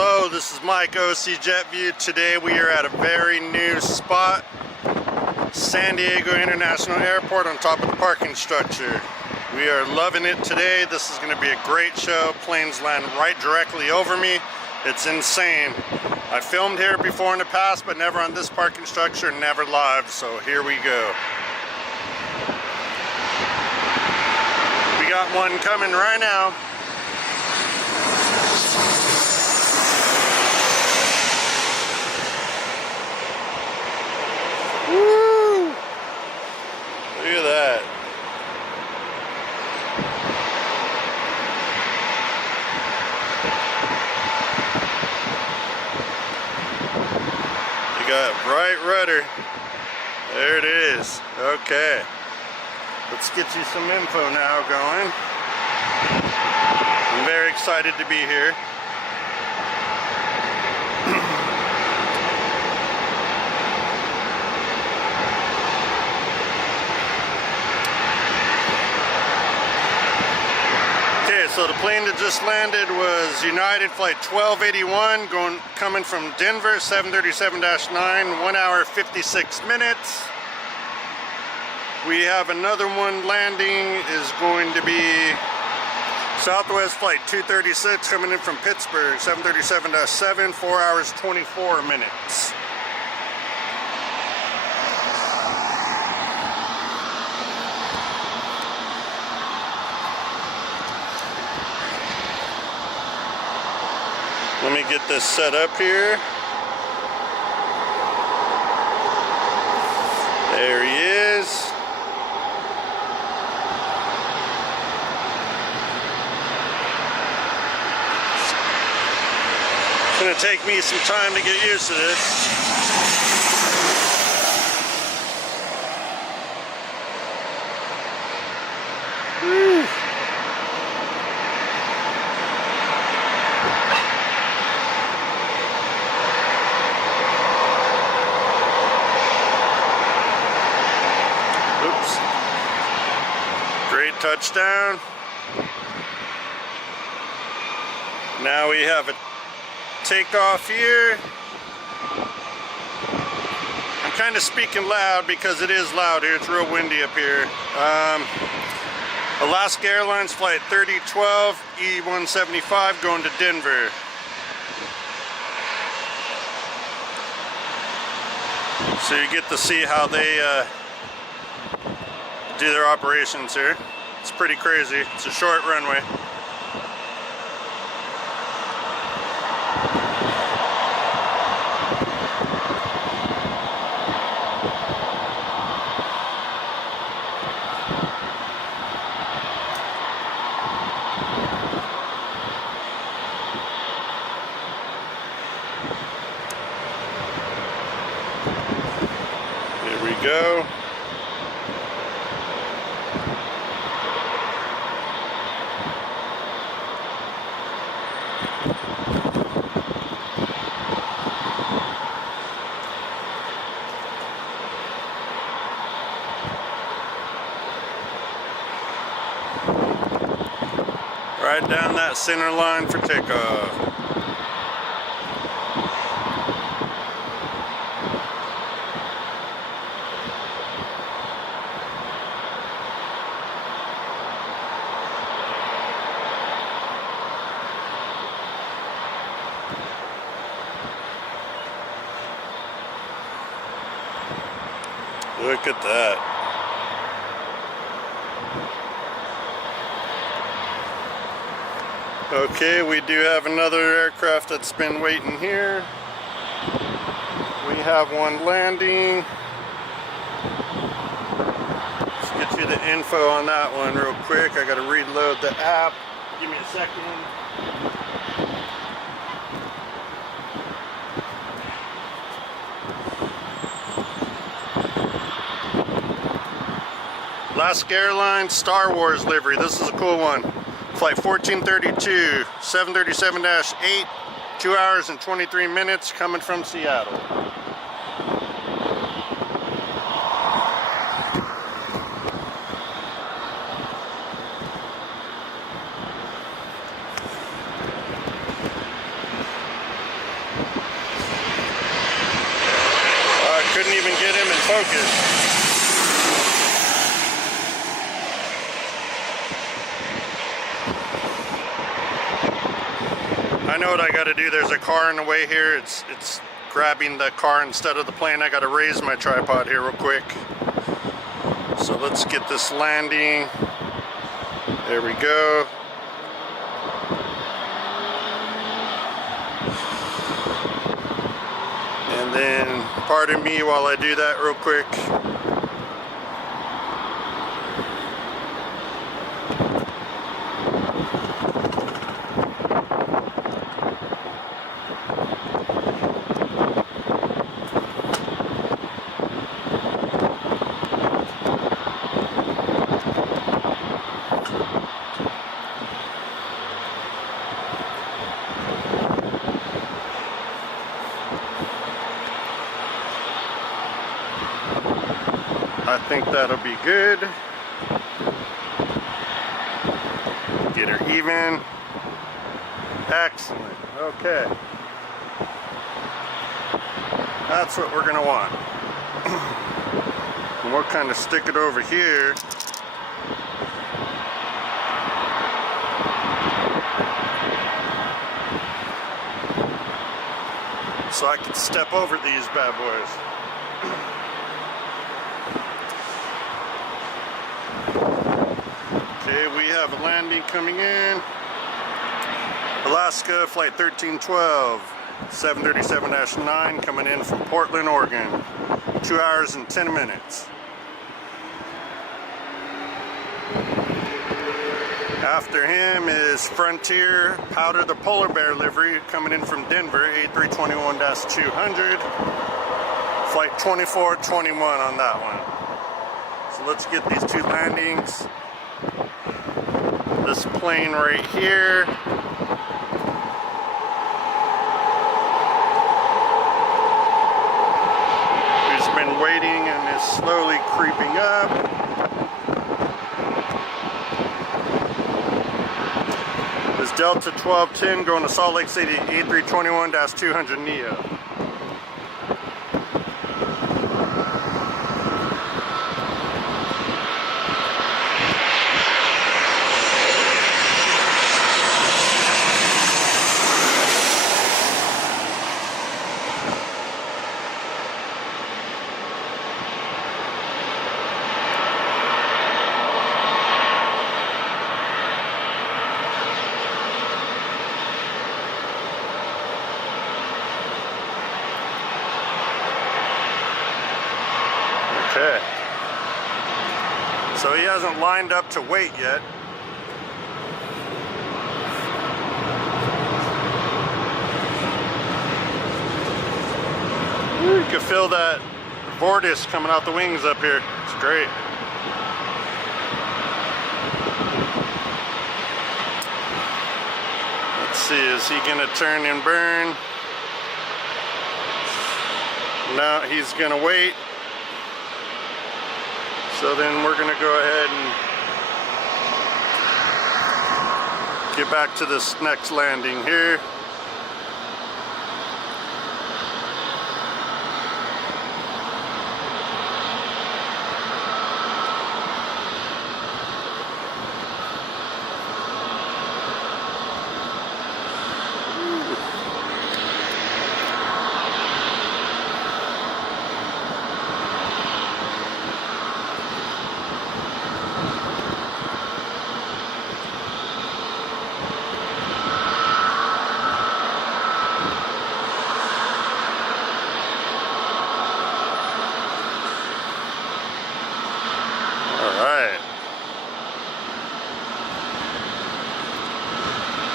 Hello, this is Mike, OCjetView. Today we are at a very new spot, San Diego International Airport, on top of the parking structure. We are loving it today. This is going to be a great show. Planes land right directly over me. It's insane. I filmed here before in the past, but never on this parking structure, never live, so here we go. We got one coming right now. Woo! Look at that. You got bright rudder. There it is. Okay. Let's get you some info now going. I'm very excited to be here. So the plane that just landed was United Flight 1281 coming from Denver, 737-9, 1 hour 56 minutes. We have another one landing, is going to be Southwest Flight 236 coming in from Pittsburgh, 737-7, 4 hours 24 minutes. Let me get this set up here. There he is. It's going to take me some time to get used to this. Woo. Great touchdown. Now we have a takeoff here. I'm kind of speaking loud because it is loud here. It's real windy up here. Alaska Airlines Flight 3012 E175 going to Denver. So you get to see how they do their operations here. It's pretty crazy. It's a short runway. Here we go. Right down that center line for takeoff. Look at that. Okay, we do have another aircraft that's been waiting here. We have one landing. Let's get you the info on that one real quick. I gotta reload the app. Give me a second. Alaska Airlines Star Wars livery. This is a cool one. Flight 1432, 737-8, 2 hours and 23 minutes, coming from Seattle. focus. I know what I got to do. There's a car in the way here. It's grabbing the car instead of the plane. I got to raise my tripod here real quick. So let's get this landing. There we go. And then pardon me while I do that real quick. I think that'll be good. Get her even. Excellent. Okay. That's what we're gonna want. And we'll kind of stick it over here. So I can step over these bad boys. Okay, we have a landing coming in. Alaska, flight 1312, 737-9, coming in from Portland, Oregon. 2 hours and 10 minutes. After him is Frontier, Powder the Polar Bear livery, coming in from Denver, A321-200. Flight 2421 on that one. So let's get these two landings. This plane right here. Who's been waiting and is slowly creeping up. This Delta 1210 going to Salt Lake City, A321-200 Neo. Okay. So he hasn't lined up to wait yet. You can feel that vortex coming out the wings up here. It's great. Let's see, is he gonna turn and burn? No, he's gonna wait. So then we're gonna go ahead and get back to this next landing here.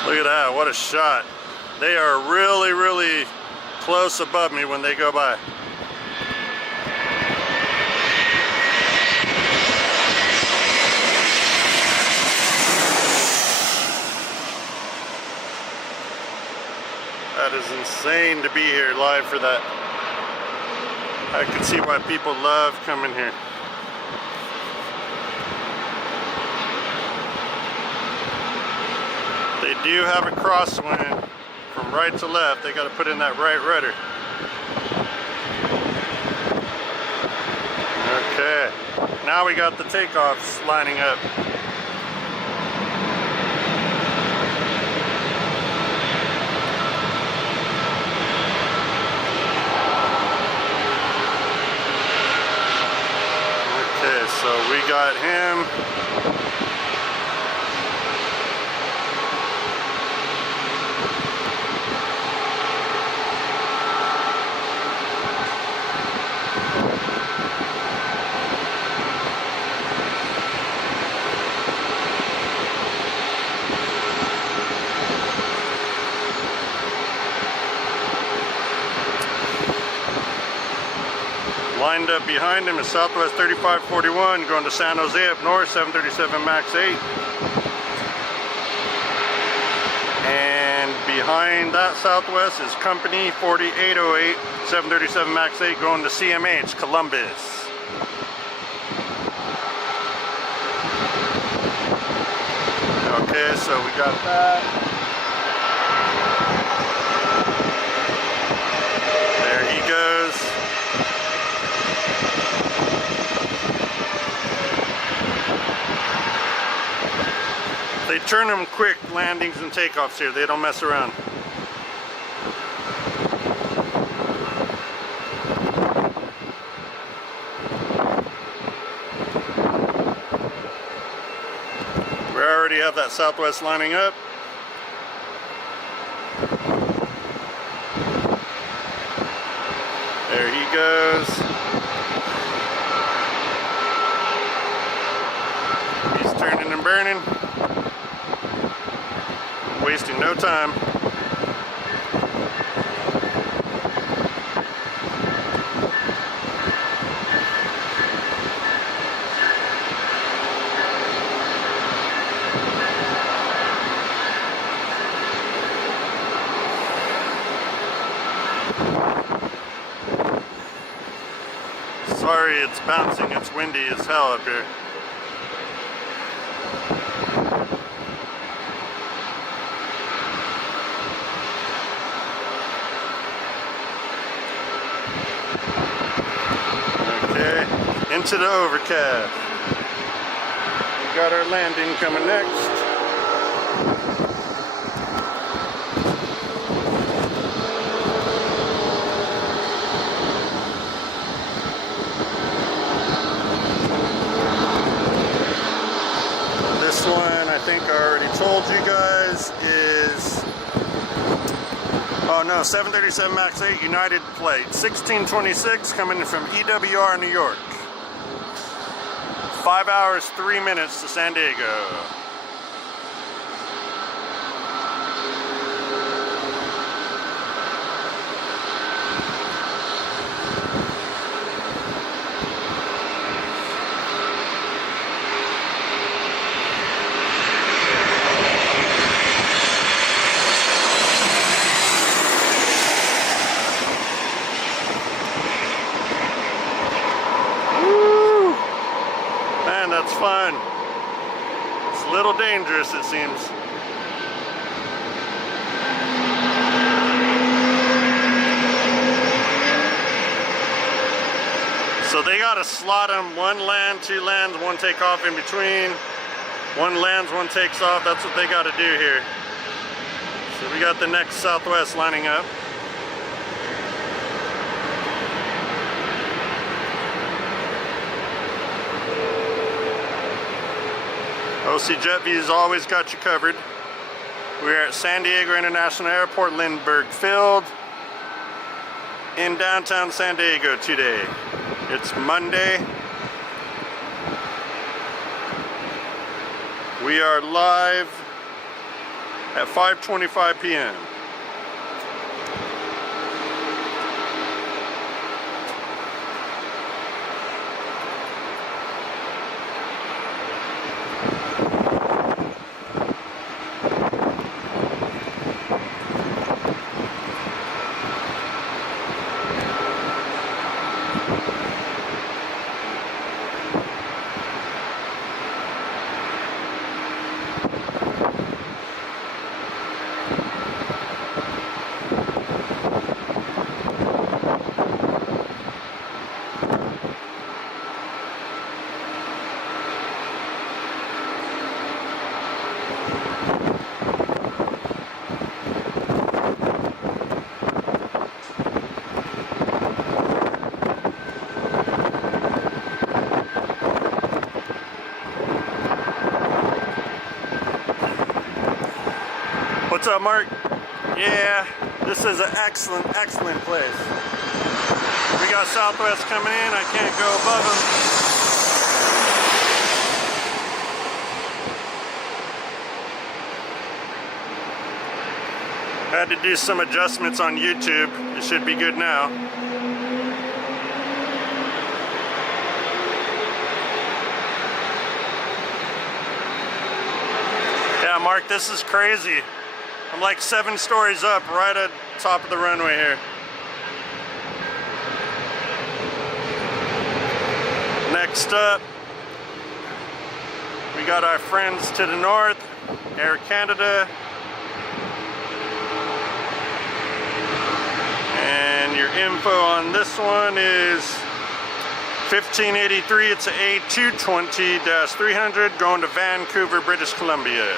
Look at that, what a shot. They are really, really close above me when they go by. That is insane to be here live for that. I can see why people love coming here. They do have a crosswind from right to left. They got to put in that right rudder. Now we got the takeoffs lining up. Okay, so we got him. Lined up behind him is Southwest 3541 going to San Jose up north, 737 MAX 8. And behind that Southwest is Company 4808, 737 MAX 8 going to CMH, Columbus. Okay, so we got that. There he goes. They turn them quick, landings and takeoffs here. They don't mess around. We already have that Southwest lining up. There he goes. He's turning and burning. Wasting no time. Sorry, it's bouncing. It's windy as hell up here. Into the overcast. We got our landing coming next. This one, I think I already told you guys, is, oh no, 737 MAX 8 United flight, 1626 coming in from EWR, New York. 5 hours, 3 minutes to San Diego. That's fun. It's a little dangerous, it seems. So they gotta slot them, one land, two lands, one take off in between. One lands, one takes off. That's what they gotta do here. So we got the next Southwest lining up. OCjetView's always got you covered. We're at San Diego International Airport, Lindbergh Field, in downtown San Diego today. It's Monday. We are live at 5:25 p.m. What's up, Mark? Yeah, this is an excellent place. We got Southwest coming in. I can't go above them. Had to do some adjustments on YouTube. It should be good now. Yeah, Mark, this is crazy. I'm like 7 stories up, right at the top of the runway here. Next up, we got our friends to the north, Air Canada. And your info on this one is 1583. It's an A220-300 going to Vancouver, British Columbia.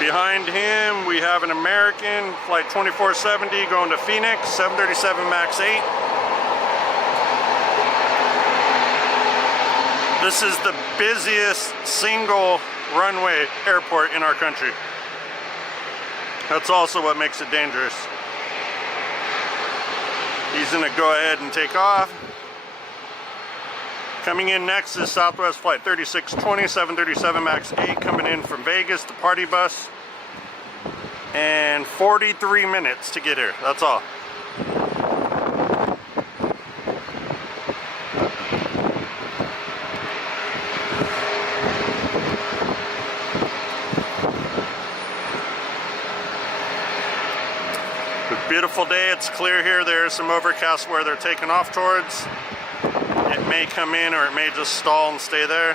Behind him, we have an American, flight 2470, going to Phoenix, 737 MAX 8. This is the busiest single runway airport in our country. That's also what makes it dangerous. He's gonna go ahead and take off. Coming in next is Southwest flight 3620, 737 MAX 8, coming in from Vegas, the party bus. And 43 minutes to get here, that's all. Beautiful day, it's clear here. There's some overcast where they're taking off towards. It may come in or it may just stall and stay there.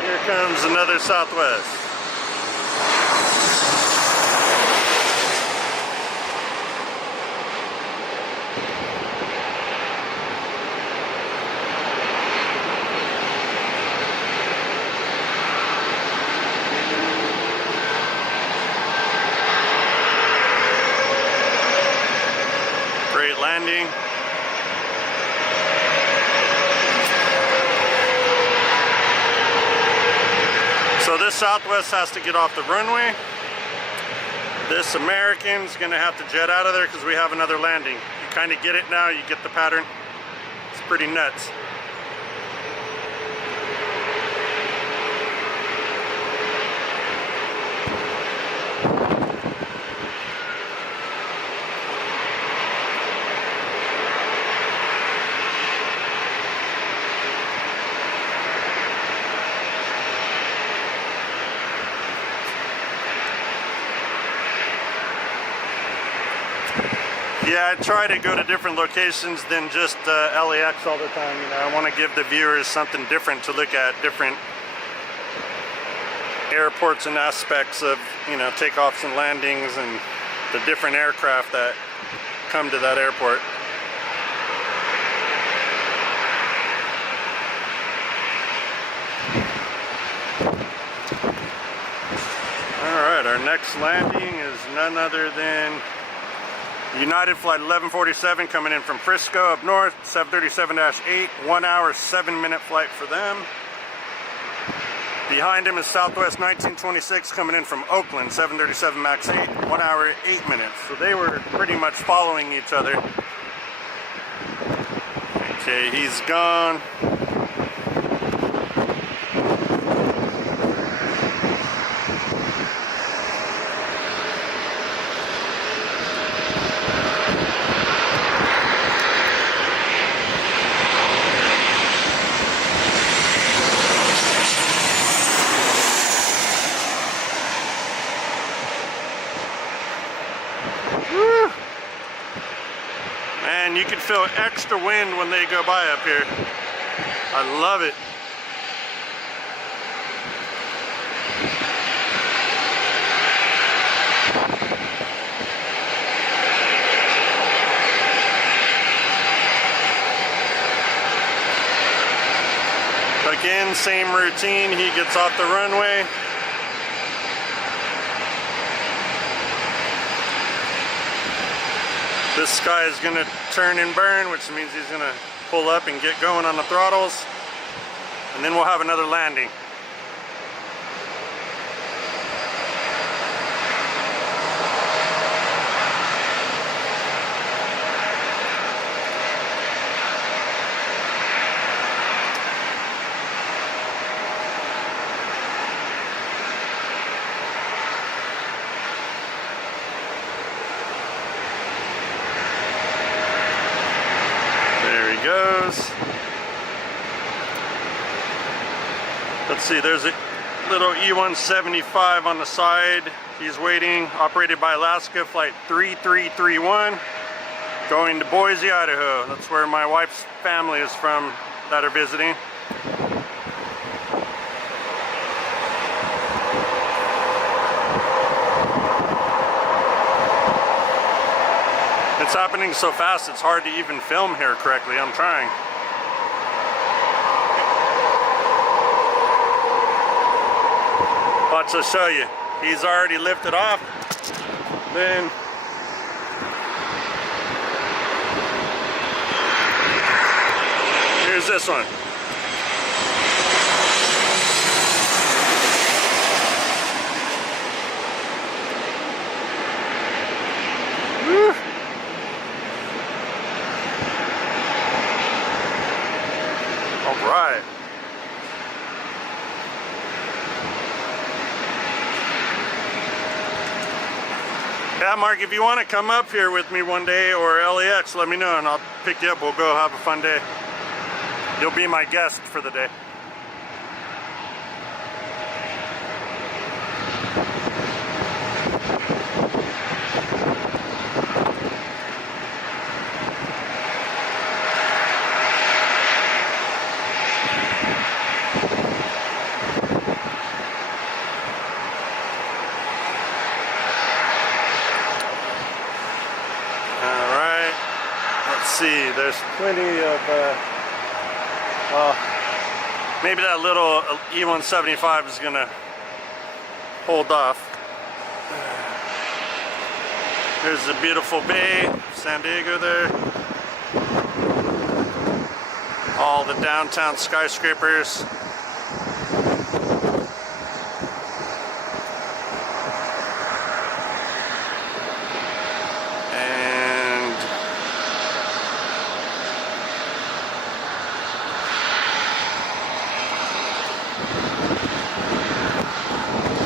Here comes another Southwest. Landing. So this Southwest has to get off the runway. This American's gonna have to jet out of there because we have another landing. You kind of get it now, you get the pattern. It's pretty nuts. Yeah, I try to go to different locations than just LAX all the time. You know, I want to give the viewers something different to look at, different airports and aspects of, you know, takeoffs and landings and the different aircraft that come to that airport. All right, our next landing is none other than United flight 1147 coming in from Frisco up north, 737-8, 1 hour, 7-minute flight for them. Behind him is Southwest 1926 coming in from Oakland, 737 MAX 8, 1 hour, 8 minutes. So they were pretty much following each other. Okay, he's gone. And you can feel extra wind when they go by up here. I love it. Again, same routine. He gets off the runway. This guy is going to turn and burn, which means he's going to pull up and get going on the throttles. And then we'll have another landing. Goes. Let's see, there's a little E175 on the side. He's waiting, operated by Alaska, flight 3331, going to Boise, Idaho. That's where my wife's family is from that are visiting. It's happening so fast it's hard to even film here correctly. I'm trying. Watch, I'll show you. He's already lifted off. Then here's this one. Woo. Right. Yeah, Mark, if you want to come up here with me one day or LAX, let me know and I'll pick you up. We'll go have a fun day. You'll be my guest for the day. See, there's plenty of, well, maybe that little E175 is going to hold off. There's the beautiful bay, San Diego there. All the downtown skyscrapers.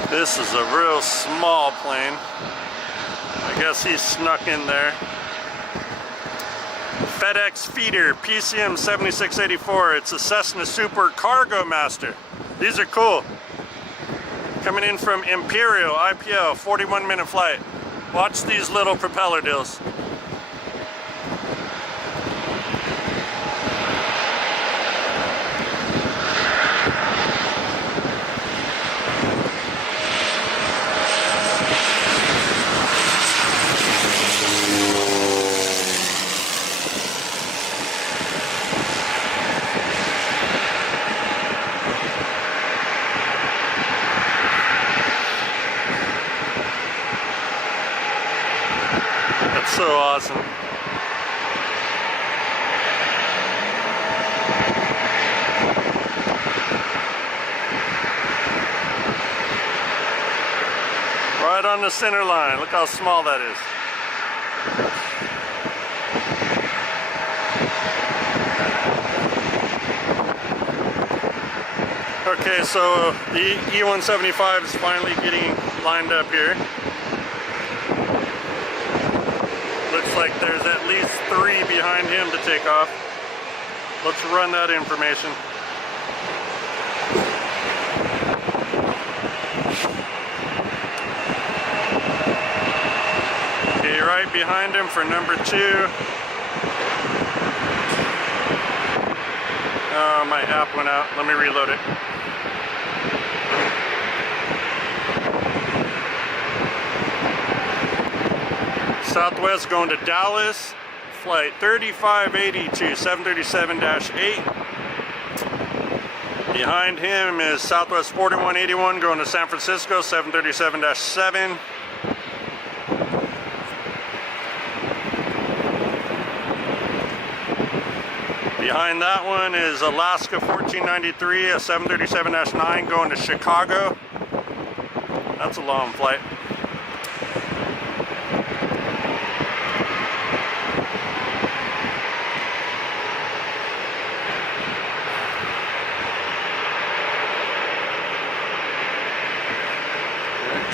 This is a real small plane. I guess he snuck in there. FedEx Feeder PCM 7684. It's a Cessna Super Cargo Master. These are cool. Coming in from Imperial IPO, 41-minute flight. Watch these little propeller deals. So awesome. Right on the center line. Look how small that is. Okay, so the E175 is finally getting lined up here. Looks like there's at least 3 behind him to take off. Let's run that information. Okay, right behind him for number 2. Oh, my app went out. Let me reload it. Southwest going to Dallas, flight 3582, 737-8. Behind him is Southwest 4181 going to San Francisco, 737-7. Behind that one is Alaska 1493, a 737-9 going to Chicago. That's a long flight.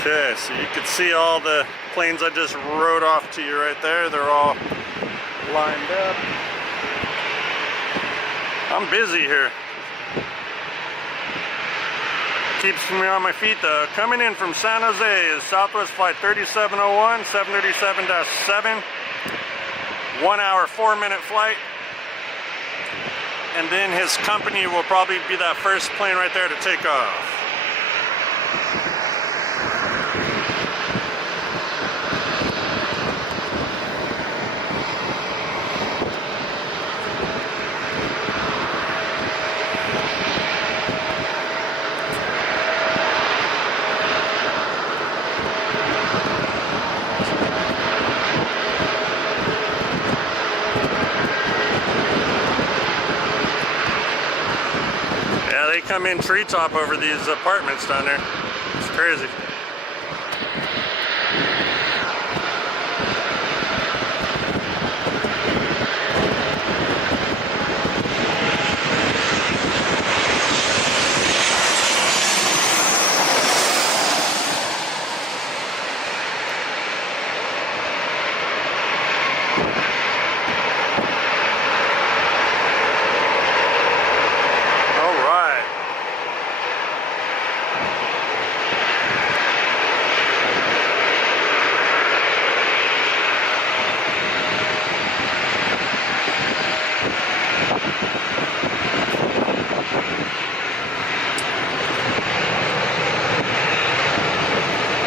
Okay, so you can see all the planes I just wrote off to you right there. They're all lined up. I'm busy here. Keeps me on my feet though. Coming in from San Jose is Southwest Flight 3701, 737-7. 1 hour, 4-minute flight. And then his company will probably be that first plane right there to take off. They come in treetop over these apartments down there. It's crazy.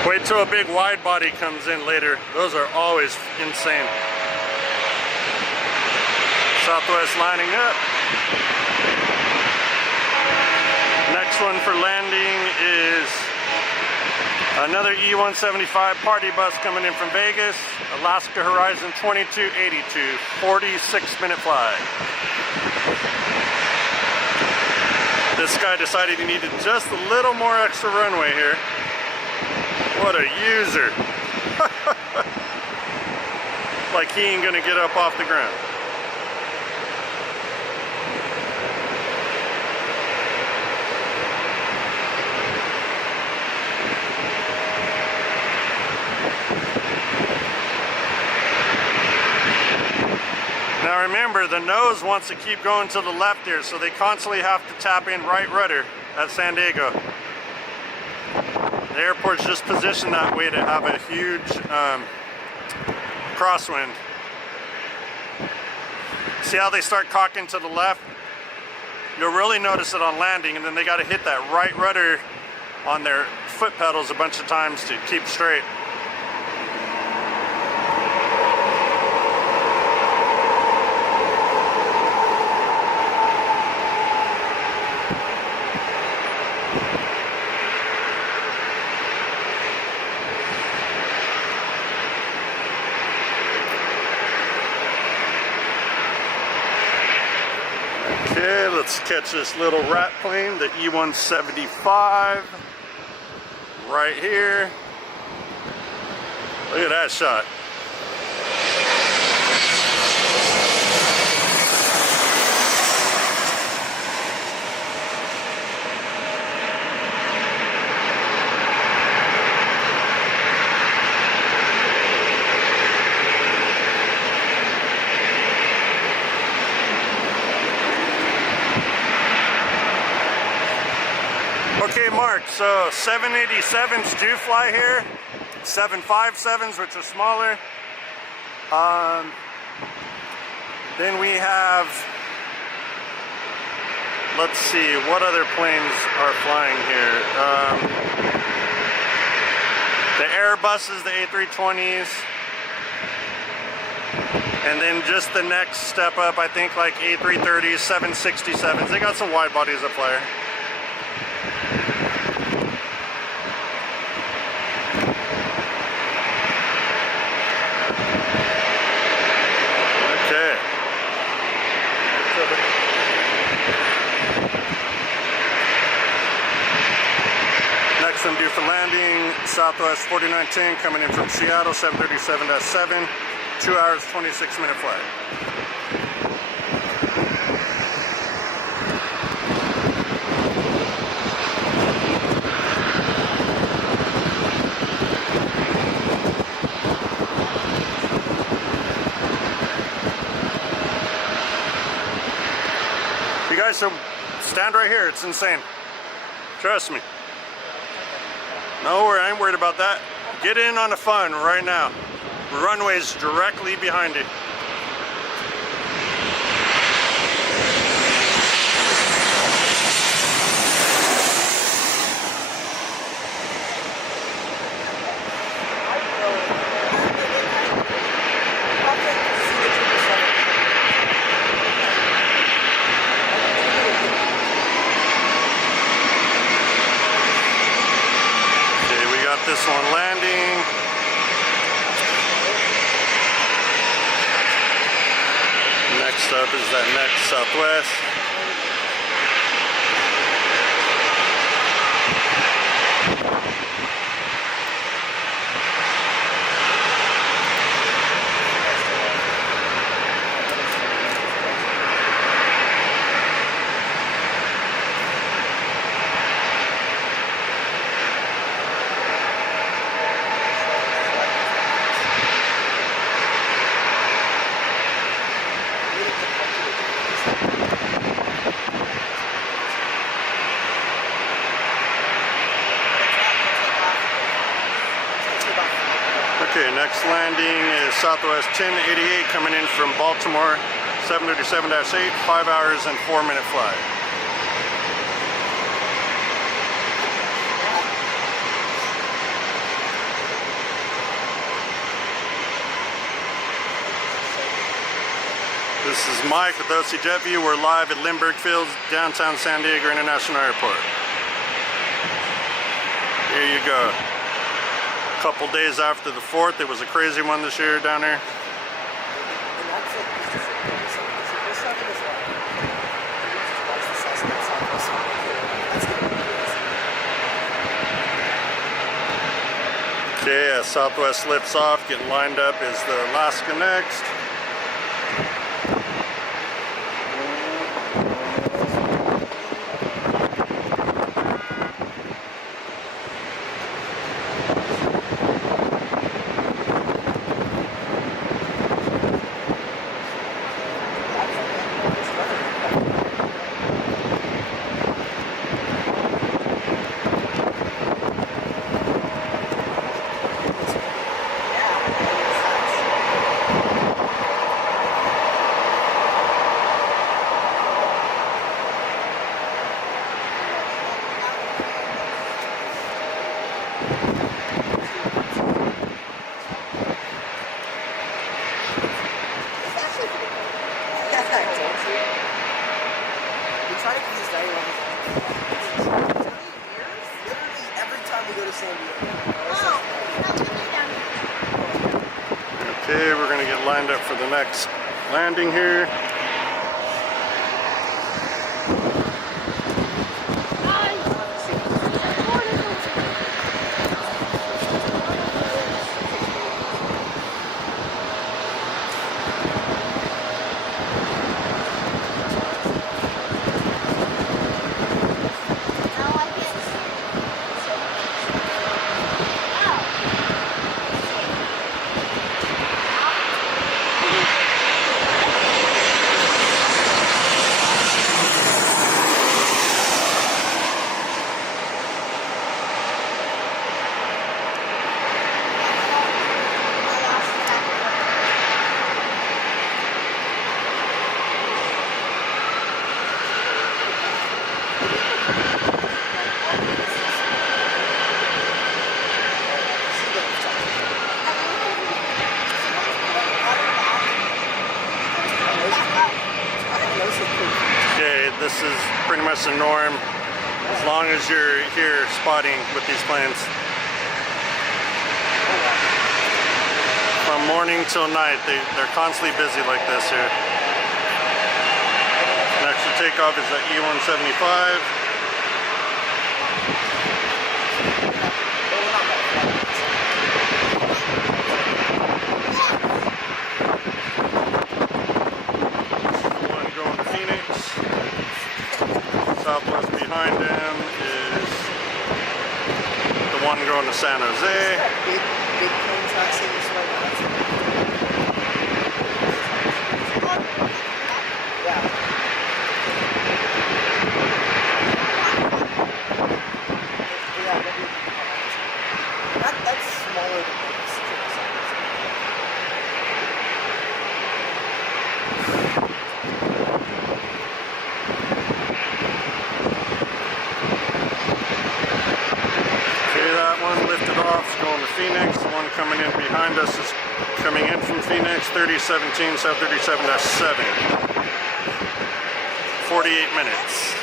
Wait till a big wide body comes in later. Those are always insane. Southwest lining up. Next one for landing is another E-175 party bus coming in from Vegas. Alaska Horizon 2282, 46-minute flight. This guy decided he needed just a little more extra runway here. What a user. Like he ain't gonna get up off the ground. Now remember, the nose wants to keep going to the left here, so they constantly have to tap in right rudder at San Diego. The airport's just positioned that way to have a huge crosswind. See how they start cocking to the left? You'll really notice it on landing, and then they got to hit that right rudder on their foot pedals a bunch of times to keep straight. Okay, let's catch this little rat plane, the E-175, right here. Look at that shot. Okay, Mark, so 787s do fly here, 757s, which are smaller. Then we have, let's see, what other planes are flying here? The Airbuses, the A320s. And then just the next step up, I think like A330s, 767s. They got some wide bodies that fly here. Southwest 4910 coming in from Seattle, 737-7, 2 hours, 26-minute flight. You guys should stand right here, it's insane. Trust me. No, I ain't worried about that. Get in on the fun right now. Runway's directly behind it. This one landing. Next up is that next Southwest. Okay, next landing is Southwest 1088 coming in from Baltimore, 737-8, 5 hours and 4-minute flight. This is Mike with OCjetView. We're live at Lindbergh Field, downtown San Diego International Airport. Here you go. A couple days after the 4th, it was a crazy one this year down there. Okay, as Southwest lifts off, getting lined up is the Alaska next. Okay, we're going to get lined up for the next landing here. This is pretty much the norm as long as you're here spotting with these planes. From morning till night, they're constantly busy like this here. Next to takeoff is the E-175. behind him is the one going to San Jose. Big plane taxi this way. Yeah. Yeah, that's smaller than this. Lifted off, going to Phoenix. The one coming in behind us is coming in from Phoenix, 3017 South 37-7. 48 minutes.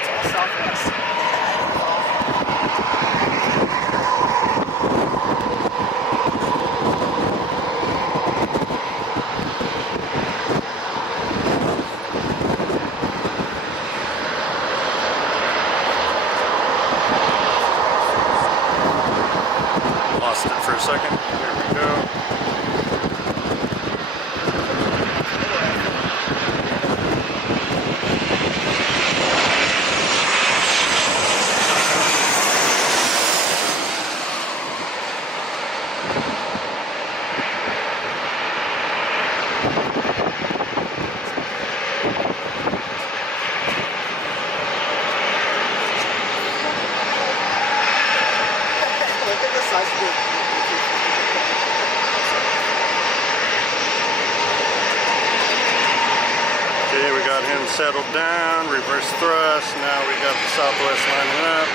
It's all Southwest. Lost it for a second. There we go. Look at the size of it. Okay, we got him settled down, reverse thrust. Now we got the Southwest lining up.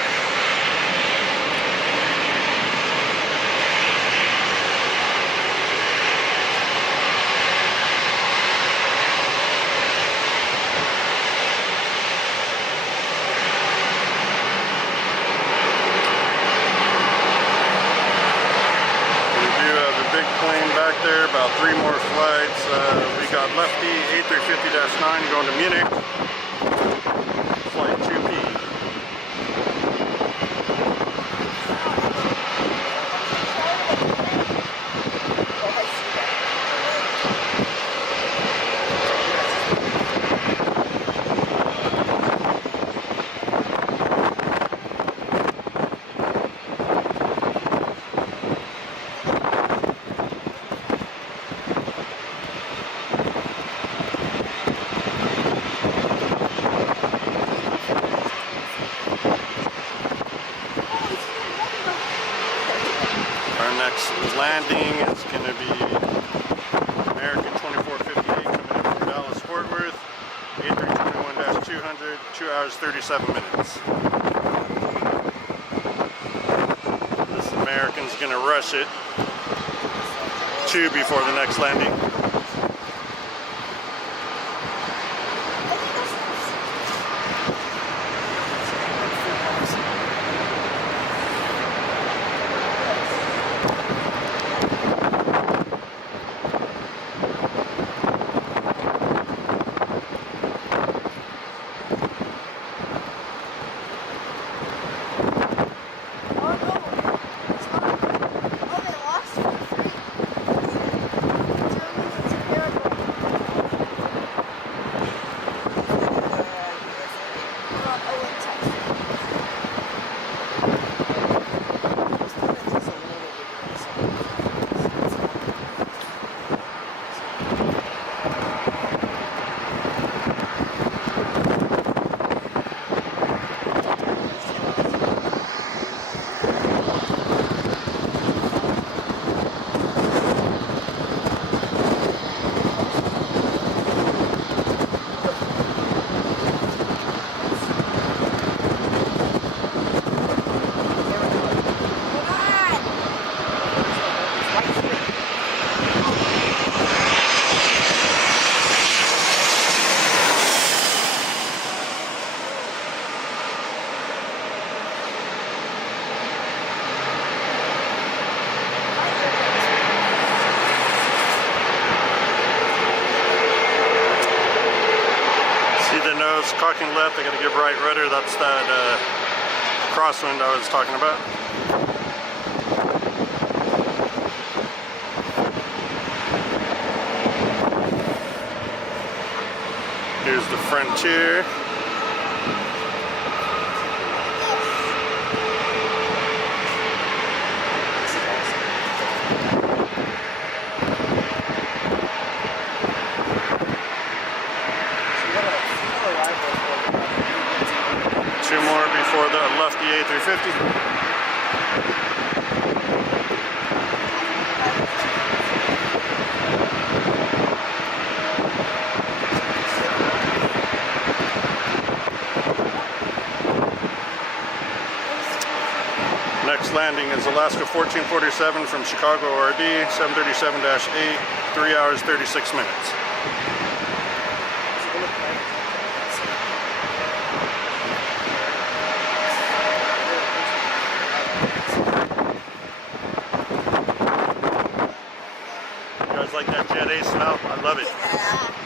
Big plane back there, about 3 more flights. We got lefty A350-9 going to Munich, flight 2P. Our next landing is going to be American 2458 coming in from Dallas Fort Worth, A321-200, 2 hours 37 minutes. This American's going to rush it 2 before the next landing. Cocking left, I got to give right rudder. That's that crosswind I was talking about. Here's the Frontier. Two more before the left the A350. Next landing is Alaska 1447 from Chicago RD, 737-8, 3 hours 36 minutes. You guys like that Jet A smell? I love it.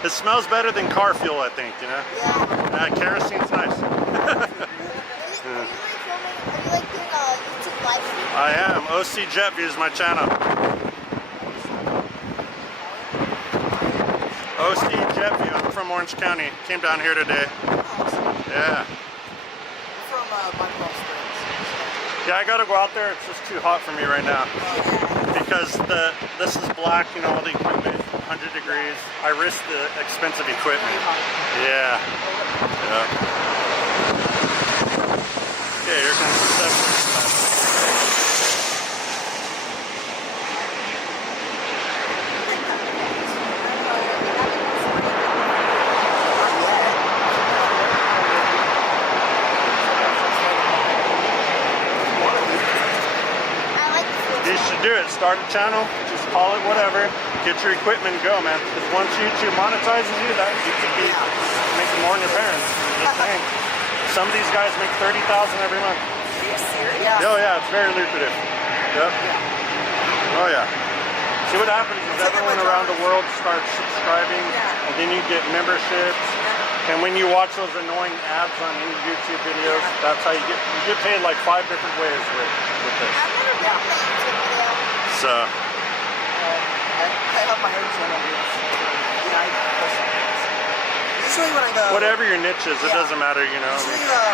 It smells better than car fuel, I think, you know? Yeah. Kerosene's nice. I am. OCjetView is my channel. OCjetView. I'm from Orange County. Came down here today. Yeah. From Buffalo Springs. Yeah, I gotta go out there. It's just too hot for me right now. Because this is black, you know, all the equipment, 100 degrees. I risk the expensive equipment. Yeah. Yeah. Okay, here comes the 737. You should do it. Start a channel, just call it whatever. Get your equipment and go, man. Because once YouTube monetizes you, that you could be making more than your parents. I'm just saying. Some of these guys make $30,000 every month. Are you serious? Oh yeah, it's very lucrative. Yep. Oh yeah. See what happens is everyone around the world starts subscribing, and then you get memberships. And when you watch those annoying ads on any YouTube videos, that's how you get paid like 5 different ways with this. I've never been on a YouTube video. So I have my own channel. Yeah, I post on it. Usually when I go... whatever your niche is, it doesn't matter, you know. Usually when I go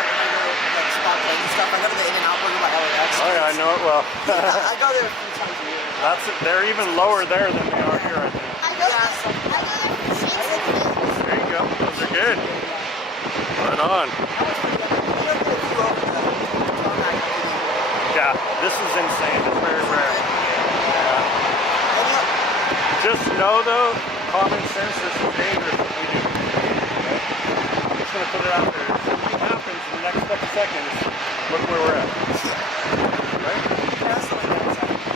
like spot planes and stuff, I go to the In-N-Out Burger by LAX. Oh yeah, I know it well. I go there a few times a year. That's it. They're even lower there than they are here, I think. I go there for cheese. There you go. Those are good. Right on. Yeah, this is insane. It's very rare. Yeah. Just know though, common sense is dangerous what we do. Okay? I'm just gonna put it out there. If something happens in the next couple seconds, look where we're at. Right?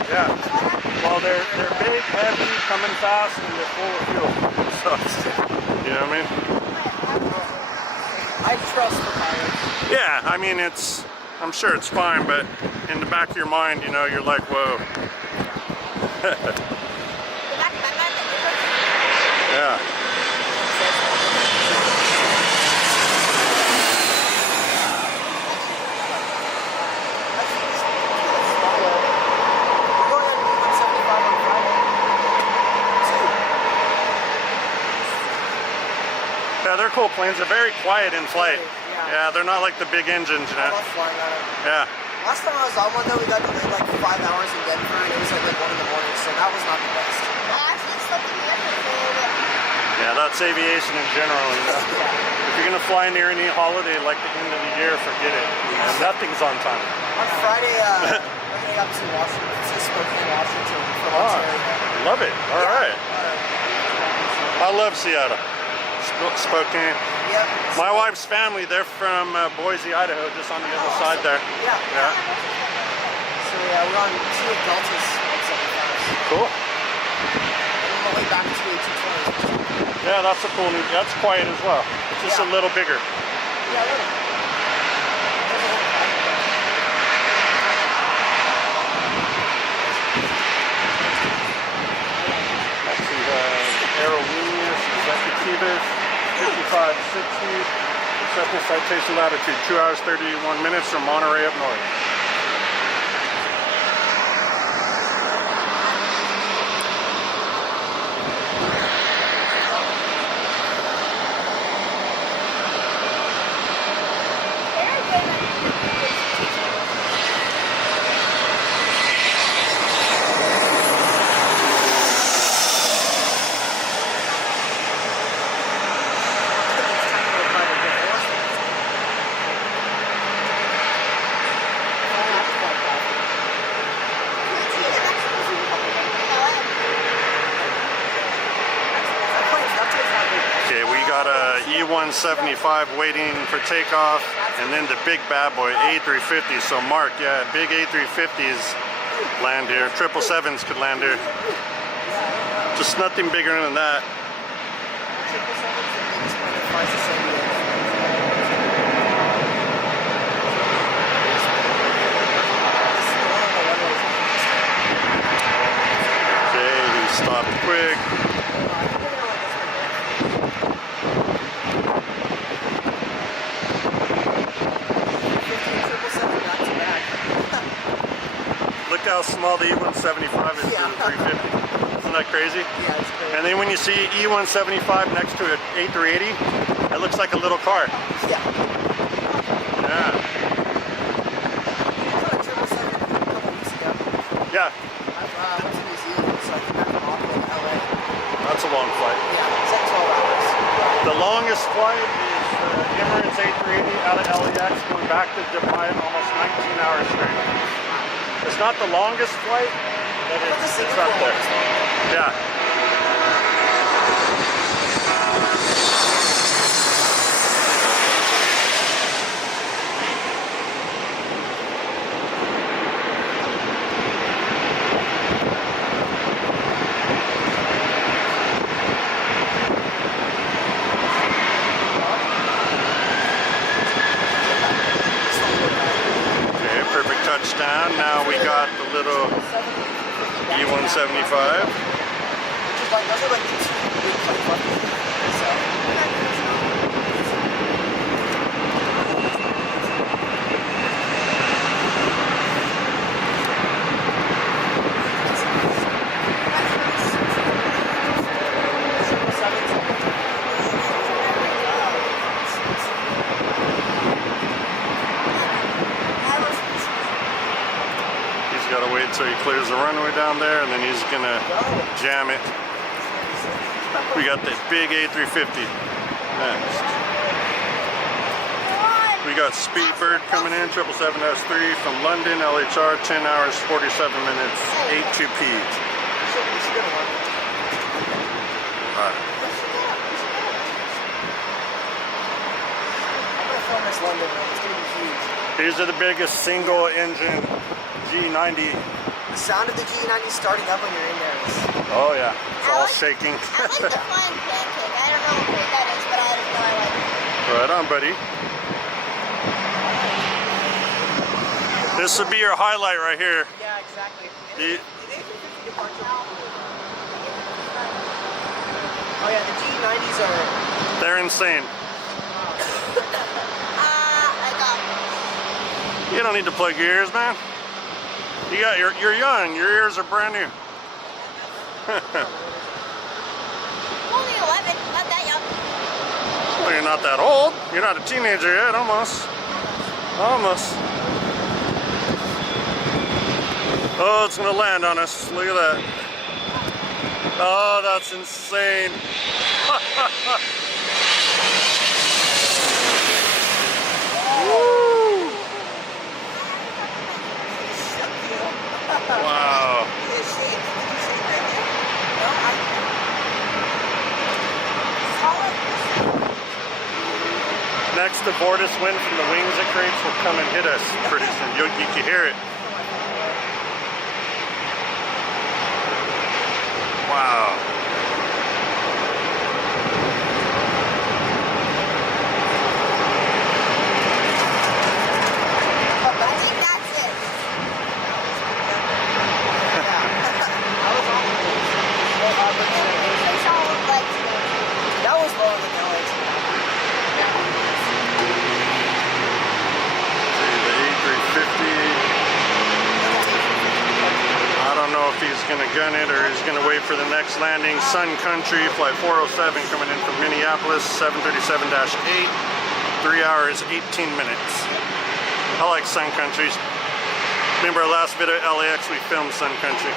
Yeah. Well, they're big, heavy, coming fast, and they're full of fuel. So, you know what I mean? I trust the pilots. Yeah, I mean, I'm sure it's fine, but in the back of your mind, you know, you're like, whoa. Yeah. Yeah, they're cool planes. They're very quiet in flight. Yeah, they're not like the big engines, you I know? love flying on it. Yeah. Last time I was on one though, we got delayed like 5 hours in Denver and it was like 1 in the morning, so that was not the best. I actually slept in the airport for a little bit. Yeah, that's aviation in general, you know? If you're gonna fly near any holiday like the end of the year, forget it. You know, nothing's on time. On Friday, we're going up to Washington, to Spokane, Washington for lunch. Love it. All right. I love Seattle. Spokane. Yep. My wife's family, they're from Boise, Idaho, just on the other side there. Yeah. Yeah. So yeah, we're on 2 of Delta's 175s. Cool. And on the way back to 220s. Yeah, that's a cool new, that's quiet as well. It's just a little bigger. Yeah, a little. Let's see, Aerolíneas Executivas, 5560, acceptance citation latitude, 2 hours 31 minutes from Monterey up north. E175 waiting for takeoff, and then the big bad boy A350. So Mark, yeah, big A350s land here. 777s could land here. Just nothing bigger than that. Okay, he stopped quick. Look how small the E175 is to the 350. Isn't that crazy? Yeah, it's crazy. And then when you see E175 next to an A380, it looks like a little car. Yeah. Yeah. I drove a 777 a couple weeks ago. Yeah, I went to New Zealand, so I came back from Auckland, LA. that's a long flight. Yeah, it's like 12 hours. The longest flight is the Emirates A380 out of LAX going back to Dubai in almost 19 hours straight. It's not the longest flight, but it's up there. Yeah. Okay, perfect touchdown. Now we got the little E175. Those are like the two big flight buckets. So. He's got to wait until he clears the runway down there, and then he's gonna jam it. We got the big A350 next. We got Speedbird coming in, 777-3 from London, LHR, 10 hours, 47 minutes, 82P. Alright. London, it's gonna be huge. These are the biggest single engine G90. The sound of the G90 starting up when you're in there is... Oh yeah, it's all shaking. I like the flying pancake. I don't know what that is, but I just know I like it. Right on, buddy. This would be your highlight right here. Yeah, exactly. The- Oh yeah, the G90s are... They're insane. I got it. You don't need to plug your ears, man. You're young. Your ears are brand new. I'm only 11, not that young. Well, you're not that old. You're not a teenager yet, almost. Almost. Oh, it's gonna land on us. Look at that. Oh, that's insane. Woo! Wow. Next, the vortex wind from the wings it creates will come and hit us pretty soon. You can hear it. Wow. I think that's it. It's all like That was lower than LAX. The A350. I don't know if he's going to gun it or he's going to wait for the next landing. Sun Country, flight 407 coming in from Minneapolis, 737-8, 3 hours, 18 minutes. I like Sun Country. Remember our last bit of LAX, we filmed Sun Country.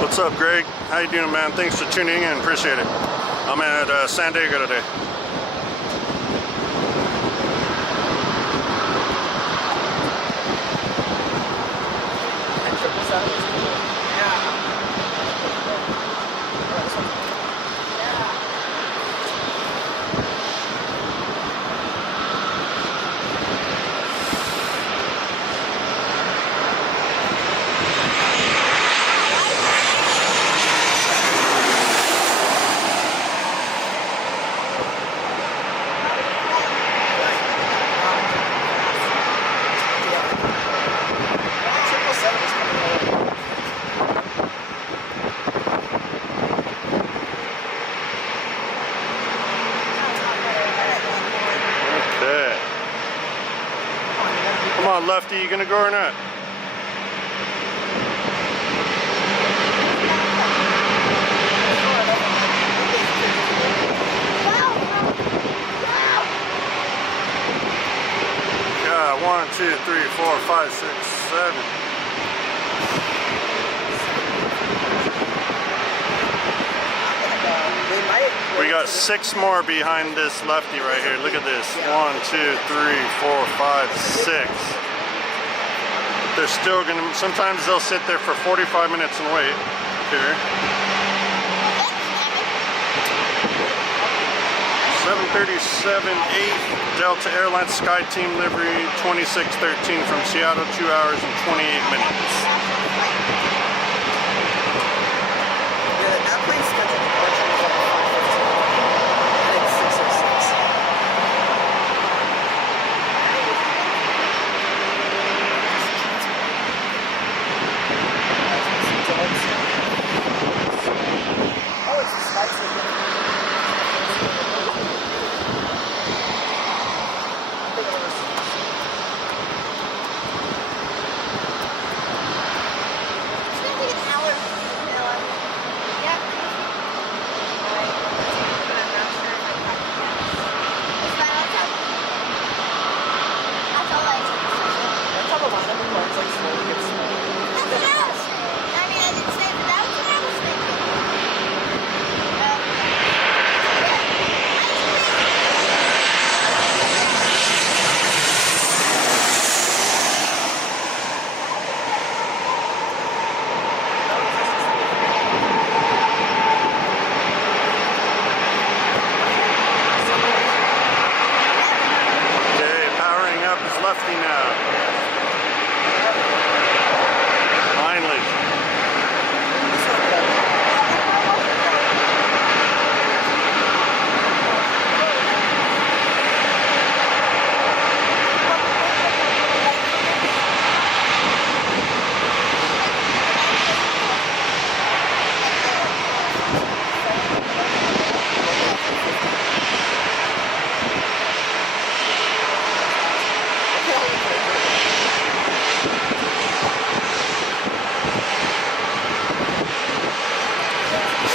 What's up, Greg? How you doing, man? Thanks for tuning in. Appreciate it. I'm at San Diego today. Come on, Lefty, you gonna go or not? Yeah, 1, 2, 3, 4, 5, 6, 7. We got 6 more behind this lefty right here. Look at this. 1, 2, 3, 4, 5, 6. They're still gonna, sometimes they'll sit there for 45 minutes and wait. Here. 737-8 Delta Airlines Sky Team livery 2613 from Seattle, 2 hours and 28 minutes. That place scheduled departure was like 5:15. I think 6:06. Oh, it's the Sky Team.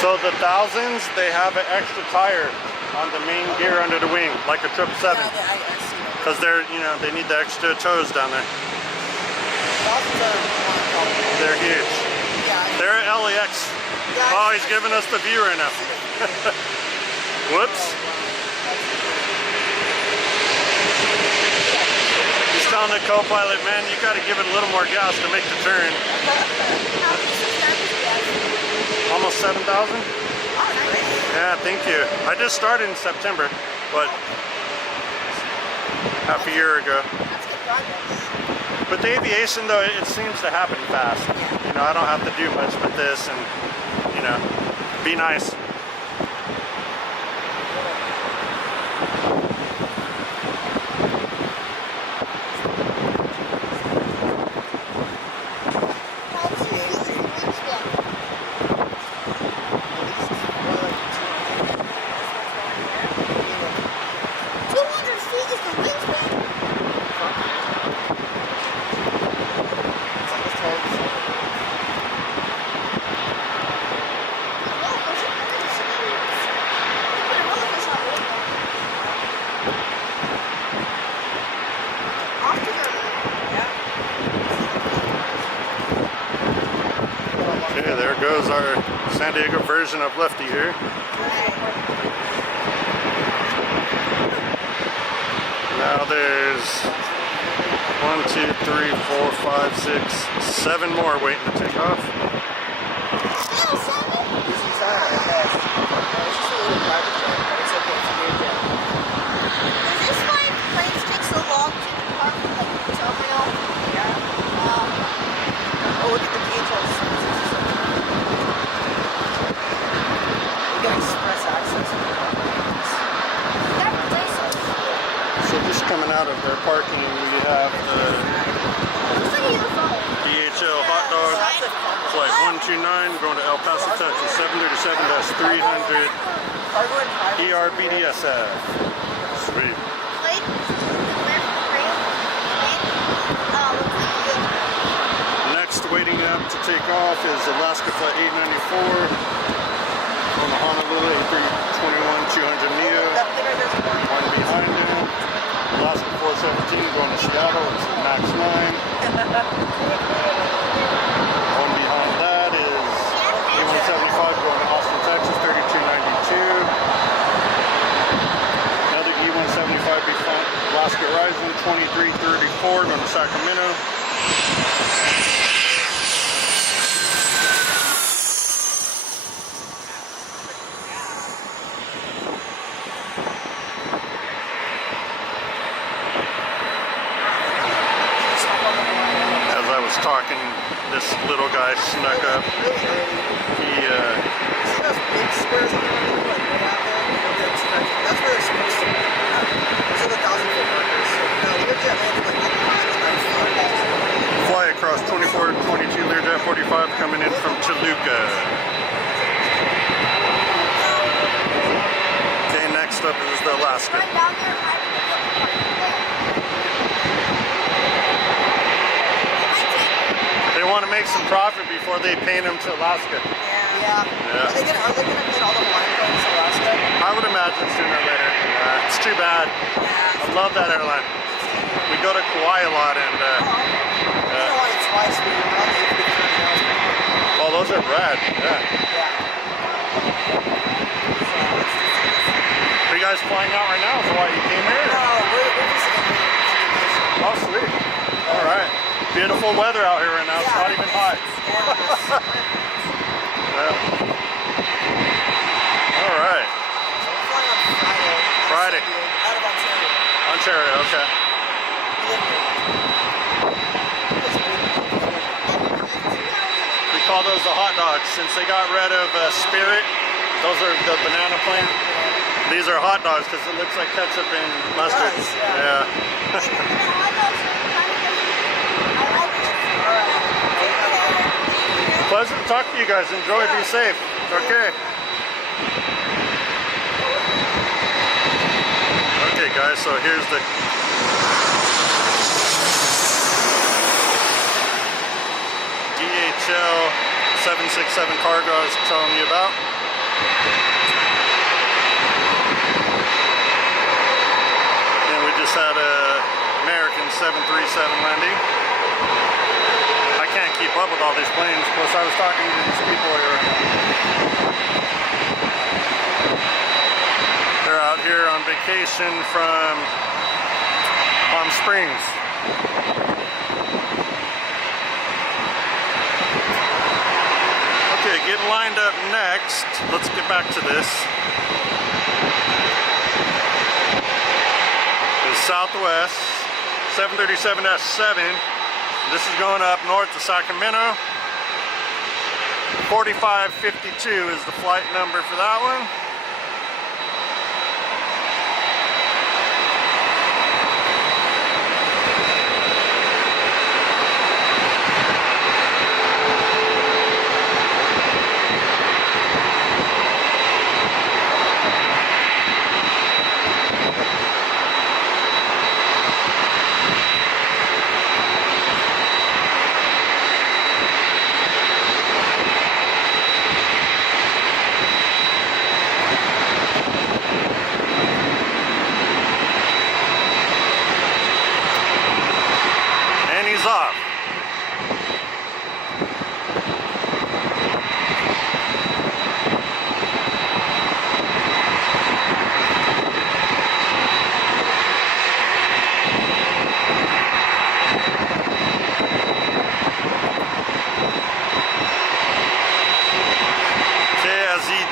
So the thousands, they have an extra tire on the main gear under the wing, like a 777. I see that. Because they're, you know, they need the extra toes down there. They're huge. They're LAX. Oh, he's giving us the view right now. Whoops. He's telling the co-pilot, man, you got to give it a little more gas to make the turn. Almost 7,000? Yeah, thank you. I just started in September, but half a year ago. That's good progress. But the aviation, though, it seems to happen fast. You know, I don't have to do much with this, and, you know, be nice. our San Diego version of Lefty here. Now there's 1, 2, 3, 4, 5, 6, 7 more waiting to take off. Is this why planes take so long to depart from like the terminal? Yeah. Oh, look at the DHL 767. We got express access to the planes. That places. So just coming out of their parking, we have the Looks like a UFO. DHL hot dog flight 129 going to El Paso, Texas, 737-300 Cargo and private. ERBDSF. Sweet. Plane? Looks like a UFO. Next waiting up to take off is Alaska flight 894 on the Honolulu A321-200 Neo. That thing right there's one. One behind him, Alaska 417 going to Seattle, it's MAX 9. One behind that is E175 going to Austin, Texas, 3292. Another E175 behind Alaska Horizon, 2334 going to Sacramento. As I was talking, this little guy snuck up. He, See those big squares on the road, like right out there? That's where they're supposed to be. Those are the 1,000-foot markers. No, the Airjet landed like behind the 9 feet. fly across 2422 Learjet 45 coming in from Toluca. Okay, next up is the Alaska. Run down there and have a They want to make some profit before they paint them to Alaska. Yeah. Yeah. Are they gonna paint all the Hawaiian planes to Alaska? I would imagine sooner or later. It's too bad. I love that airline. We go to Kauai a lot and You know why it's twice we probably if we turn it on. oh, those are rad. Yeah. Are you guys flying out right now? Is that why you came here? No, we're just in vacation. Oh, sweet. All right. Beautiful weather out here right now. It's not even hot. Yeah. All right. We're flying on Friday. Friday. Out of Ontario. Ontario, okay. We live here. We call those the hot dogs. Since they got rid of Spirit, those are the banana plane. These are hot dogs because it looks like ketchup and mustard. Nice, yeah. Pleasure to talk to you guys. Enjoy. Be safe. Okay. Okay, guys. So here's the DHL 767 cargo I was telling you about. And we just had a American 737 landing. I can't keep up with all these planes. Plus, I was talking to these people here. They're out here on vacation from Palm Springs. Okay, getting lined up next. Let's get back to this. Is Southwest 737-7. This is going up north to Sacramento. 4552 is the flight number for that one.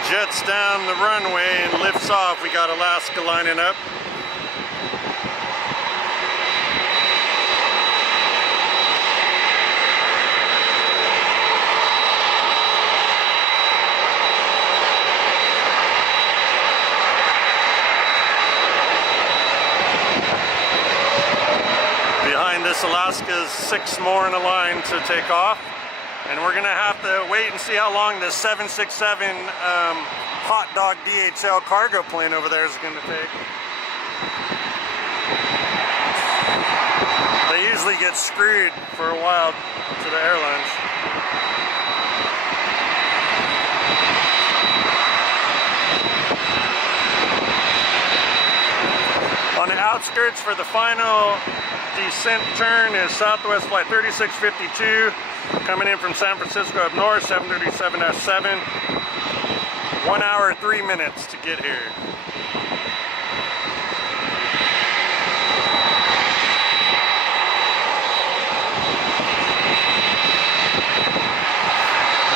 jets down the runway and lifts off. We got Alaska lining up. Behind this Alaska's 6 more in a line to take off. And we're gonna have to wait and see how long the 767 hot dog DHL cargo plane over there is gonna take. They usually get screwed for a while to the airlines. On the outskirts for the final descent turn is Southwest Flight 3652. Coming in from San Francisco up north, 737-7. 1 hour, 3 minutes to get here.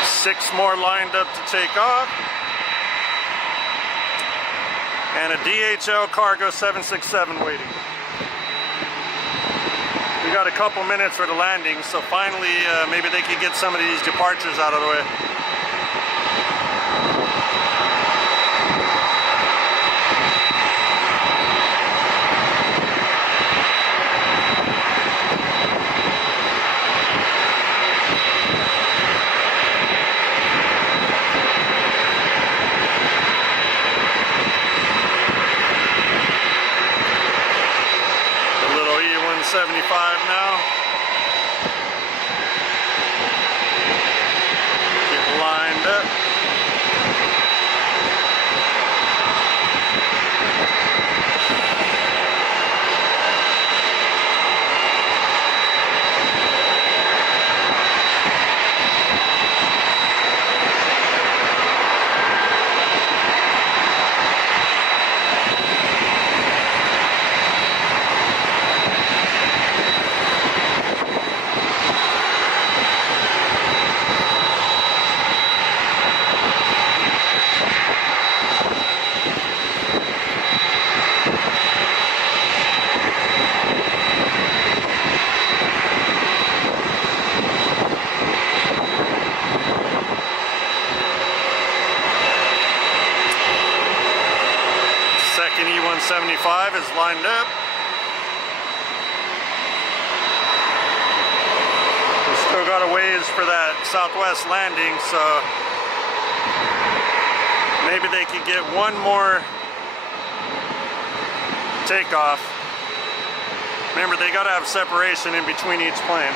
Six more lined up to take off. And a DHL cargo 767 waiting. We got a couple minutes for the landing, so finally maybe they could get some of these departures out of the way. The little E-175 now. Get lined up. Second E-175 is lined up. We still got a ways for that Southwest landing, so maybe they could get one more takeoff. Remember, they got to have separation in between each plane.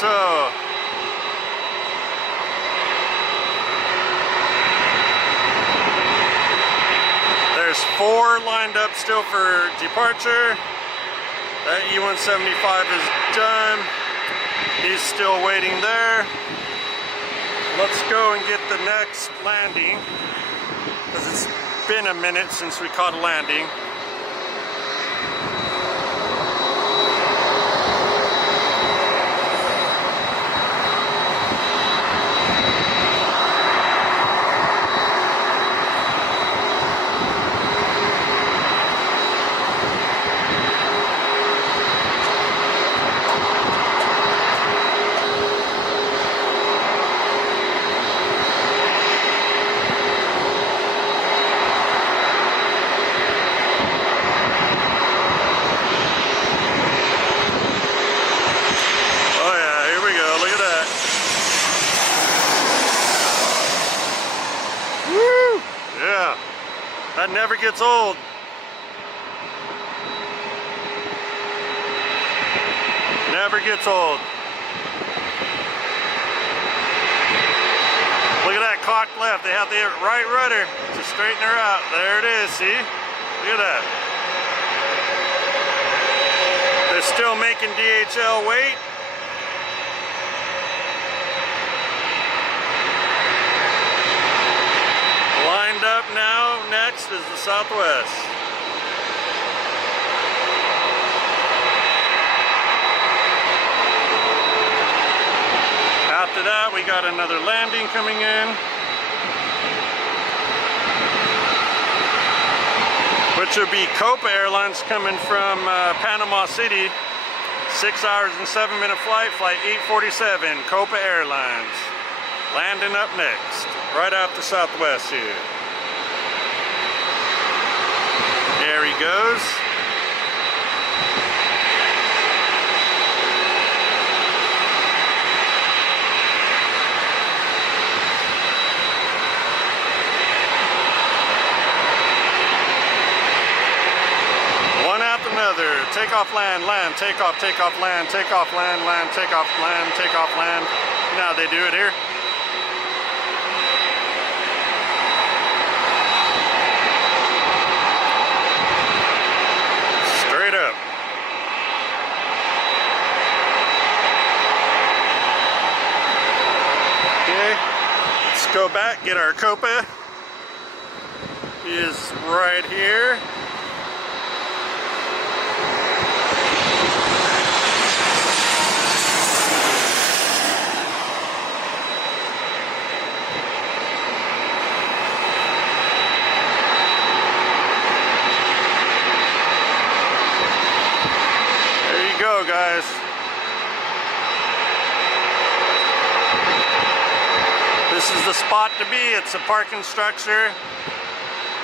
So there's 4 lined up still for departure. That E-175 is done. He's still waiting there. Let's go and get the next landing, because it's been a minute since we caught a landing. That never gets old. never gets old. Look at that cocked left. They have the right rudder to straighten her out. There it is, see? Look at that. They're still making DHL wait. Lined up now, next is the Southwest. After that, we got another landing coming in, which would be Copa Airlines coming from Panama City. 6 hours and 7-minute flight, flight 847, Copa Airlines. Landing up next, right after Southwest here. There he goes. Another takeoff, land, land, takeoff, takeoff, land, takeoff, land, land, takeoff, land, takeoff, land. Now they do it here. Straight up. Okay, let's go back, get our Copa. He is right here. Go, guys. This is the spot to be. It's a parking structure.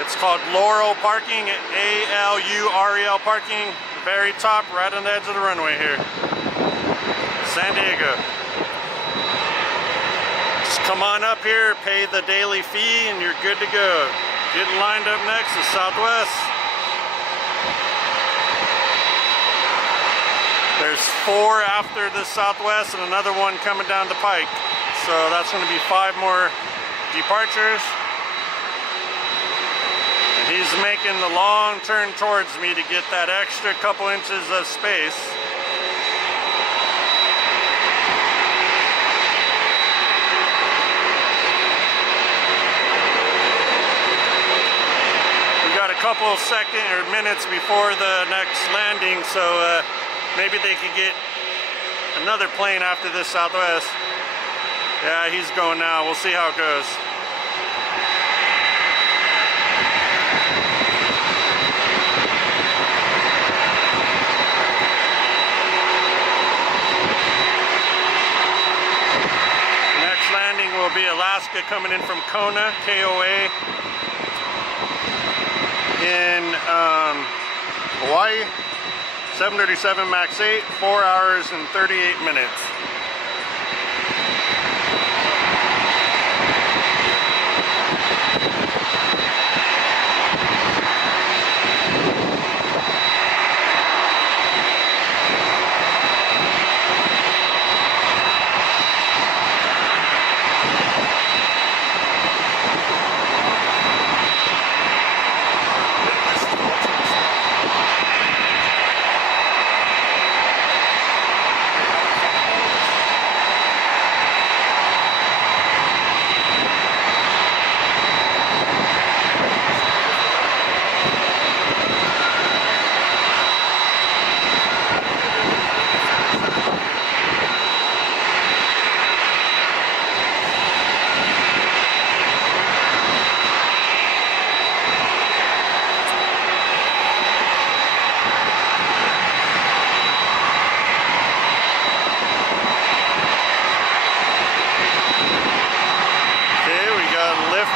It's called Laurel Parking, A-L-U-R-E-L parking. The very top, right on the edge of the runway here. San Diego. Just come on up here, pay the daily fee, and you're good to go. Getting lined up next is Southwest. There's 4 after the Southwest and another one coming down the pike. So that's going to be 5 more departures. And he's making the long turn towards me to get that extra couple inches of space. We got a couple of seconds or minutes before the next landing, so maybe they could get another plane after this Southwest. Yeah, he's going now. We'll see how it goes. Next landing will be Alaska coming in from Kona, K-O-A, in Hawaii. 737 MAX 8, 4 hours and 38 minutes.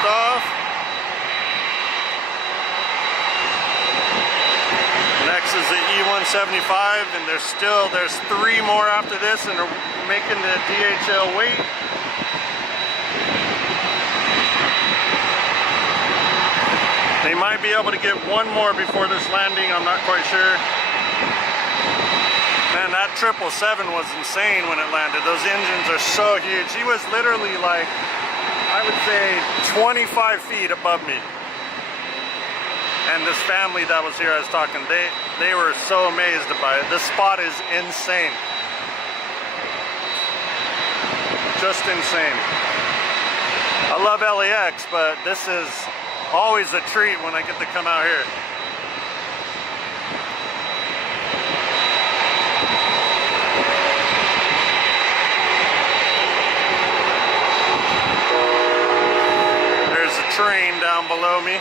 Off. Next is the E-175, and there's 3 more after this, and they're making the DHL wait. They might be able to get 1 more before this landing, I'm not quite sure. Man, that 777 was insane when it landed. Those engines are so huge. He was literally like, I would say 25 feet above me. And this family that was here I was talking, they were so amazed by it. This spot is insane. Just insane. I love LAX, but this is always a treat when I get to come out here. There's a train down below me.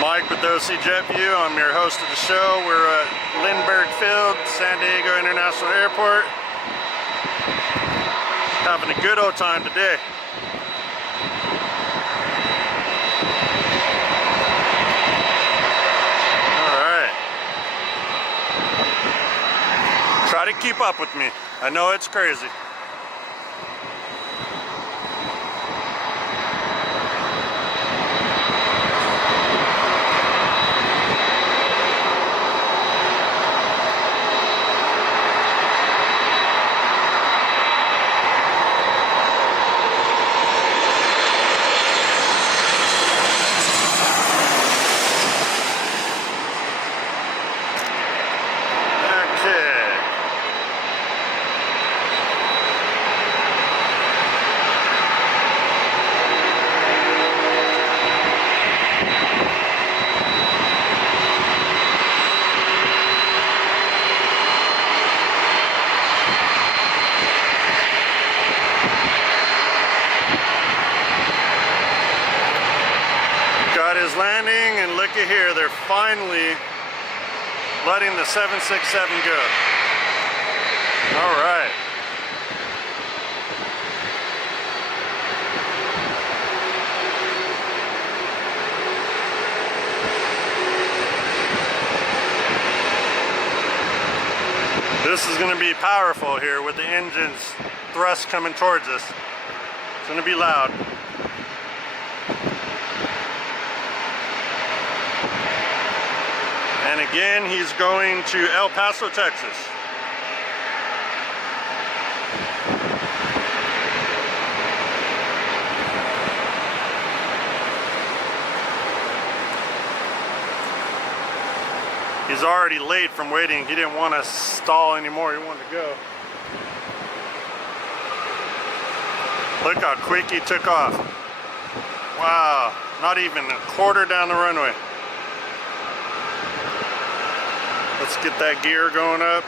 Mike with OCjetView. I'm your host of the show. We're at Lindbergh Field, San Diego International Airport. Having a good old time today. Alright. Try to keep up with me. I know it's crazy. Is landing, and looky here, they're finally letting the 767 go. All right. This is going to be powerful here with the engines thrust coming towards us. It's going to be loud. And again, he's going to El Paso, Texas. He's already late from waiting. He didn't want to stall anymore. He wanted to go. Look how quick he took off. Wow, not even a quarter down the runway. Let's get that gear going up.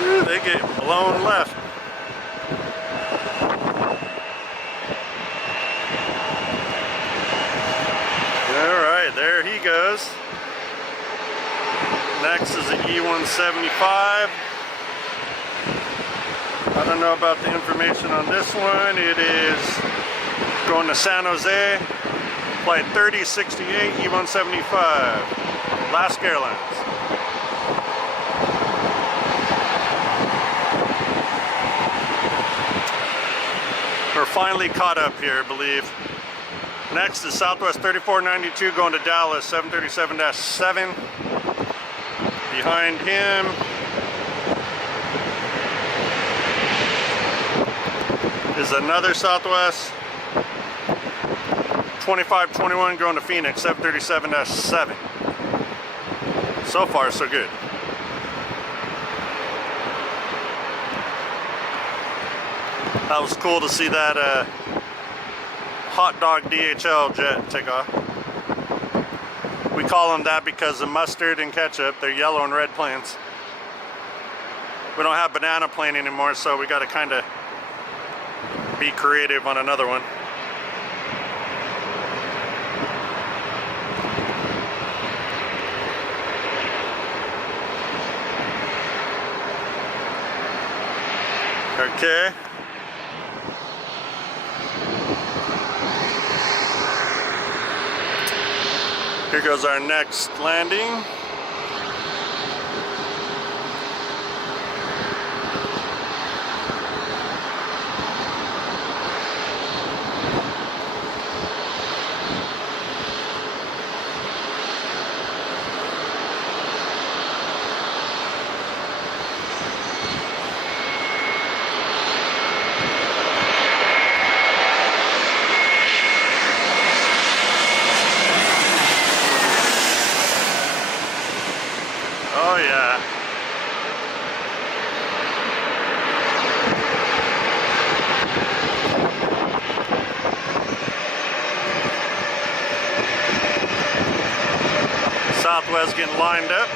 Ooh, they get blown left. All right, there he goes. Next is the E-175. I don't know about the information on this one. It is going to San Jose, flight 3068 E-175, Alaska Airlines. We're finally caught up here, I believe. Next is Southwest 3492 going to Dallas, 737-7. Behind him is another Southwest 2521 going to Phoenix, 737-7. So far, so good. That was cool to see that hot dog DHL jet take off. We call them that because of mustard and ketchup. They're yellow and red planes. We don't have banana plane anymore, so we got to kind of be creative on another one. Okay. Here goes our next landing. Oh yeah. Southwest getting lined up.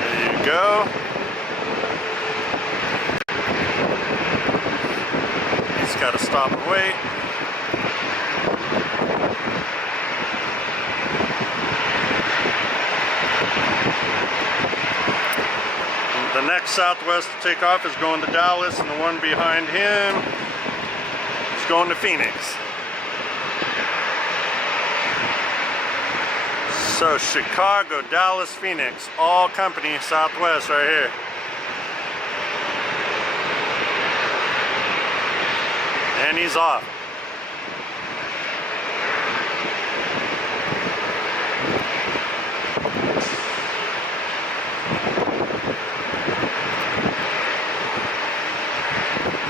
There you go. He's got to stop and wait. The next Southwest to take off is going to Dallas, and the one behind him is going to Phoenix. So Chicago, Dallas, Phoenix, all company Southwest right here. And he's off.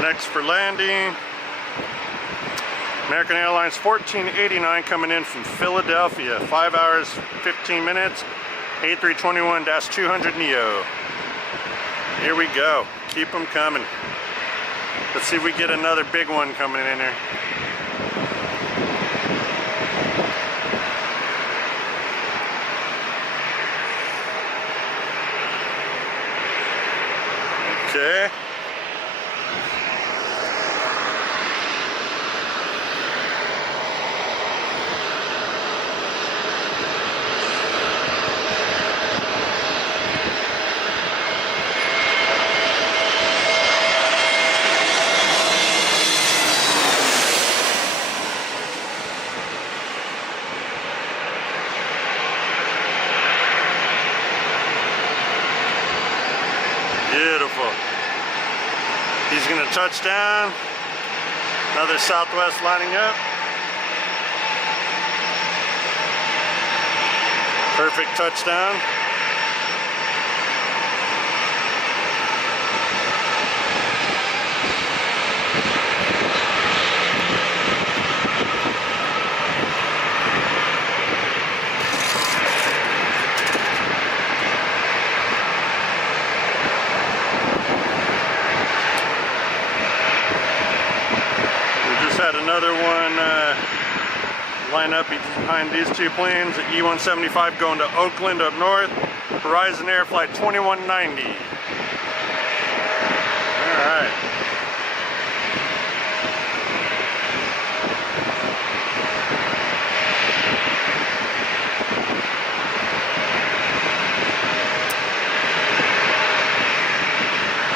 Next for landing, American Airlines 1489 coming in from Philadelphia, 5 hours 15 minutes, A321-200 Neo. Here we go, keep them coming. Let's see if we get another big one coming in here. Okay. Beautiful. He's going to touch down. Another Southwest lining up. Perfect touchdown. Had another one line up behind these two planes, the E-175 going to Oakland up north, Horizon Air Flight 2190. Alright.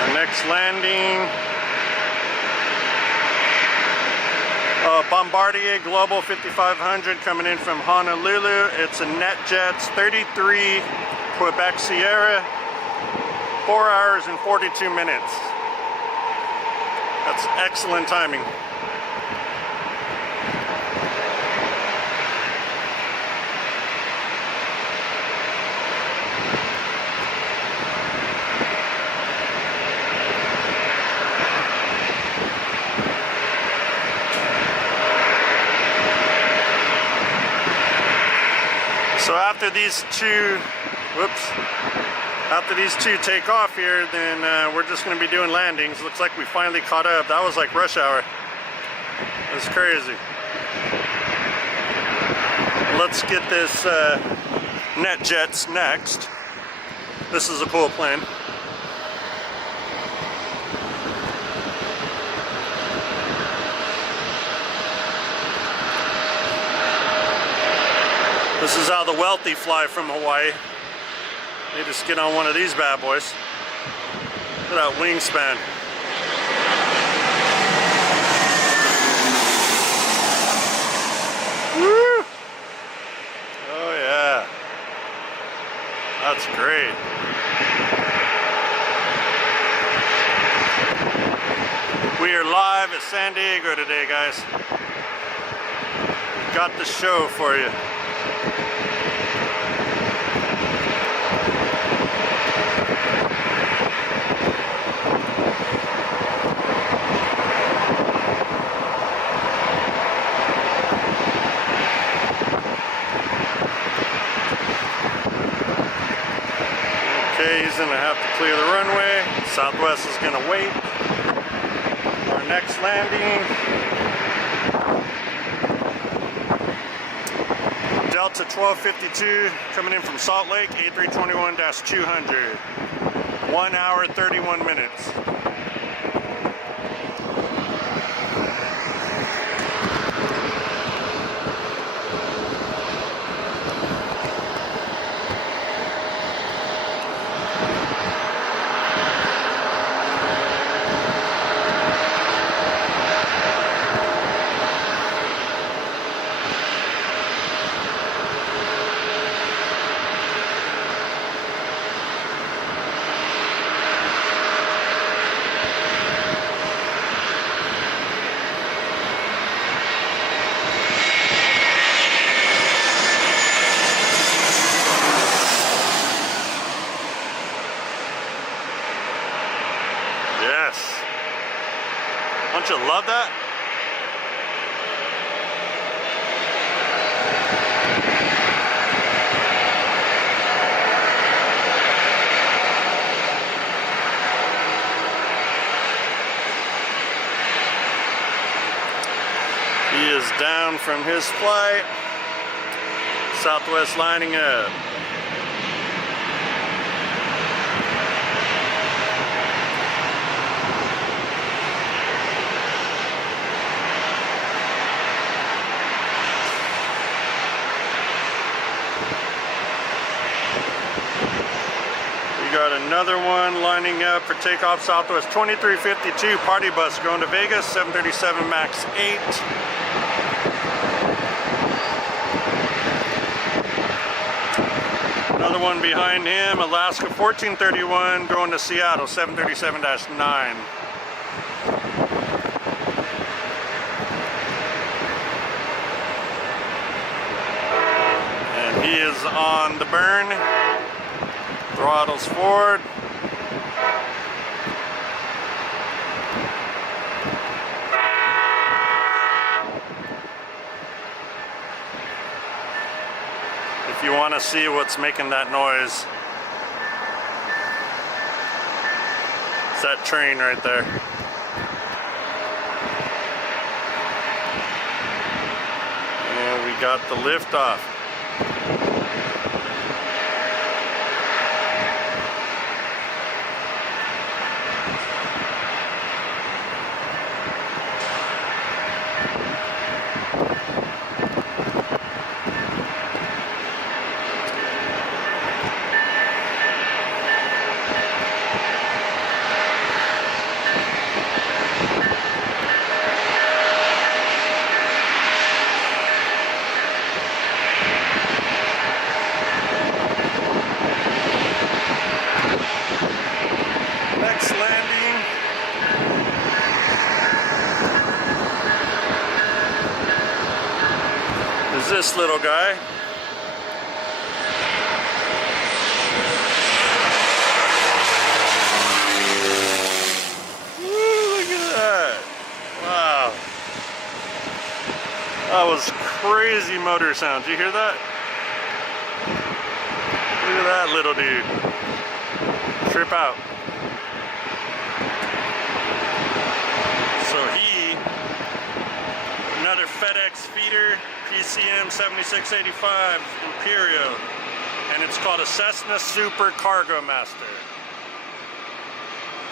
Our next landing, Bombardier Global 5500 coming in from Honolulu. It's a NetJets 33 Quebec Sierra, 4 hours and 42 minutes. That's excellent timing. So after these two, after these two take off here, then we're just going to be doing landings. Looks like we finally caught up. That was like rush hour. It was crazy. Let's get this NetJets next. This is a cool plane. This is how the wealthy fly from Hawaii. They just get on one of these bad boys. Look at that wingspan. Woo! Oh yeah. That's great. We are live at San Diego today, guys. Got the show for you. Okay, he's gonna have to clear the runway. Southwest is gonna wait. Our next landing. Delta 1252 coming in from Salt Lake, A321-200. 1 hour, 31 minutes. Yes. Don't you love that? He is down from his flight. Southwest lining up. Got another one lining up for takeoff. Southwest 2352 party bus going to Vegas, 737 MAX 8. Another one behind him, Alaska 1431 going to Seattle, 737-9. And he is on the burn. Throttles forward. If you want to see what's making that noise, it's that train right there. And we got the lift off. Next landing. Is this little guy. Woo, look at that. Wow. That was crazy motor sound. Did you hear that? Look at that little dude. Trip out. So another FedEx feeder, PCM 7685 Imperial, and it's called a Cessna Super Cargo Master.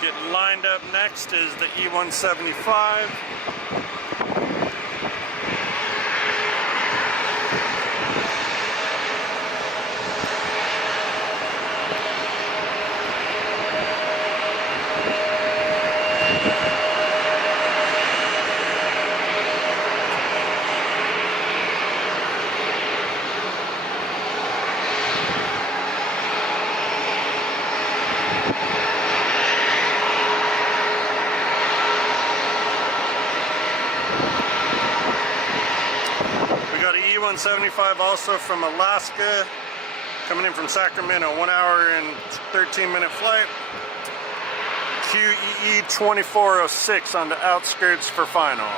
Getting lined up next is the E175. E175 also from Alaska, coming in from Sacramento, 1 hour and 13-minute flight. QEE 2406 on the outskirts for final.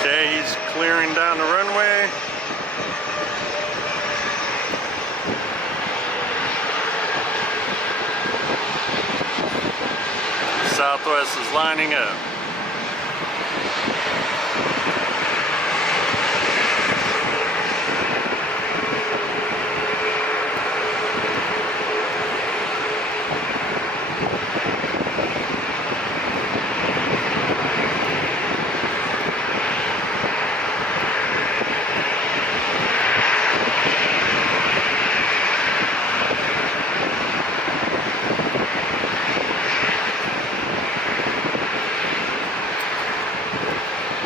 Okay, he's clearing down the runway. Southwest is lining up.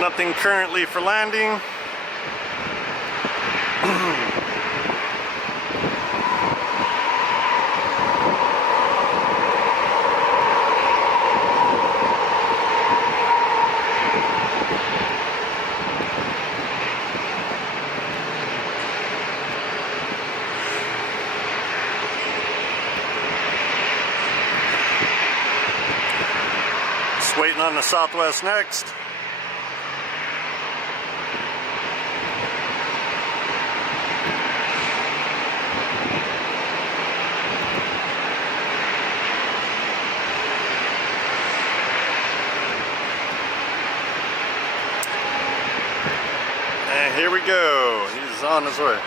Nothing currently for landing. Just waiting on the Southwest next. And here we go. He's on his way.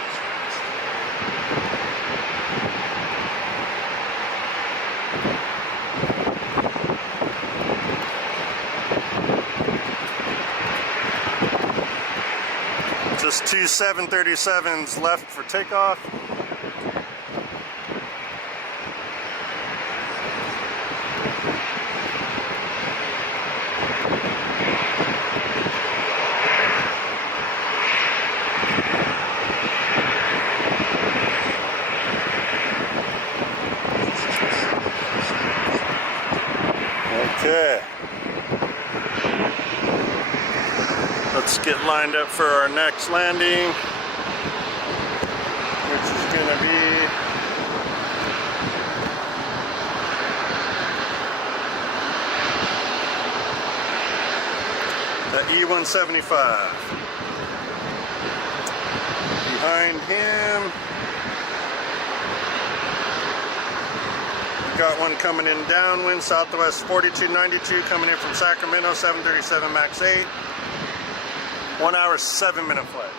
Just two 737s left for takeoff. Okay. Let's get lined up for our next landing, which is going to be the E175. Behind him, got one coming in downwind, Southwest 4292 coming in from Sacramento, 737 MAX 8. 1 hour, 7-minute flight.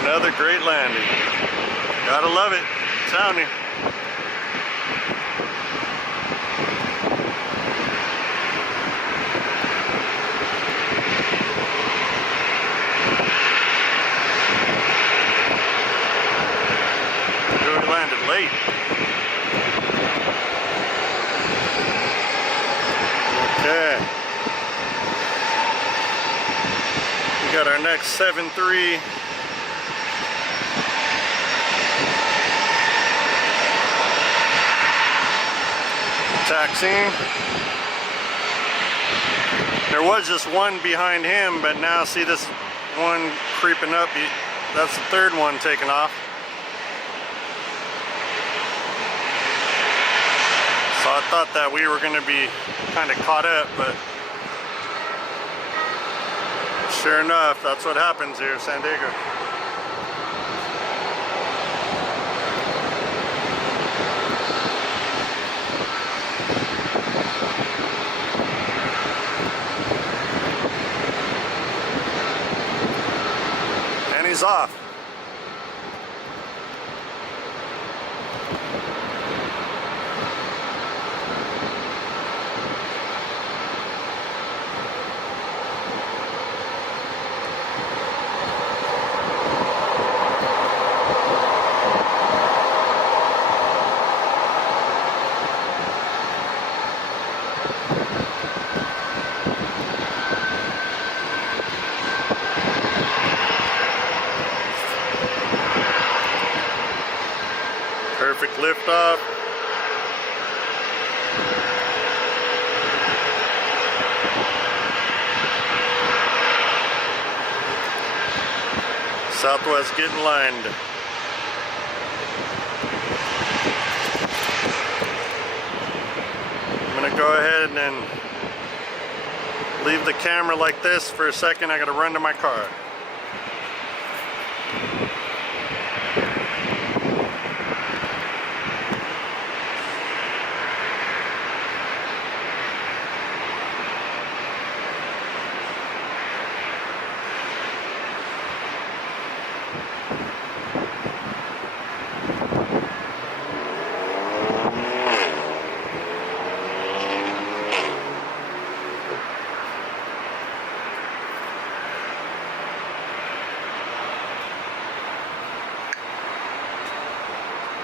Another great landing. Gotta love it. I'm telling you. We landed late. Okay. We got our next 7-3. Taxiing. There was just one behind him, but now see this one creeping up. That's the third one taking off. So I thought that we were going to be kind of caught up, but sure enough, that's what happens here, San Diego. He's off. Perfect liftoff. Southwest getting lined. I'm gonna go ahead and leave the camera like this for a second. I gotta run to my car.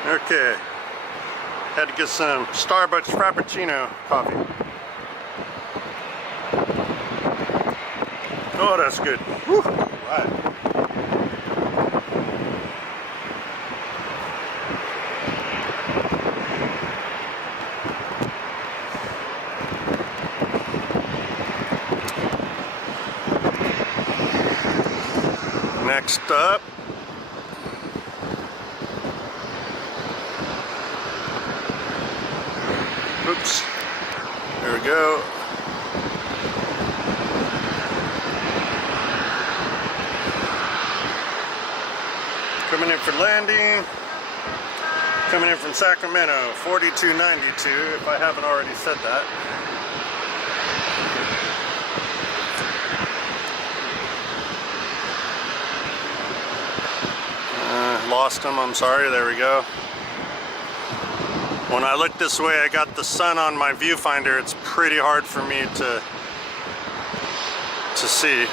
Okay, had to get some Starbucks Frappuccino coffee. Oh, that's good. Whew. Right. Next up, oops, there we go. Coming in for landing, coming in from Sacramento, 4292, if I haven't already said that. Lost him, I'm sorry, there we go. When I look this way, I got the sun on my viewfinder. It's pretty hard for me to see.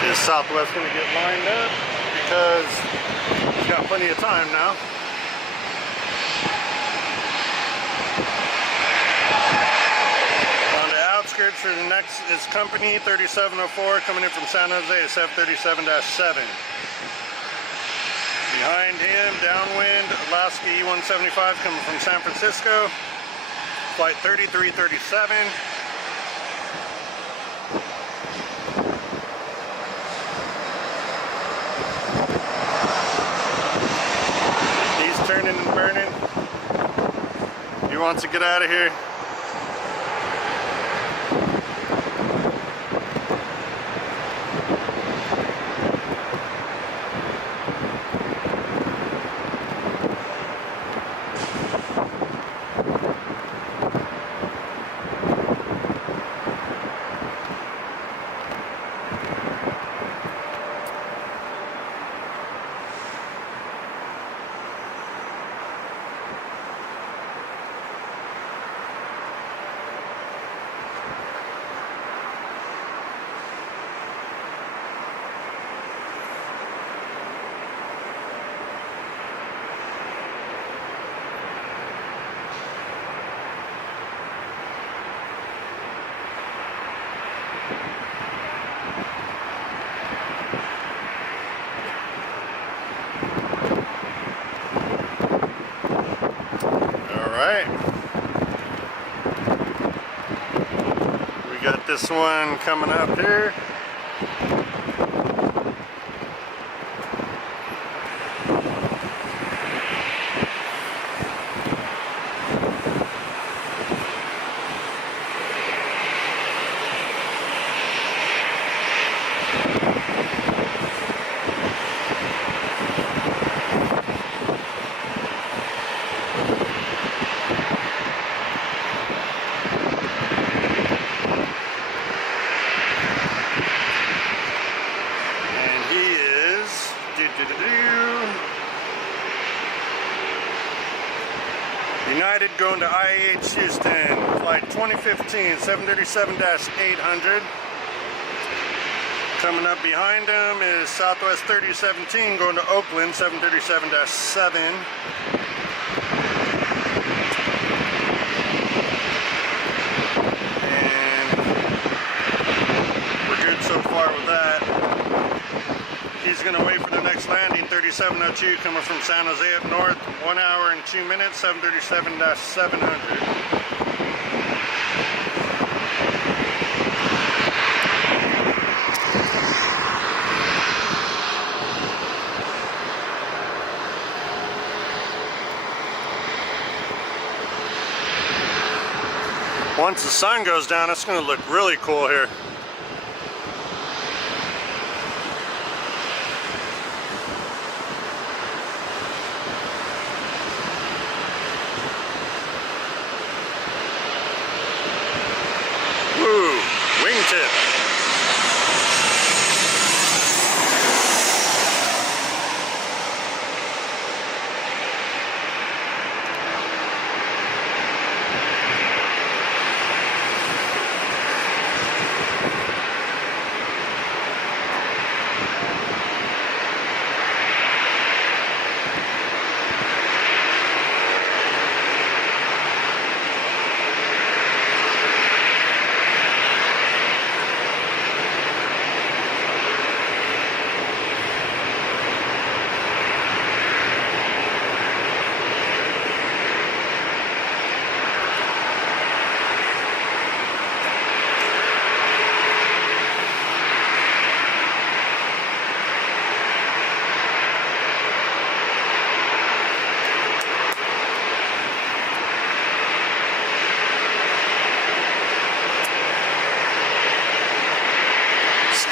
Is Southwest going to get lined up because he's got plenty of time now. On the outskirts for the next is company 3704 coming in from San Jose, 737-7. Behind him, downwind, Alaska E-175 coming from San Francisco, flight 3337. Turning and burning. He wants to get out of here. this one coming up here. United going to IH Houston, flight 2015, 737-800. Coming up behind them is Southwest 3017 going to Oakland, 737-7. And we're good so far with that. He's going to wait for the next landing, 3702 coming from San Jose up north, 1 hour and 2 minutes, 737-700. Once the sun goes down, it's going to look really cool here. Woo, wingtip.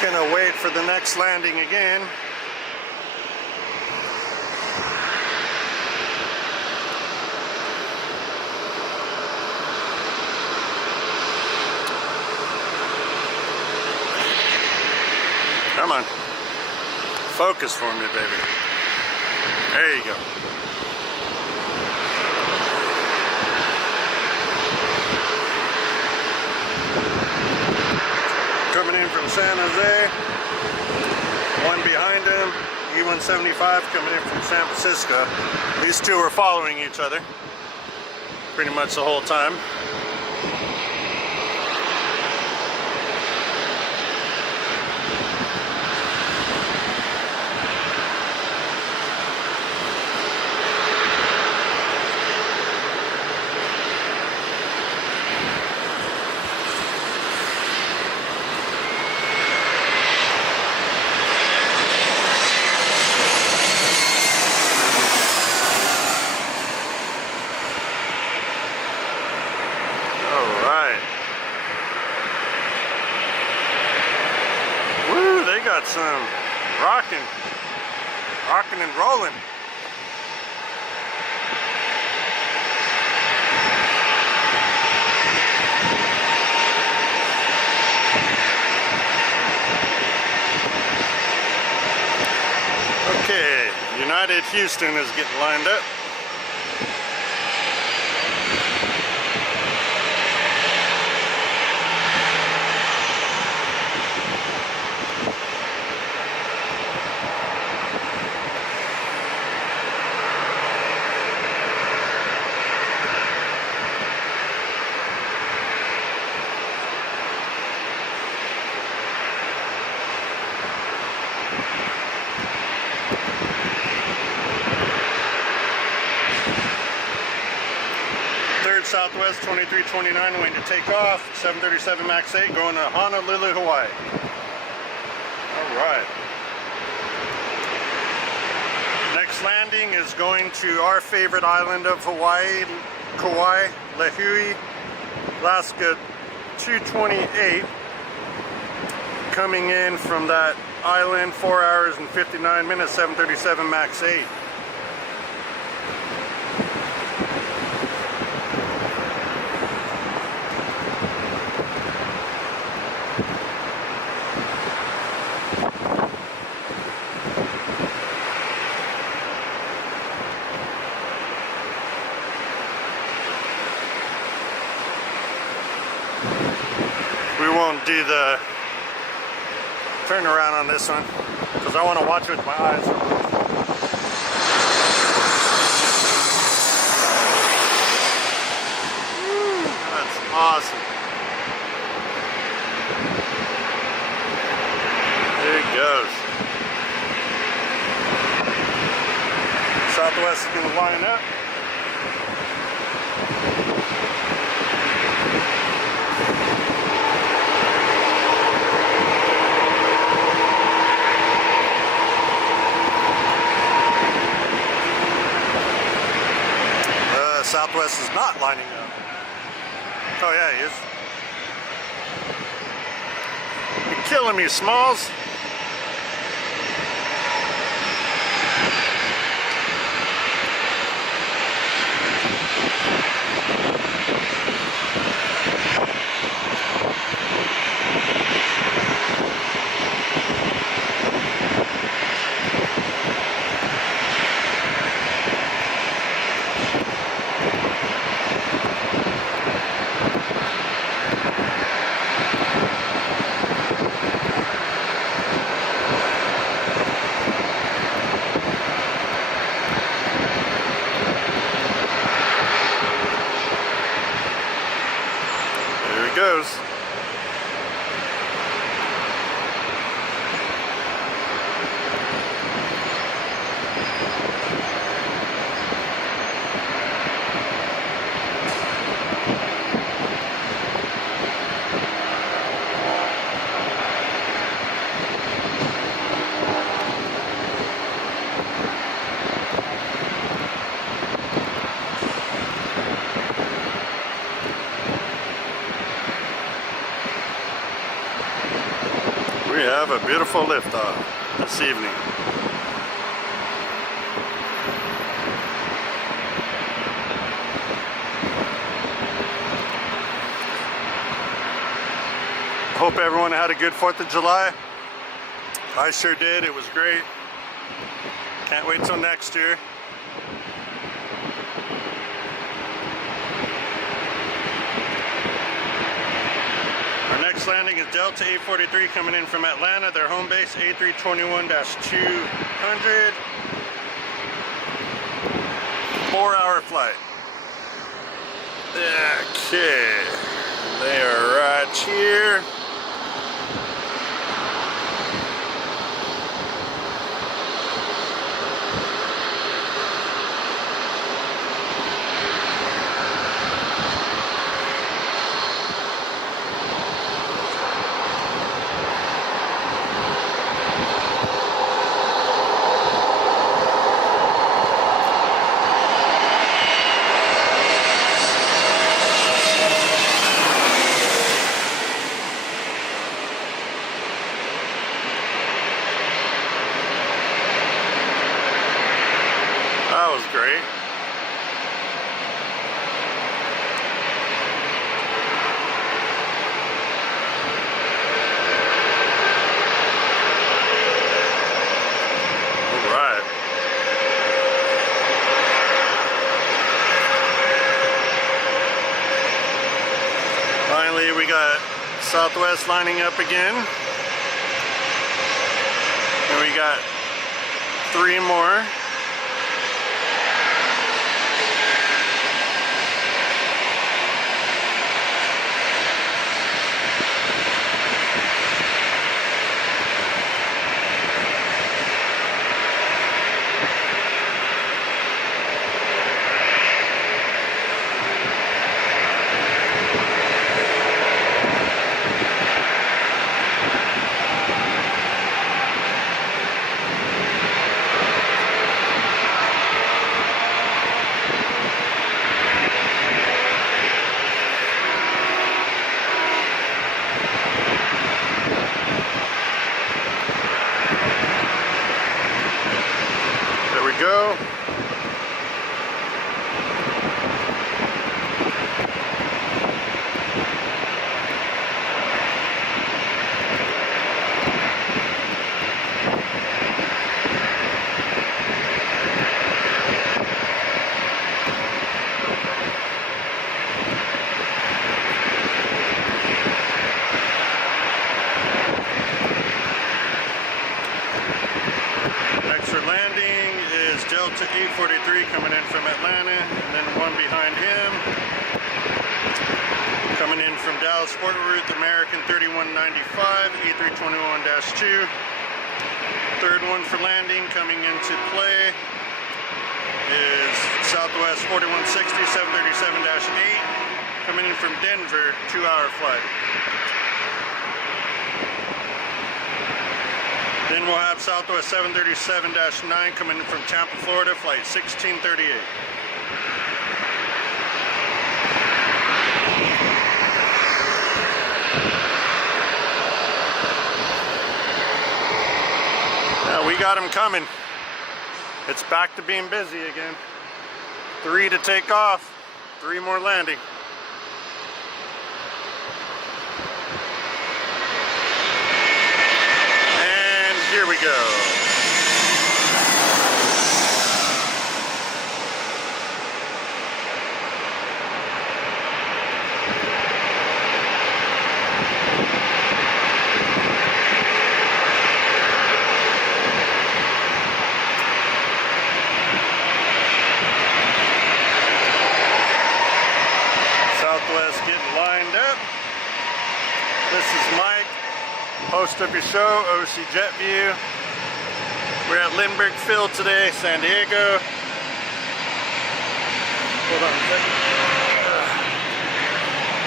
Gonna wait for the next landing again. Come on. Focus for me, baby. There you go. Coming in from San Jose, one behind him, E-175 coming in from San Francisco. These two are following each other pretty much the whole time. Got some rocking and rolling. Okay, United Houston is getting lined up. Southwest 2329 waiting to take off. 737 MAX 8 going to Honolulu, Hawaii. Alright. Next landing is going to our favorite island of Hawaii, Kauai, Lehui, Alaska 228. Coming in from that island, 4 hours and 59 minutes, 737 MAX 8. We won't do the turn around on this one because I want to watch it with my eyes. That's awesome. There it goes. Southwest is going to line up. Southwest is not lining up. Oh yeah, he is. You're killing me, Smalls. Goes. We have a beautiful liftoff this evening. Hope everyone had a good 4th of July. I sure did. It was great. Can't wait till next year. Next landing is Delta 843 coming in from Atlanta, their home base, A321-200. 4-hour flight. Okay, they are right here. That was great. All right. Finally, we got Southwest lining up again. And we got 3 more. to 843 coming in from Atlanta, and then one behind him coming in from Dallas Fort Worth, American 3195, A321-2. Third one for landing coming into play is Southwest 4160, 737-8, coming in from Denver, 2-hour flight. Then we'll have Southwest 737-9 coming in from Tampa, Florida, flight 1638. We got them coming. It's back to being busy again. 3 to take off, 3 more landing. And here we go. This is Mike, host of your show, OCjetView. We're at Lindbergh Field today, San Diego. Hold on a second.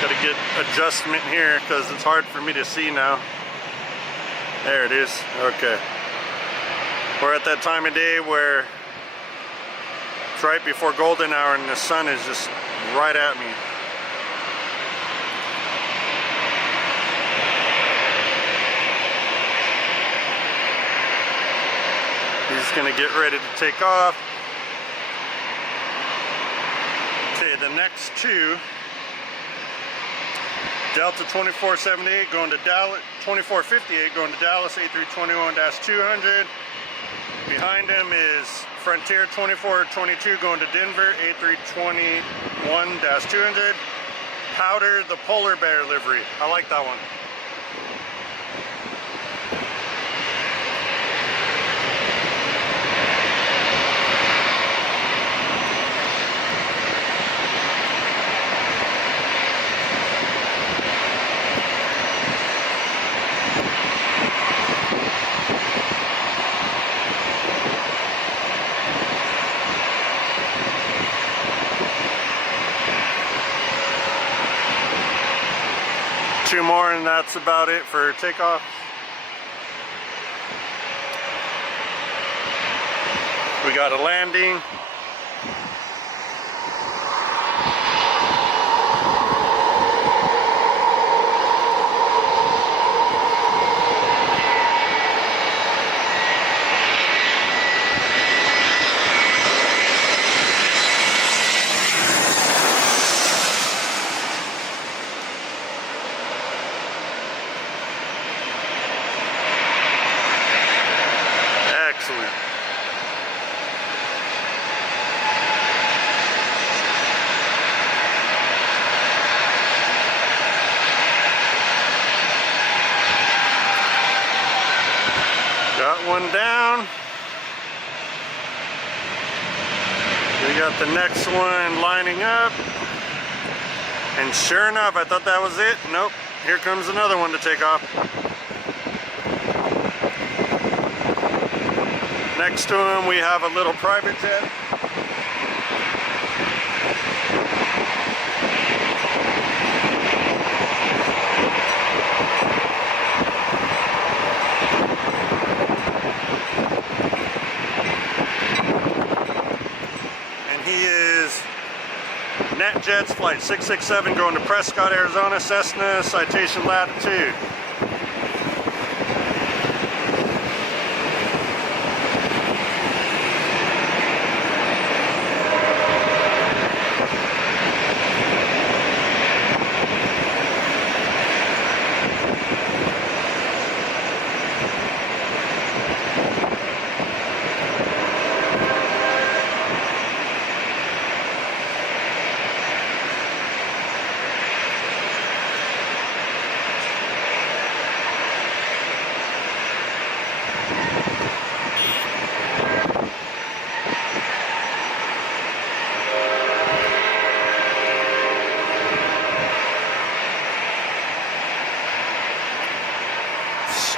Gotta get adjustment here because it's hard for me to see now. There it is. Okay. We're at that time of day where it's right before golden hour and the sun is just right at me. He's gonna get ready to take off. Okay, the next two, Delta 2478 going to Dallas, 2458 going to Dallas, A321-200. Behind him is Frontier 2422 going to Denver, A321-200. Powder, the polar bear livery. I like that one. Two more and that's about it for takeoff. We got a landing. Excellent. Got one down. We got the next one lining up. And sure enough, I thought that was it. Nope. Here comes another one to take off. Next to him, we have a little private jet. And he is NetJets flight 667 going to Prescott, Arizona, Cessna, citation latitude.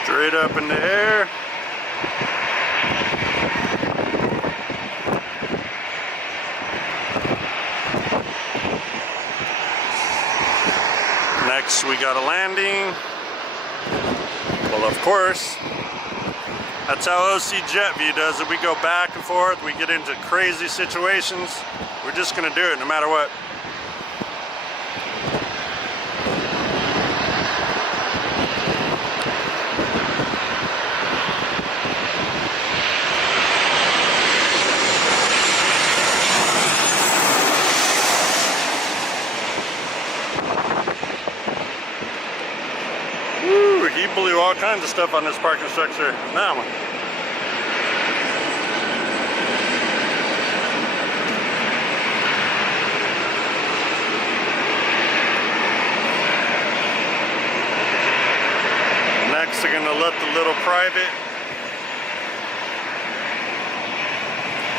Straight up in the air. Next we got a landing. Well, of course, that's how OCjetView does it. We go back and forth, we get into crazy situations. We're just gonna do it no matter what. Woo, he blew all kinds of stuff on this parking structure. That one. Next, they're gonna let the little private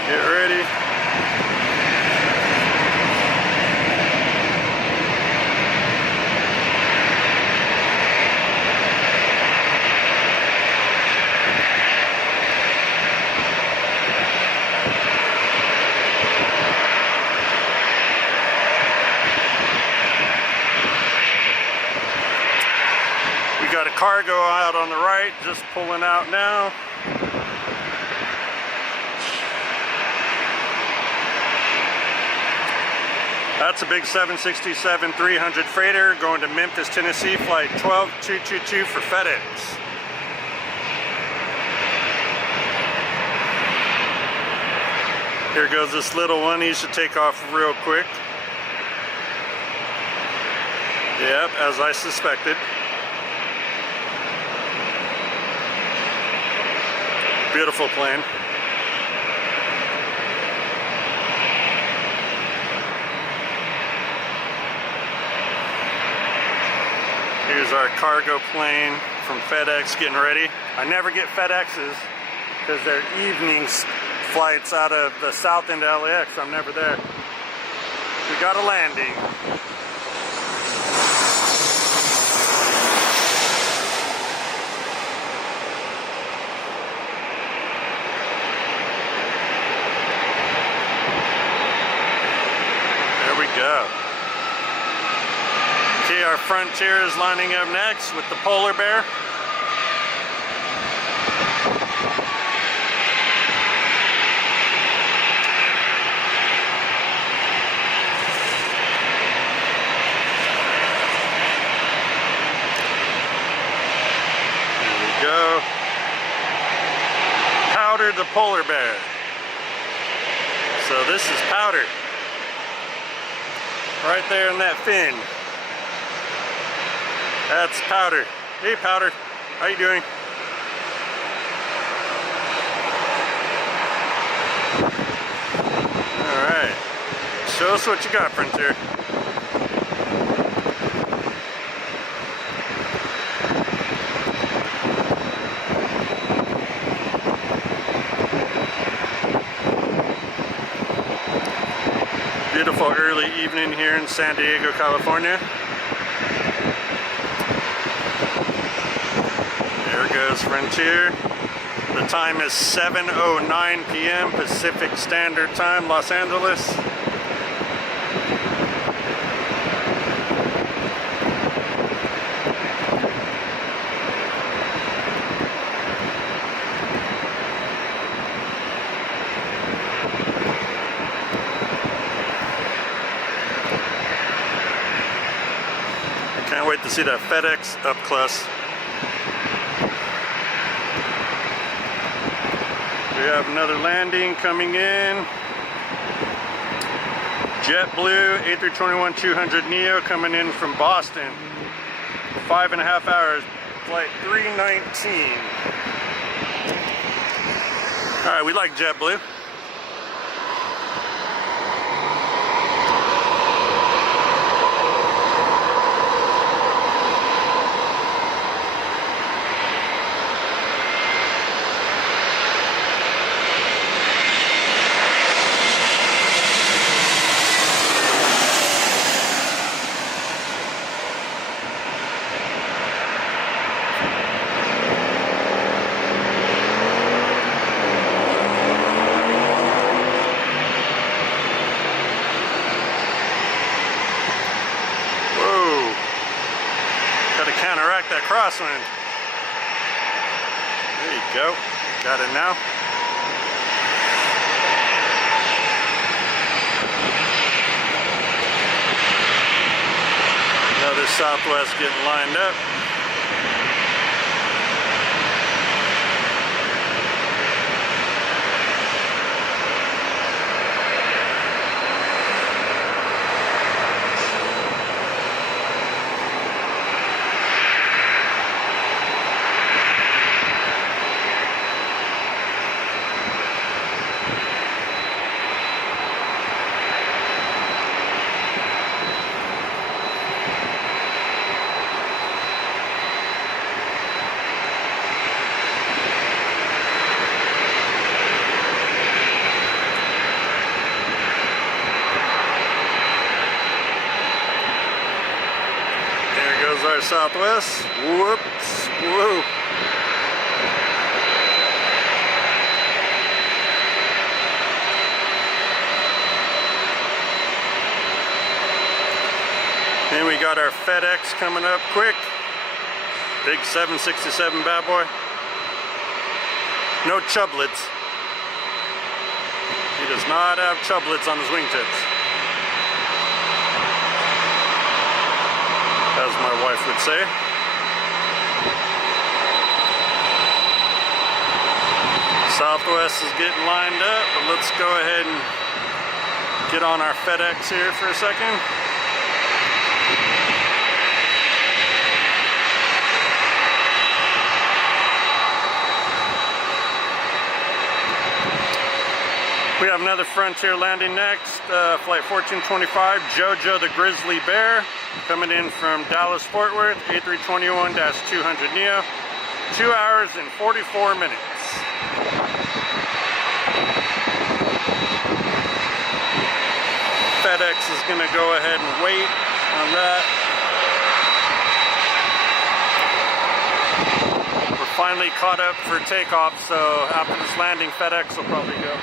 get ready. Got a cargo out on the right, just pulling out now. That's a big 767-300 freighter going to Memphis, Tennessee, flight 12222 for FedEx. Here goes this little one. He should take off real quick. Yep, as I suspected. Beautiful plane. Here's our cargo plane from FedEx getting ready. I never get FedExes because they're evening flights out of the south end of LAX. I'm never there. We got a landing. Go. Okay, our Frontier is lining up next with the polar bear. There we go. Powder the polar bear. So this is Powder. Right there in that fin. That's Powder. Hey Powder, how you doing? Alright. Show us what you got, Frontier. Beautiful early evening here in San Diego, California. There goes Frontier. The time is 7:09 p.m. Pacific Standard Time, Los Angeles. Can't wait to see that FedEx up close. We have another landing coming in. JetBlue A321-200 Neo coming in from Boston. 5.5 hours, flight 319. All right, we like JetBlue. crosswind. There you go. Got it now. Another Southwest getting lined up. Our Southwest. Whoops. Whoa. Then we got our FedEx coming up quick. Big 767 bad boy. No chublets. He does not have chublets on his wingtips, as my wife would say. Southwest is getting lined up, but let's go ahead and get on our FedEx here for a second. We have another Frontier landing next, flight 1425, Jojo the Grizzly Bear, coming in from Dallas Fort Worth, A321-200 Neo, 2 hours and 44 minutes. FedEx is going to go ahead and wait on that. We're finally caught up for takeoff, so after this landing, FedEx will probably go.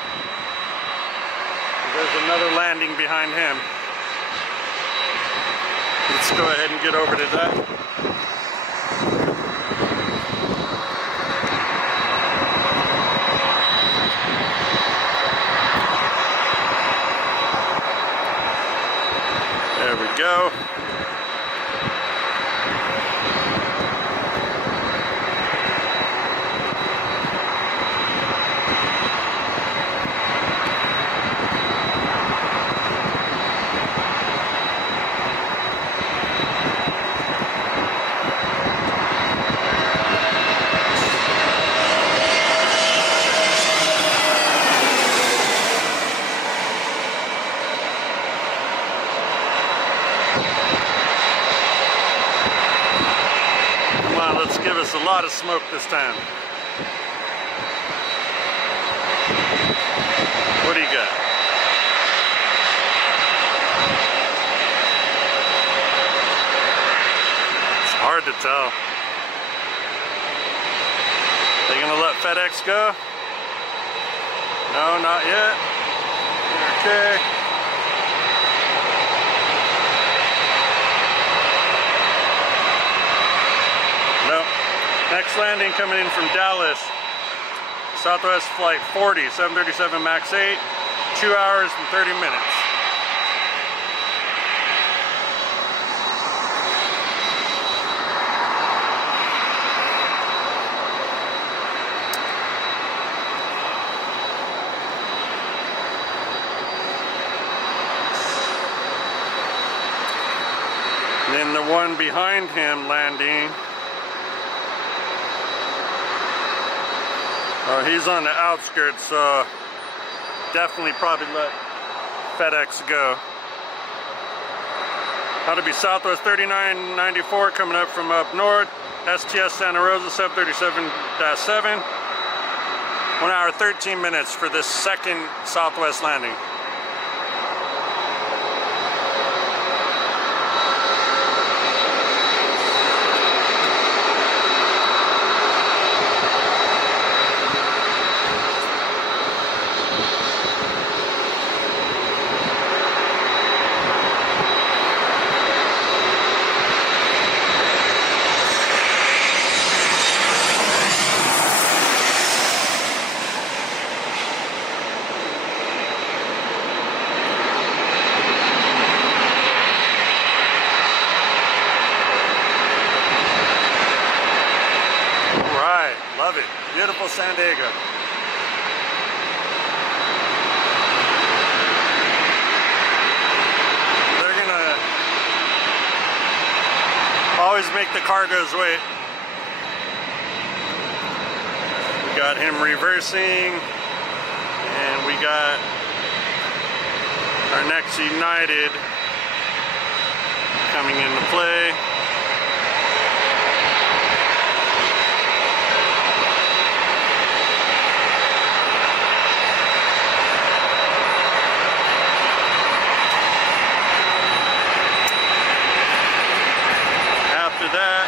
There's another landing behind him. Let's go ahead and get over to that. There we go. Let's give us a lot of smoke this time. What do you got? It's hard to tell. They gonna let FedEx go? No, not yet. Okay. Next landing coming in from Dallas, Southwest Flight 40, 737 MAX 8, 2 hours and 30 minutes. And then the one behind him landing, he's on the outskirts, so definitely probably let FedEx go. That'll be Southwest 3994 coming up from up north, STS Santa Rosa 737-7. 1 hour 13 minutes for this second Southwest landing. Love it. Beautiful San Diego. They're gonna always make the cargoes wait. We got him reversing, and we got our next United coming into play. After that,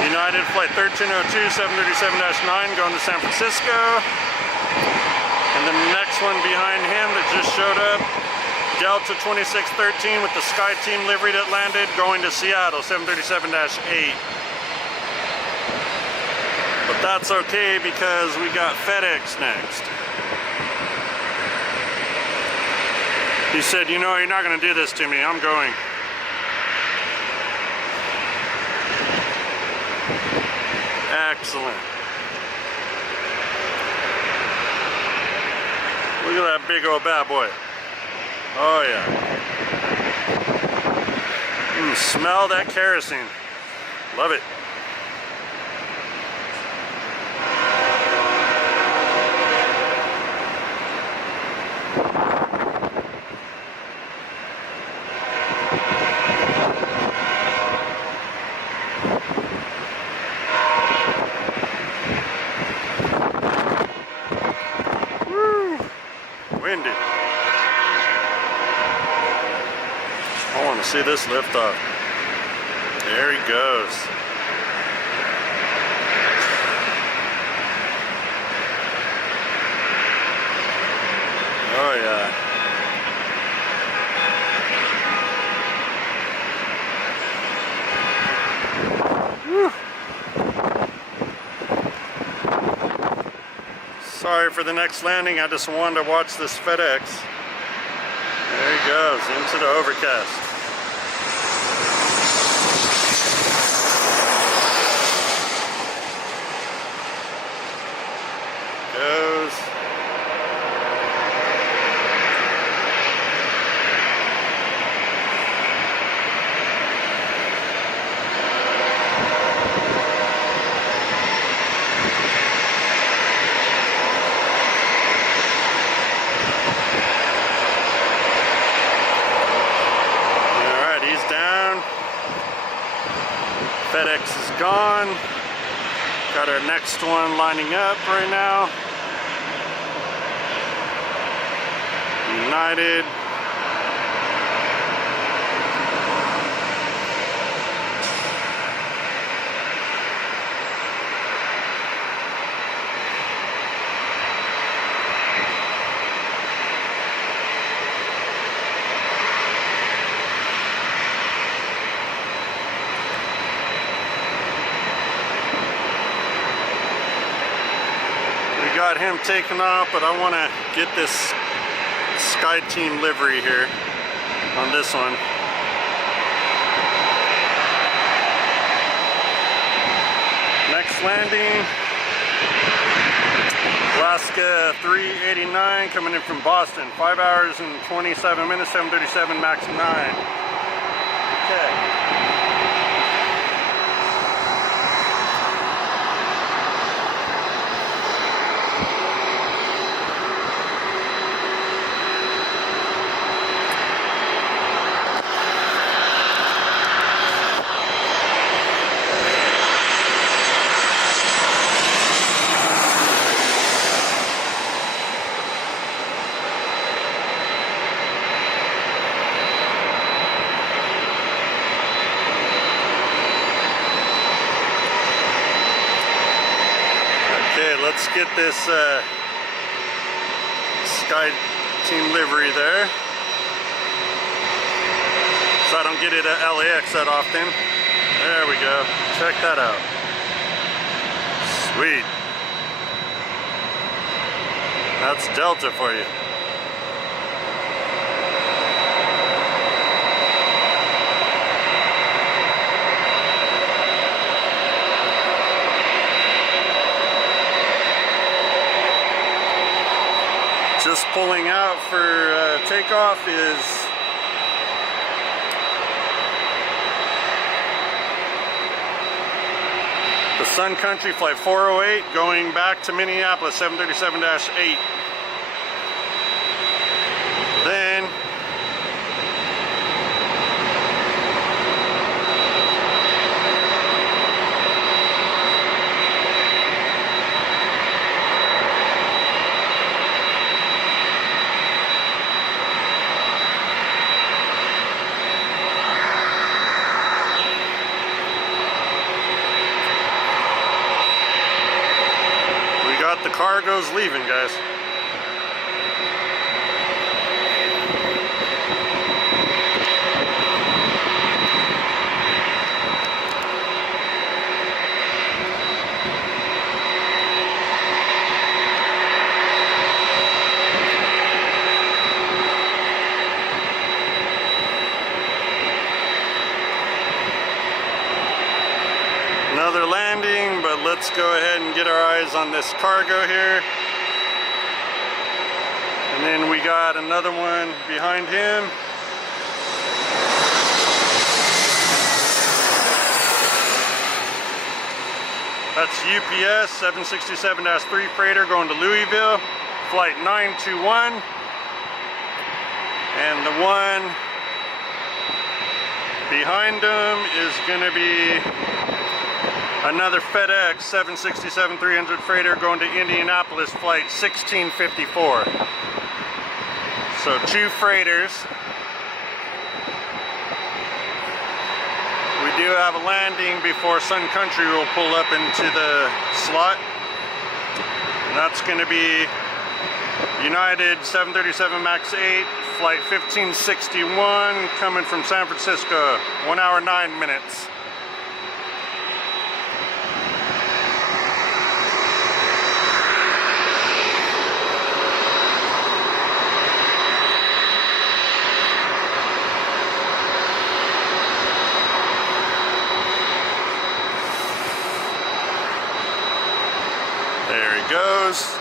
United Flight 1302, 737-9 going to San Francisco. And the next one behind him that just showed up, Delta 2613 with the Sky Team livery that landed going to Seattle, 737-8. But that's okay because we got FedEx next. He said, you know, you're not going to do this to me. I'm going. Excellent. Look at that big old bad boy. Oh yeah. Smell that kerosene. Love it. Windy. I want to see this lift off. There he goes. Oh yeah. Whew. Sorry for the next landing, I just wanted to watch this FedEx. There he goes, into the overcast. Goes. FedEx is gone. Got our next one lining up right now. United. Got him taken off, but I want to get this Sky Team livery here on this one. Next landing, Alaska 389 coming in from Boston, 5 hours and 27 minutes, 737 MAX 9. Okay. Let's get this Sky Team livery there, so I don't get it at LAX that often. There we go. Check that out. Sweet. That's Delta for you. Just pulling out for takeoff is the Sun Country Flight 408 going back to Minneapolis, 737-8. Then we got the cargoes leaving, guys. Another landing, but let's go ahead and get our eyes on this cargo here. And then we got another one behind him. That's UPS 767-3 freighter going to Louisville, flight 921. And the one behind them is going to be another FedEx 767-300 freighter going to Indianapolis, flight 1654. So 2 freighters. We do have a landing before Sun Country will pull up into the slot. And that's going to be United 737 MAX 8, flight 1561, coming from San Francisco, 1 hour 9 minutes. There he goes.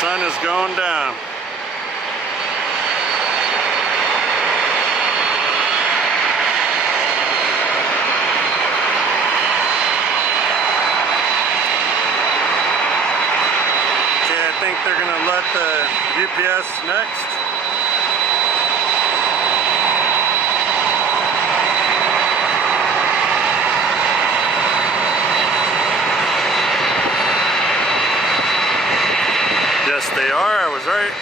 Sun is going down. Okay, I think they're going to let the UPS next. Yes, they are. I was right.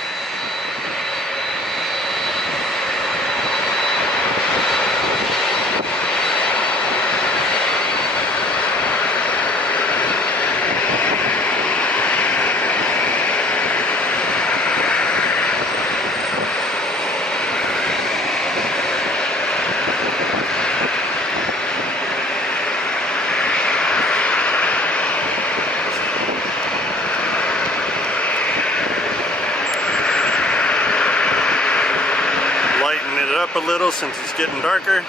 Up a little since it's getting darker.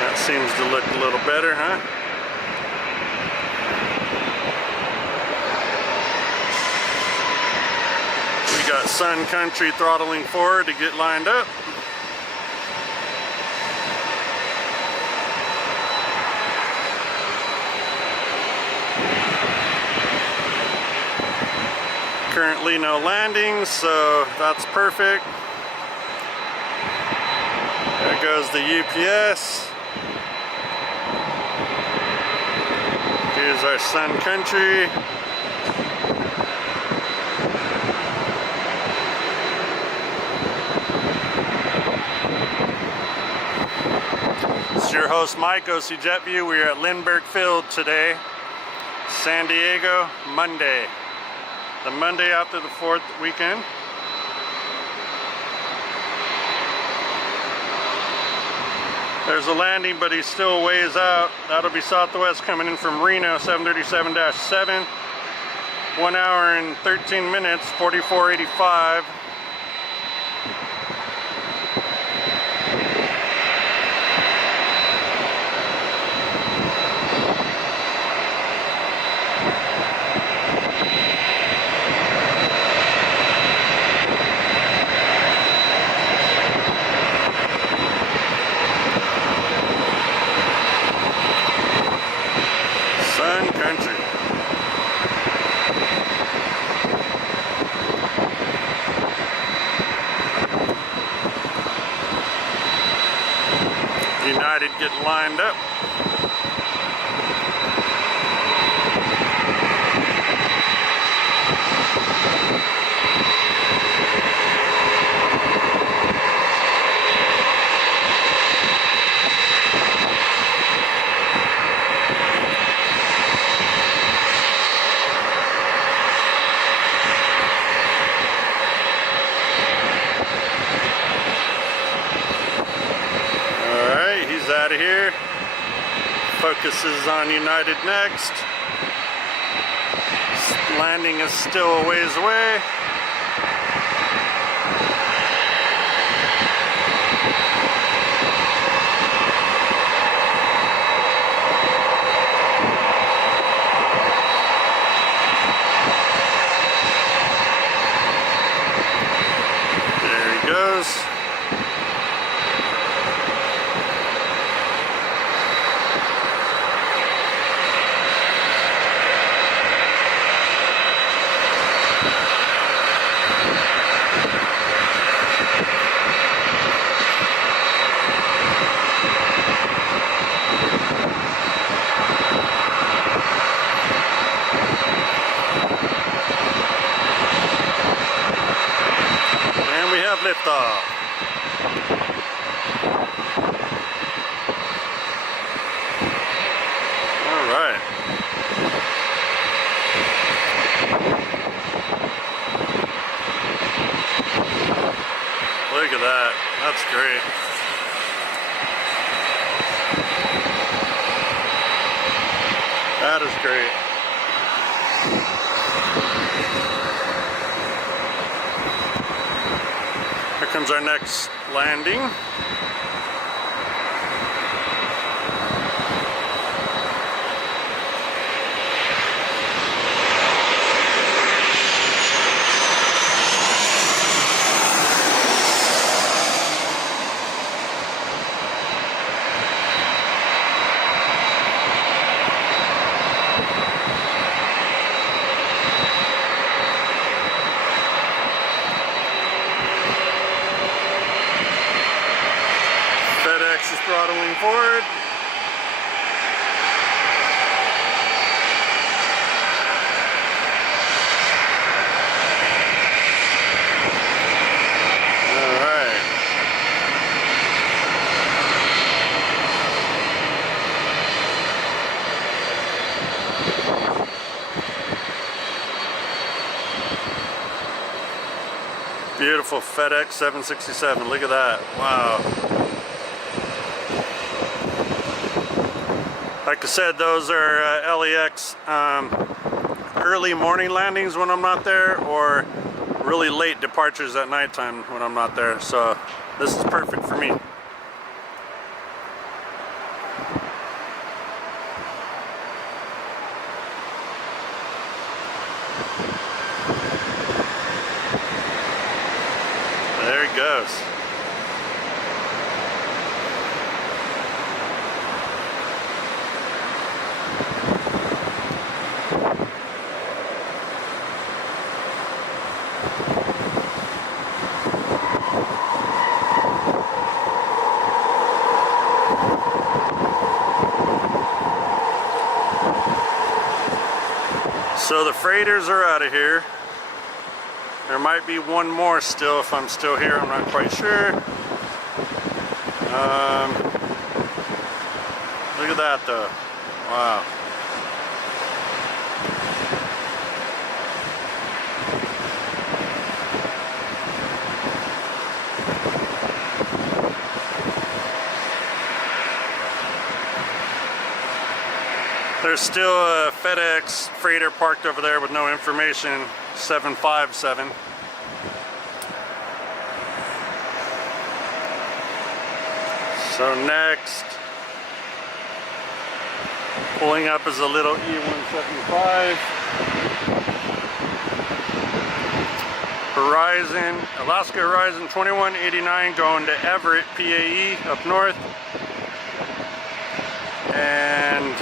That seems to look a little better, huh? We got Sun Country throttling forward to get lined up. Currently no landings, so that's perfect. There goes the UPS. Here's our sun country. It's your host Mike, OCjetView. We are at Lindbergh Field today, San Diego, Monday. The Monday after the 4th weekend. There's a landing, but he's still ways out. That'll be Southwest coming in from Reno, 737-7. 1 hour and 13 minutes, 44.85. Sun country. United getting lined up. Out of here. Focuses on United next. Landing is still a ways away. There he goes. Liftoff. All right. Look at that. That's great. That is great. Here comes our next landing. FedEx is throttling forward. All right. Beautiful FedEx 767. Look at that. Wow. Like I said, those are LAX early morning landings when I'm not there, or really late departures at nighttime when I'm not there. So this is perfect for me. There he goes. the freighters are out of here. There might be one more still if I'm still here, I'm not quite sure. Look at that though. Wow. There's still a FedEx freighter parked over there with no information, 757. So next, pulling up is a little E-175. Horizon, Alaska Horizon 2189 going to Everett, PAE up north. And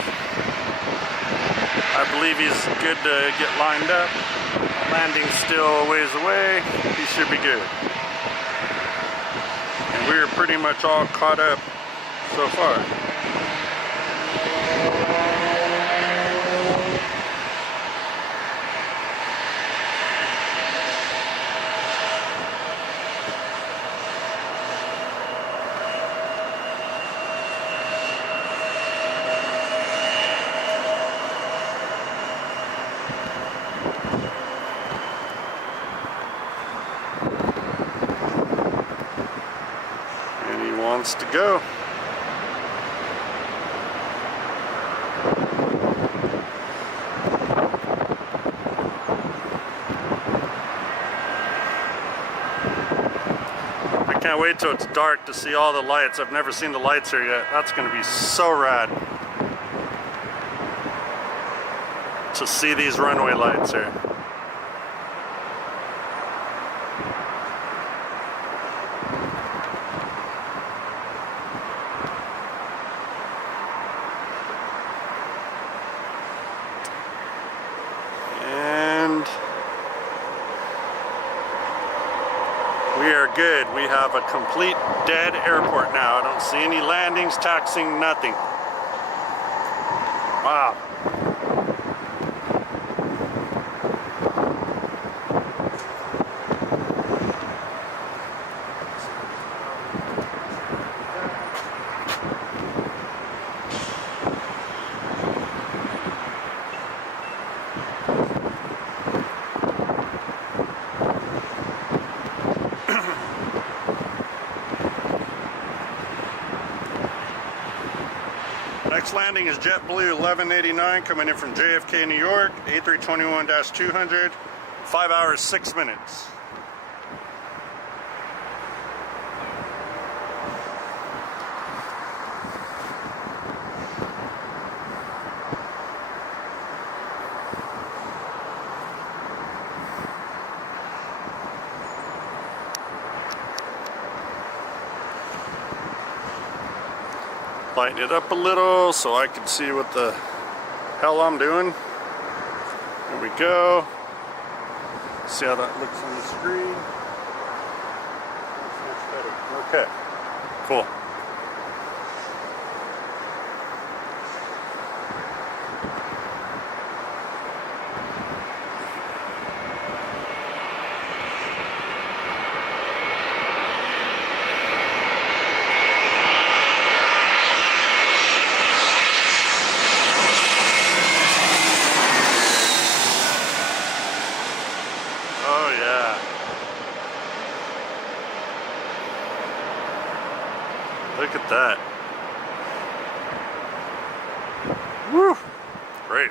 I believe he's good to get lined up. Landing's still a ways away. He should be good. And we're pretty much all caught up so far. Wants to go. I can't wait till it's dark to see all the lights. I've never seen the lights here yet. That's going to be so rad to see these runway lights here. We are good. We have a complete dead airport now. I don't see any landings, taxiing, nothing. Wow. Next landing is JetBlue 1189 coming in from JFK, New York, A321-200, 5 hours, 6 minutes. Lighten it up a little so I can see what the hell I'm doing. There we go. See how that looks on the screen. Much better. Okay, cool. Look at that. Woo! Great.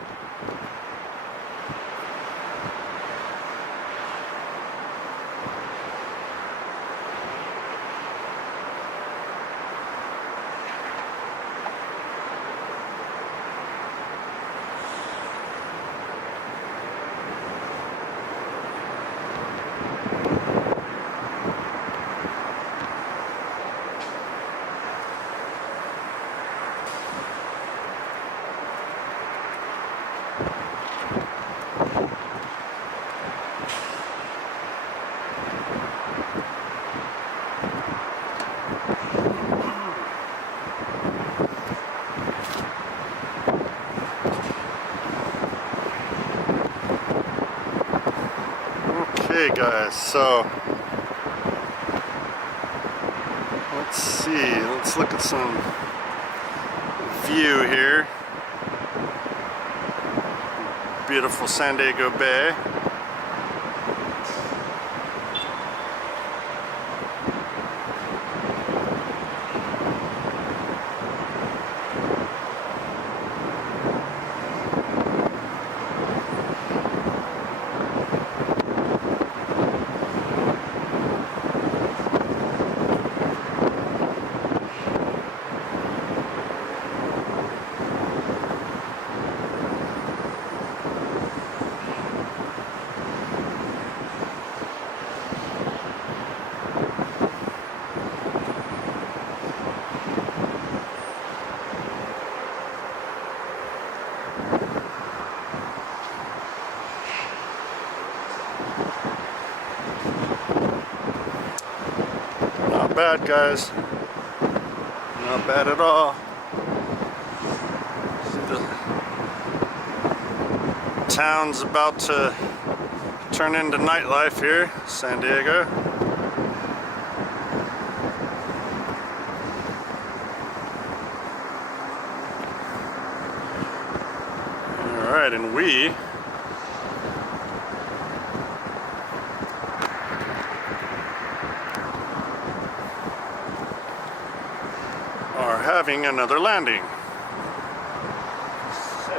Alrighty guys, so let's see, let's look at some view here. Beautiful San Diego Bay. Not bad, guys. Not bad at all. See, the town's about to turn into nightlife here, San Diego. All right, and we are having another landing. So,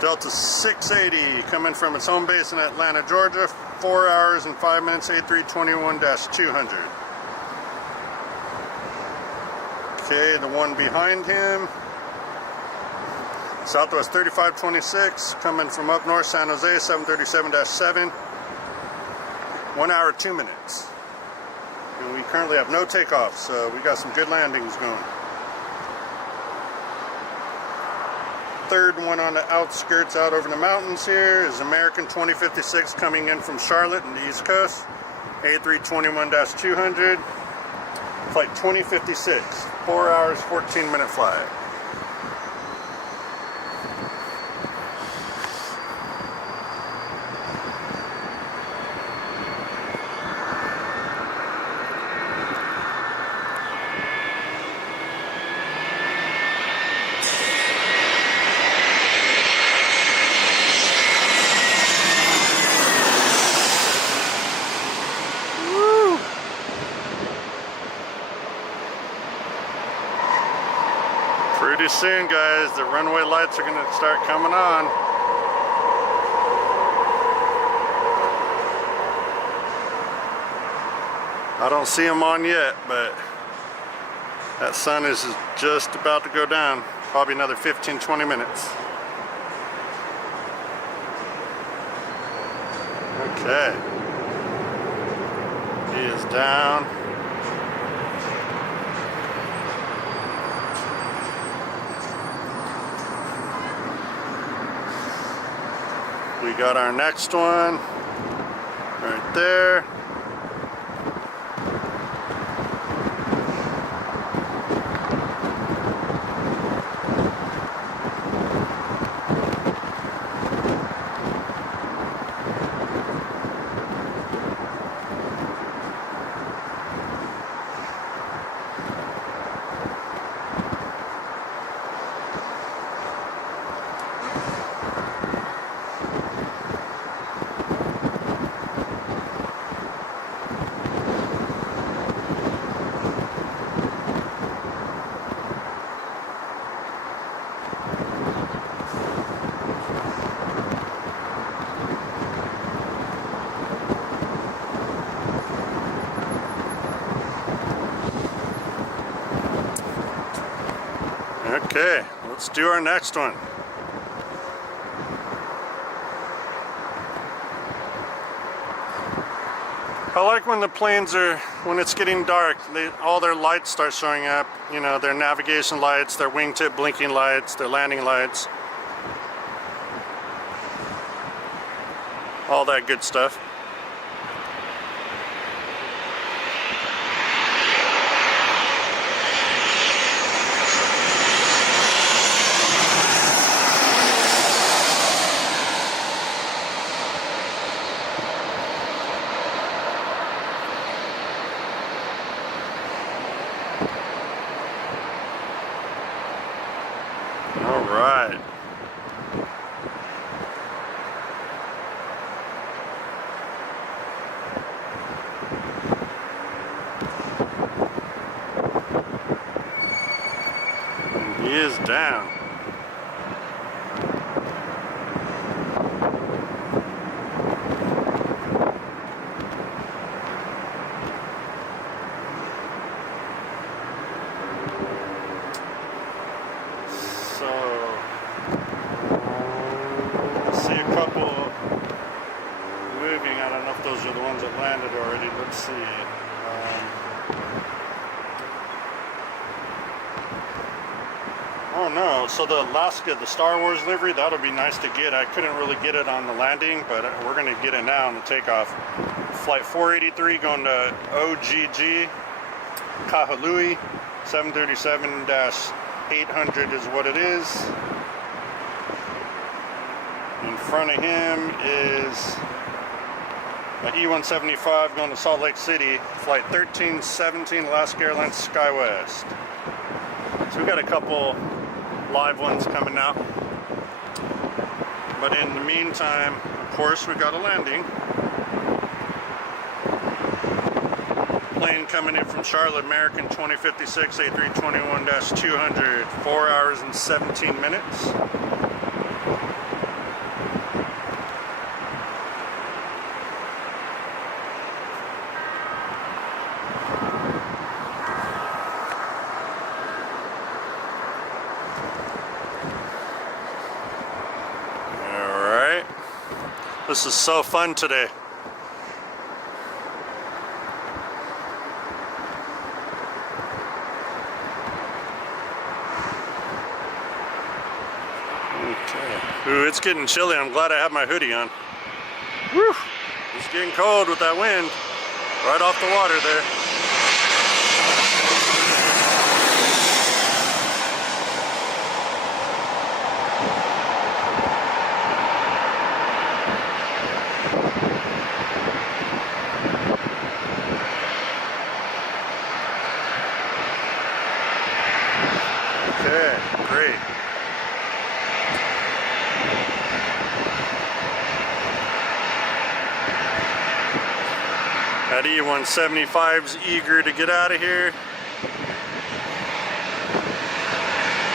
Delta 680 coming from its home base in Atlanta, Georgia, 4 hours and 5 minutes, A321-200. Okay, the one behind him, Southwest 3526, coming from up north, San Jose, 737-7, 1 hour, 2 minutes. And we currently have no takeoffs, so we got some good landings going. Third one on the outskirts out over the mountains here is American 2056 coming in from Charlotte and the East Coast, A321-200, flight 2056, 4 hours, 14-minute flight. Pretty soon, guys, the runway lights are going to start coming on. I don't see them on yet, but that sun is just about to go down. Probably another 15-20 minutes. Okay. He is down. We got our next one right there. Okay, let's do our next one. I like when the planes are, when it's getting dark, all their lights start showing up. You know, their navigation lights, their wingtip blinking lights, their landing lights. All that good stuff. All right. And he is down. See a couple moving. I don't know if those are the ones that landed already. Let's see. Oh no, so the Alaska, the Star Wars livery, that'll be nice to get. I couldn't really get it on the landing, but we're going to get it now on the takeoff. Flight 483 going to OCjetView, Kahului, 737-800 is what it is. In front of him is an E-175 going to Salt Lake City, flight 1317, Alaska Airlines SkyWest. So we got a couple live ones coming now. But in the meantime, of course, we got a landing. Plane coming in from Charlotte, American 2056, A321-200, 4 hours and 17 minutes. This is so fun today. Okay. Ooh, it's getting chilly. I'm glad I have my hoodie on. Woo! It's getting cold with that wind right off the water there. Okay, great. That E-175's eager to get out of here.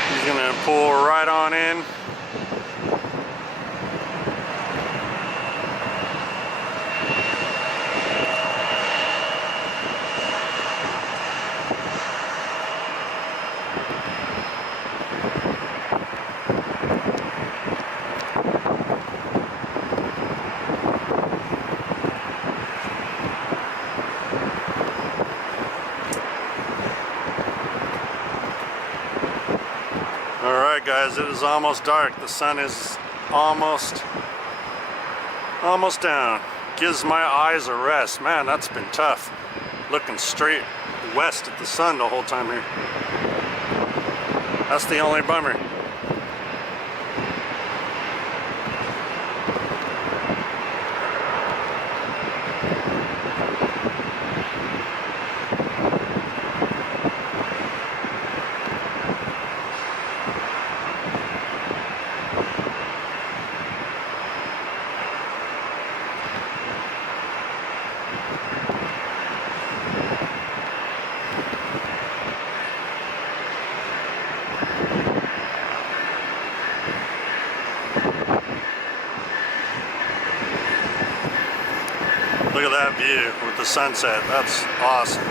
He's gonna pull right on in. Alright guys, it is almost dark. The sun is almost down. Gives my eyes a rest. Man, that's been tough. Looking straight west at the sun the whole time here. That's the only bummer. Look at that view with the sunset. That's awesome.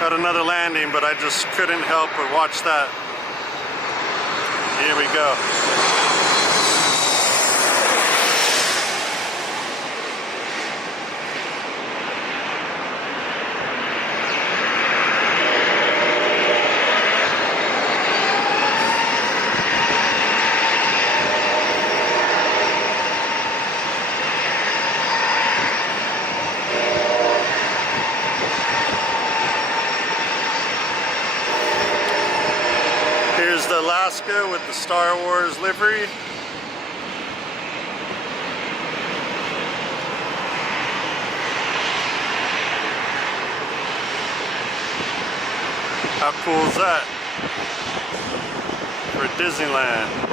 Got another landing, but I just couldn't help but watch that. Here we go. Here's the Alaska with the Star Wars livery. How cool is that? For Disneyland.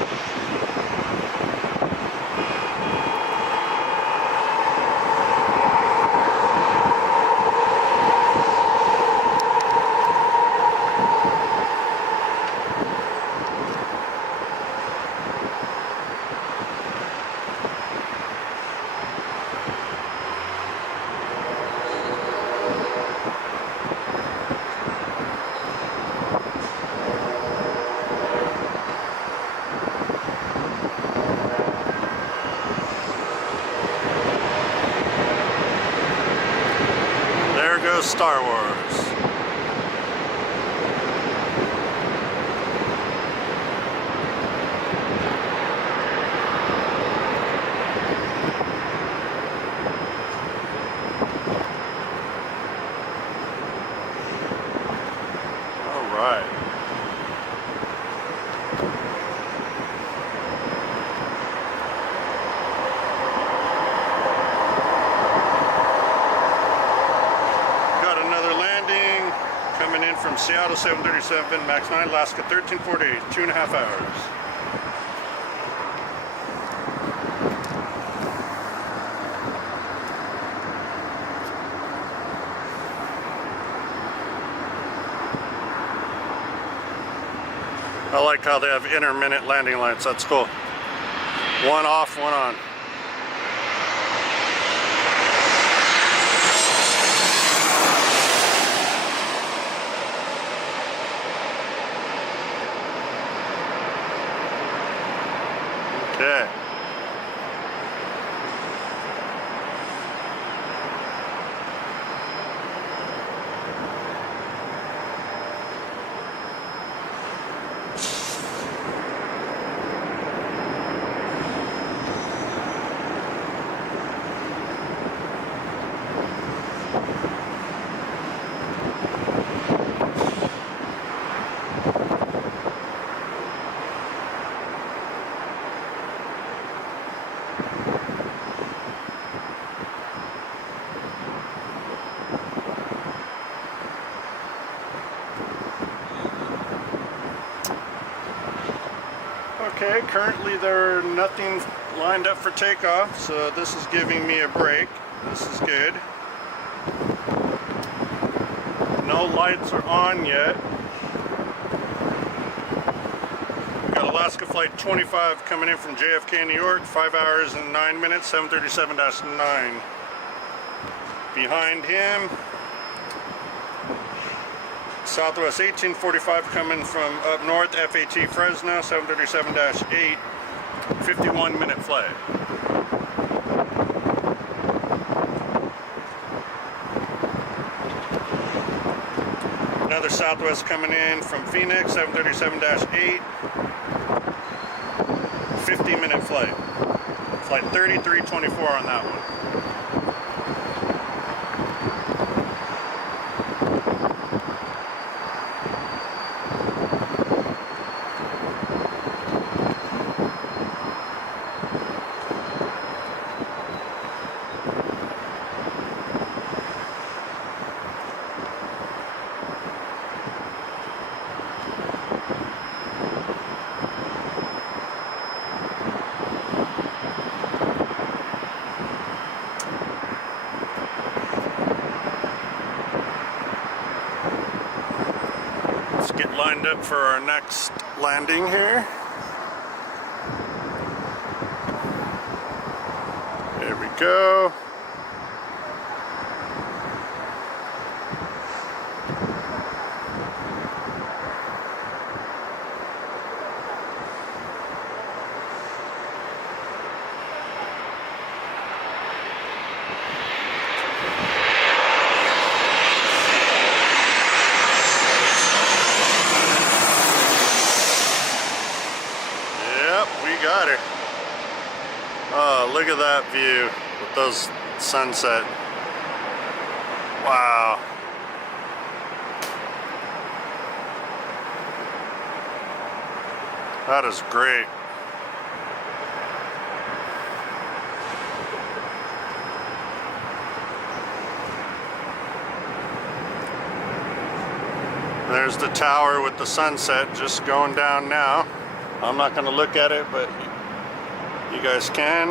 There goes Star Wars. All right. Got another landing coming in from Seattle 737 MAX 9, Alaska 1348, 2.5 hours. I like how they have intermittent landing lights. That's cool. One off, one on. Okay. Okay, currently there are nothing lined up for takeoff, so this is giving me a break. This is good. No lights are on yet. We got Alaska Flight 25 coming in from JFK, New York, 5 hours and 9 minutes, 737-9. Behind him, Southwest 1845 coming from up north, FAT Fresno, 737-8, 51-minute flight. Another Southwest coming in from Phoenix, 737-8, 50-minute flight. Flight 3324 on that one. Get lined up for our next landing here. There we go. Got her. Oh, look at that view with those sunset. Wow. That is great. there's the tower with the sunset just going down now. I'm not going to look at it, but you guys can.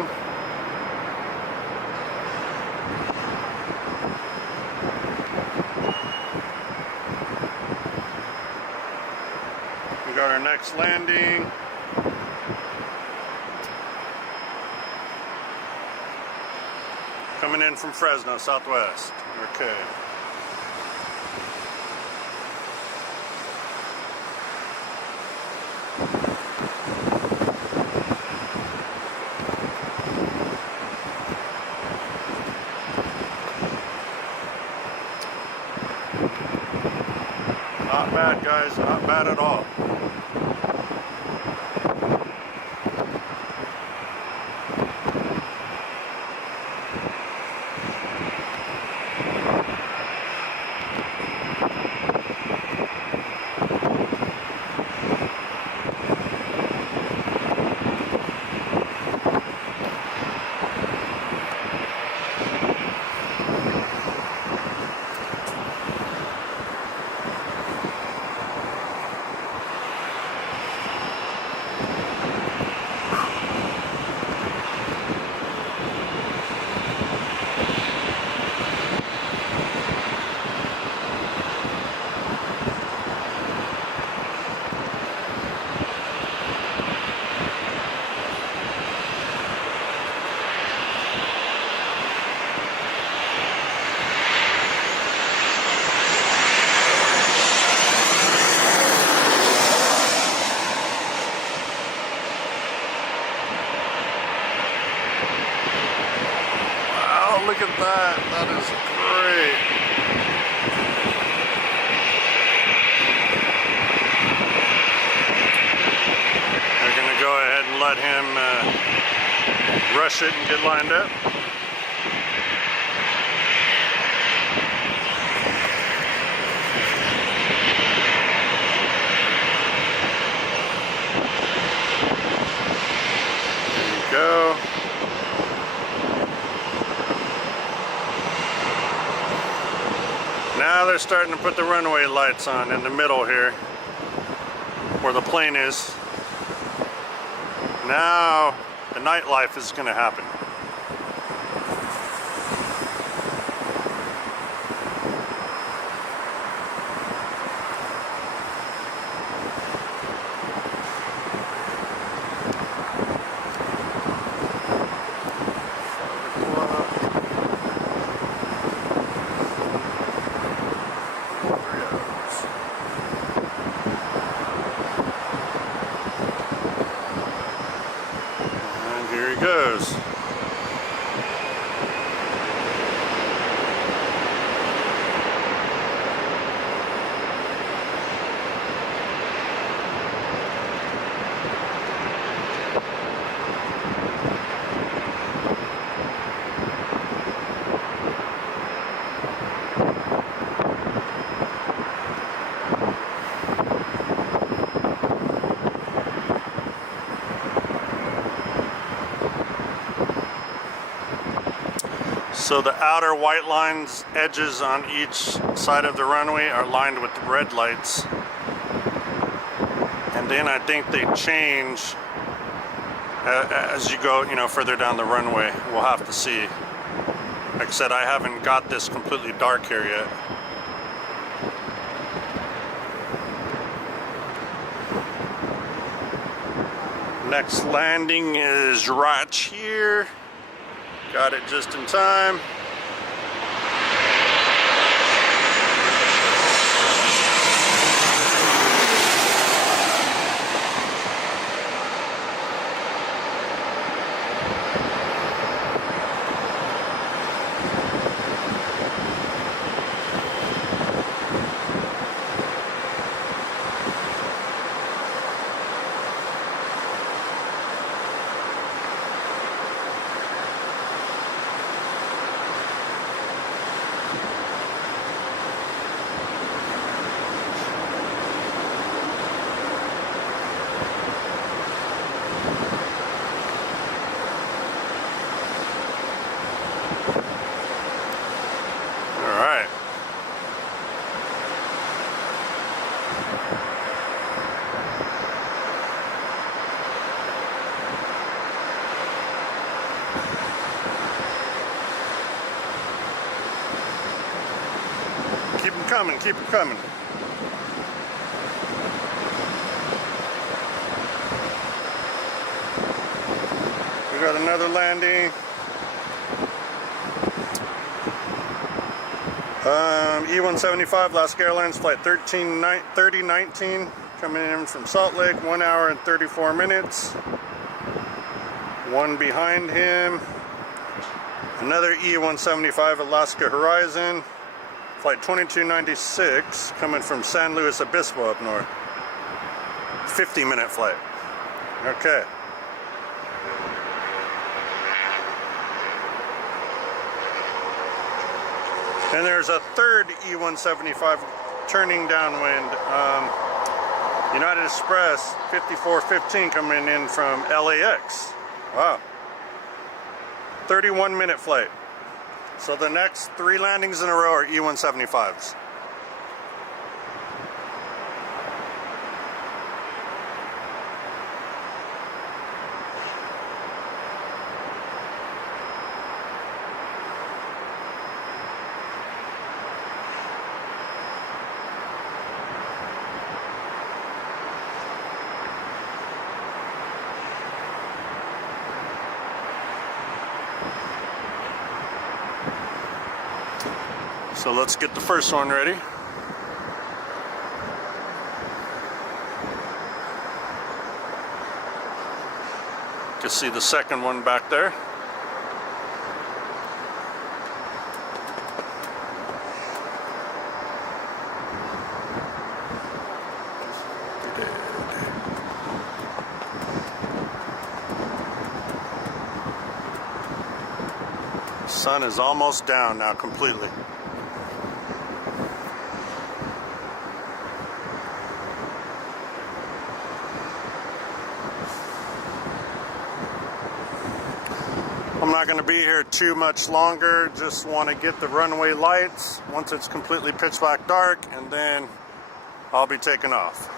We got our next landing. Coming in from Fresno, Southwest. Okay. Not bad, guys. Not bad at all. Look at that. That is great. They're going to go ahead and let him rush it and get lined up. There you go. Now they're starting to put the runway lights on in the middle here, where the plane is. Now the nightlife is going to happen. Goes. So the outer white lines, edges on each side of the runway are lined with red lights. And then I think they change as you go, further down the runway. We'll have to see. Like I said, I haven't got this completely dark here yet. Next landing is right here. Got it just in time. coming, keep them coming. We got another landing. E175, Alaska Airlines flight 3019, coming in from Salt Lake, 1 hour and 34 minutes. One behind him. Another E175, Alaska Horizon, flight 2296, coming from San Luis Obispo up north. 50-minute flight. Okay. And there's a third E175 turning downwind. United Express 5415 coming in from LAX. Wow. 31-minute flight. So the next 3 landings in a row are E175s. So let's get the first one ready. You can see the second one back there. Sun is almost down now completely. I'm not going to be here too much longer, just want to get the runway lights once it's completely pitch black dark, and then I'll be taking off.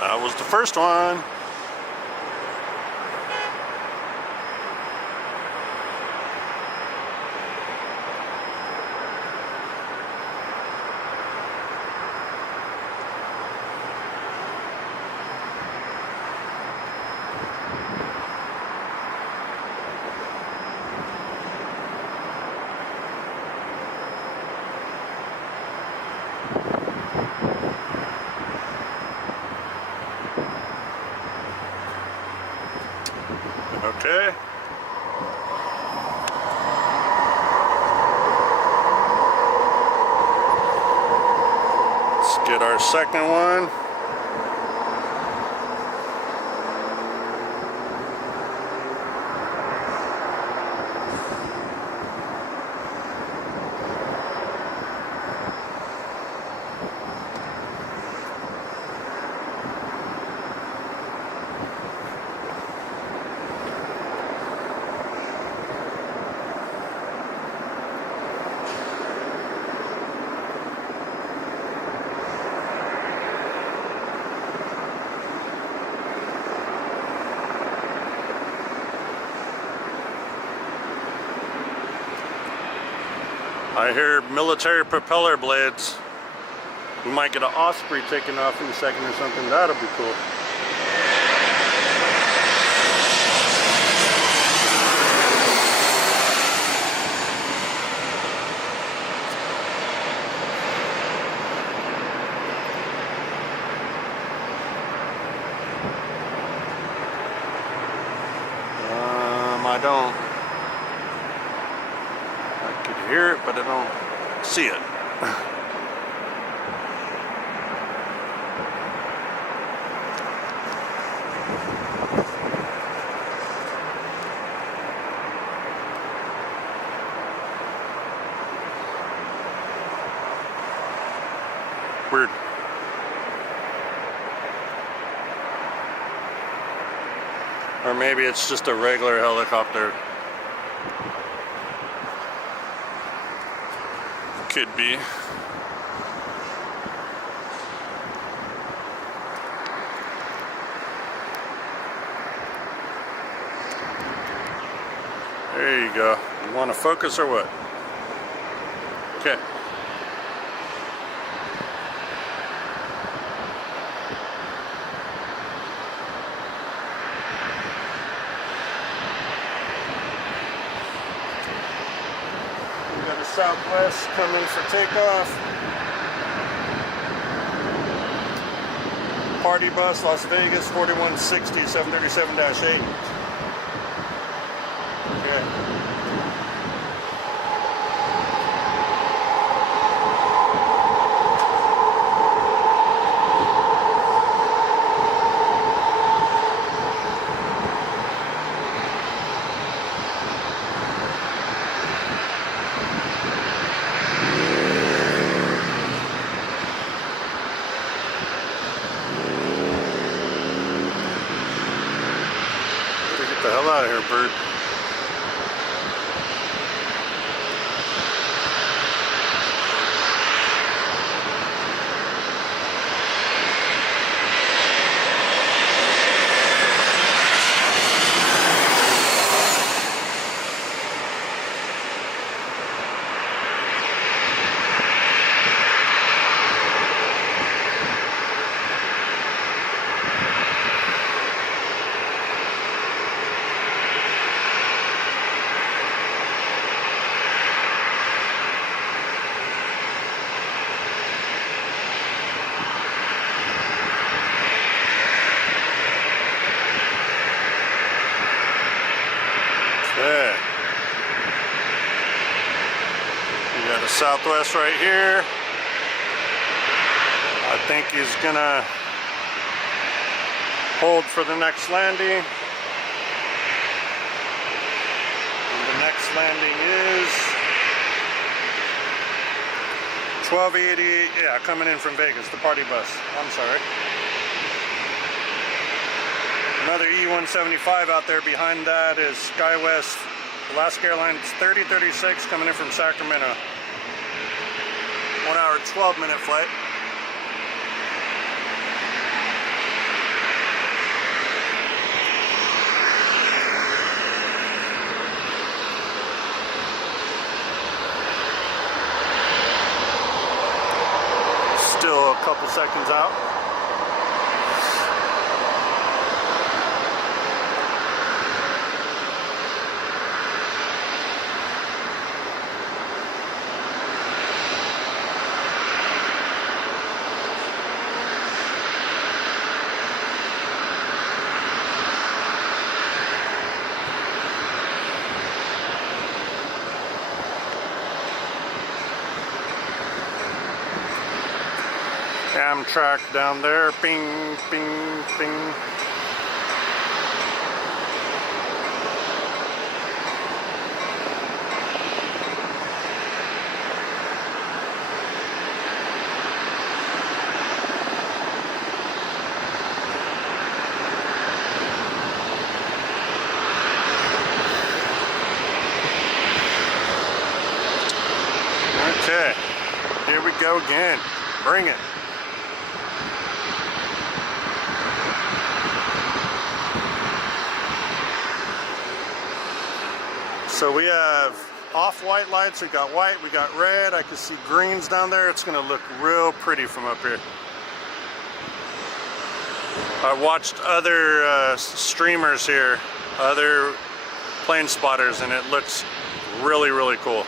That was the first one. Okay. Let's get our second one. I hear military propeller blades. We might get an Osprey taking off in a second or something. That'll be cool. I don't. I could hear it, but I don't see it. Or maybe it's just a regular helicopter. Could be. There you go. You want to focus or what? Okay. We got a Southwest coming for takeoff. Party bus, Las Vegas, 4160, 737-8. Okay. Get the hell out of here, bird. Okay. We got a Southwest right here. I think he's gonna hold for the next landing. And the next landing is 1280, yeah, coming in from Vegas, the party bus. I'm sorry. Another E-175 out there. Behind that is SkyWest Alaska Airlines 3036 coming in from Sacramento. 1 hour, 12-minute flight. Still a couple seconds out. Amtrak down there, ping, ping, ping. Okay, here we go again. Bring it. So we have off-white lights, we got white, we got red, I can see greens down there. It's gonna look real pretty from up here. I watched other streamers here, other plane spotters, and it looks really, really cool.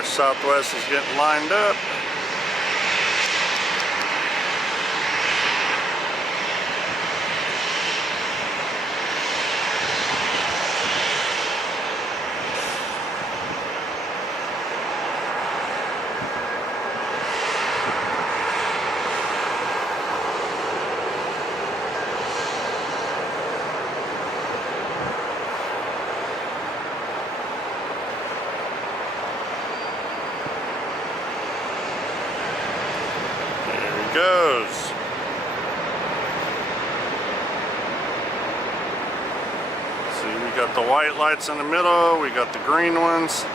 Our Southwest is getting lined up. Goes. See, we got the white lights in the middle, we got the green ones.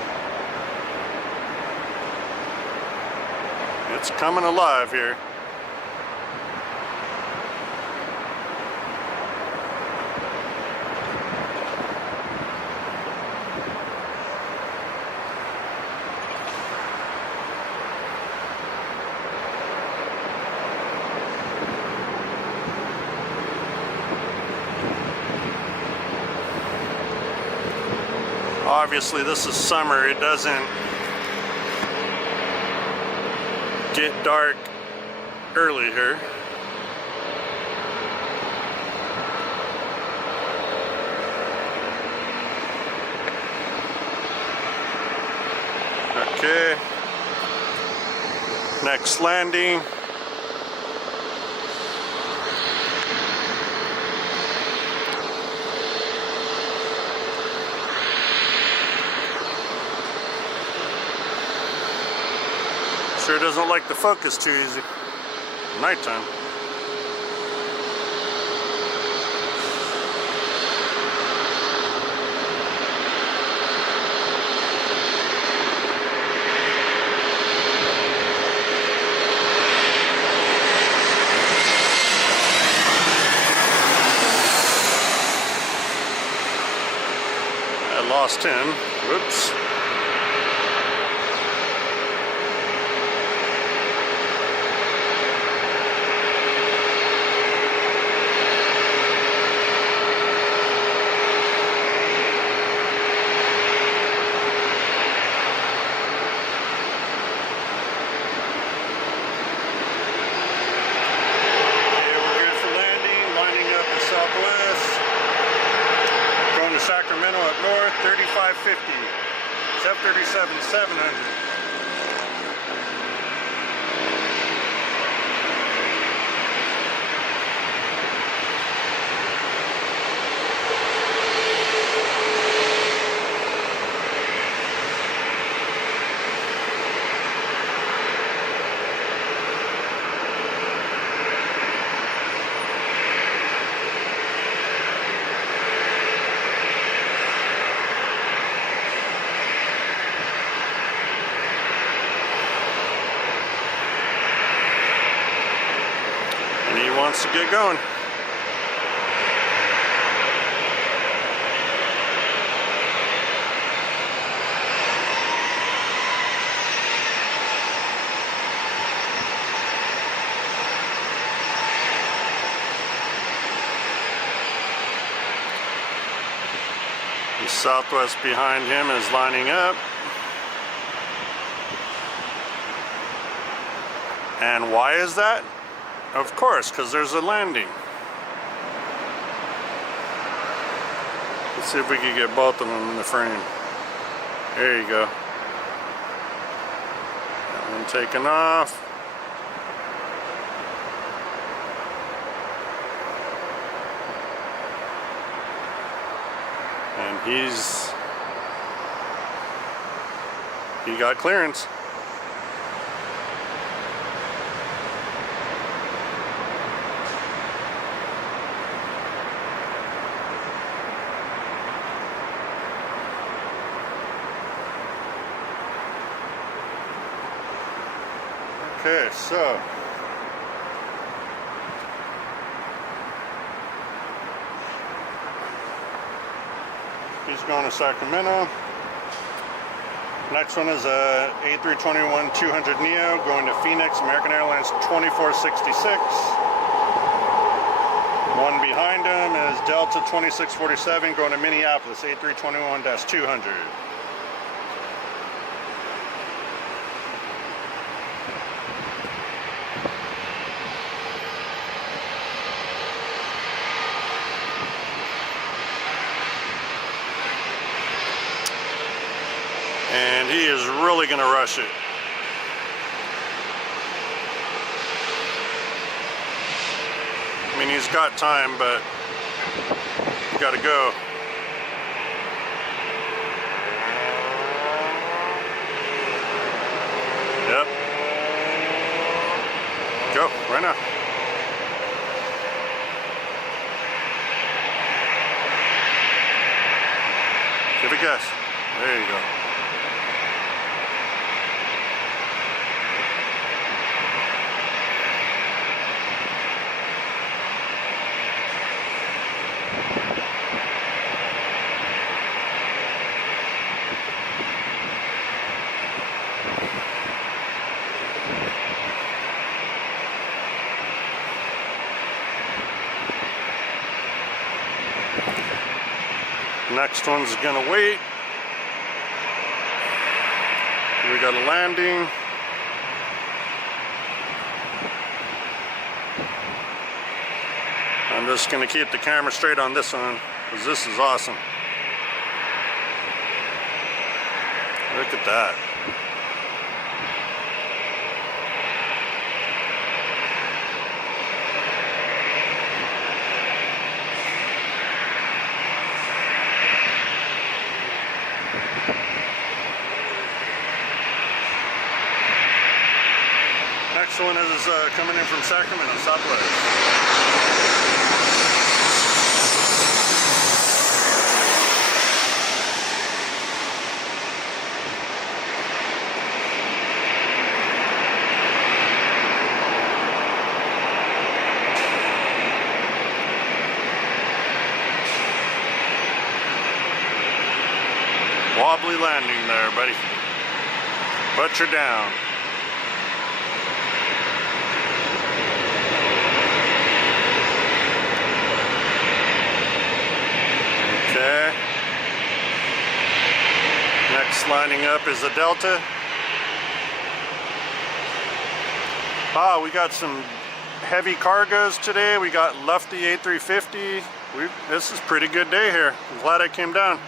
It's coming alive here. Obviously, this is summer. It doesn't get dark early here. Okay. Next landing. Sure doesn't like the focus too easy. Nighttime. I lost him. Whoops. Sacramento up north, 3550, 737-700. Wants to get going. The Southwest behind him is lining up. And why is that? Of course, because there's a landing. Let's see if we can get both of them in the frame. There you go. That one taking off. And he got clearance. Okay, so he's going to Sacramento. Next one is a A321-200 Neo going to Phoenix, American Airlines 2466. One behind him is Delta 2647 going to Minneapolis, A321-200. he is really gonna rush it. I mean, he's got time, but you gotta go. Yep. Go, right now. Give it gas. There you go. Next one's gonna wait. We got a landing. I'm just gonna keep the camera straight on this one because this is awesome. Look at that. Next one is coming in from Sacramento, Southwest. Wobbly landing there, buddy. But you're down. Okay. Next lining up is the Delta. Ah, we got some heavy cargoes today. We got Lufty A350. This is a pretty good day here. I'm glad I came down.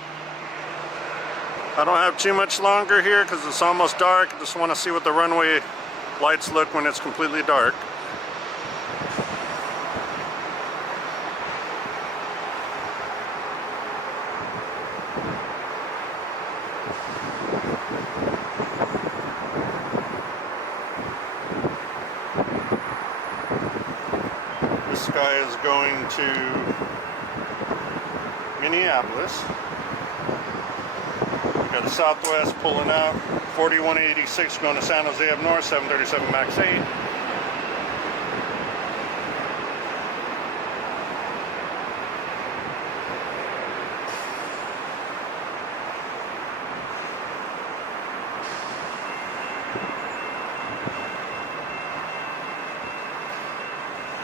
I don't have too much longer here because it's almost dark. I just want to see what the runway lights look when it's completely dark. This guy is going to Minneapolis. We got the Southwest pulling out, 4186 going to San Jose up north, 737 MAX 8.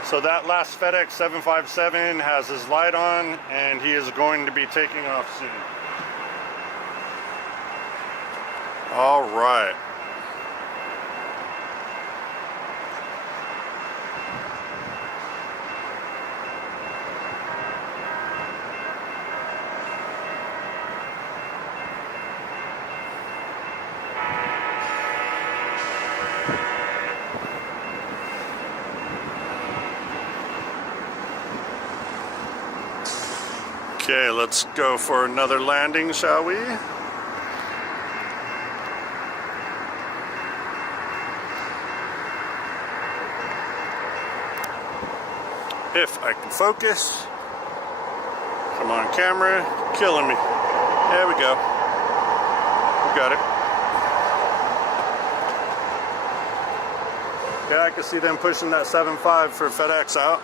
So that last FedEx 757 has his light on and he is going to be taking off soon. All right. Okay, let's go for another landing, shall we? If I can focus. Come on, camera. Killing me. There we go. We got it. Yeah, I can see them pushing that 7.5 for FedEx out.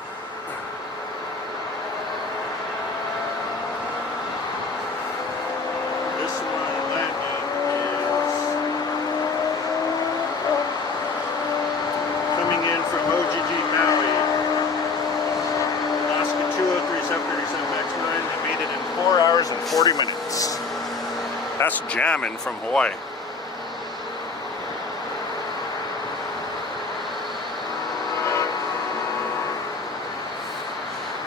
And 40 minutes. That's jamming from Hawaii.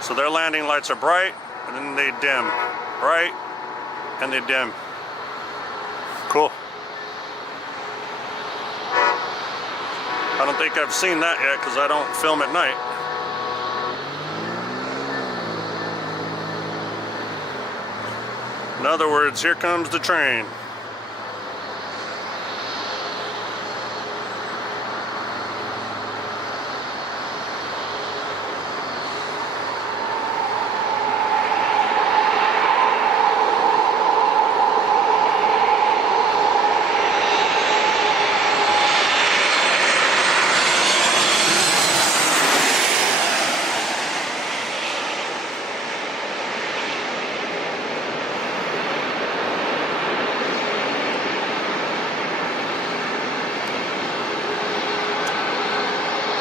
So their landing lights are bright and then they dim. Bright and they dim. Cool. I don't think I've seen that yet because I don't film at night. In other words, here comes the train.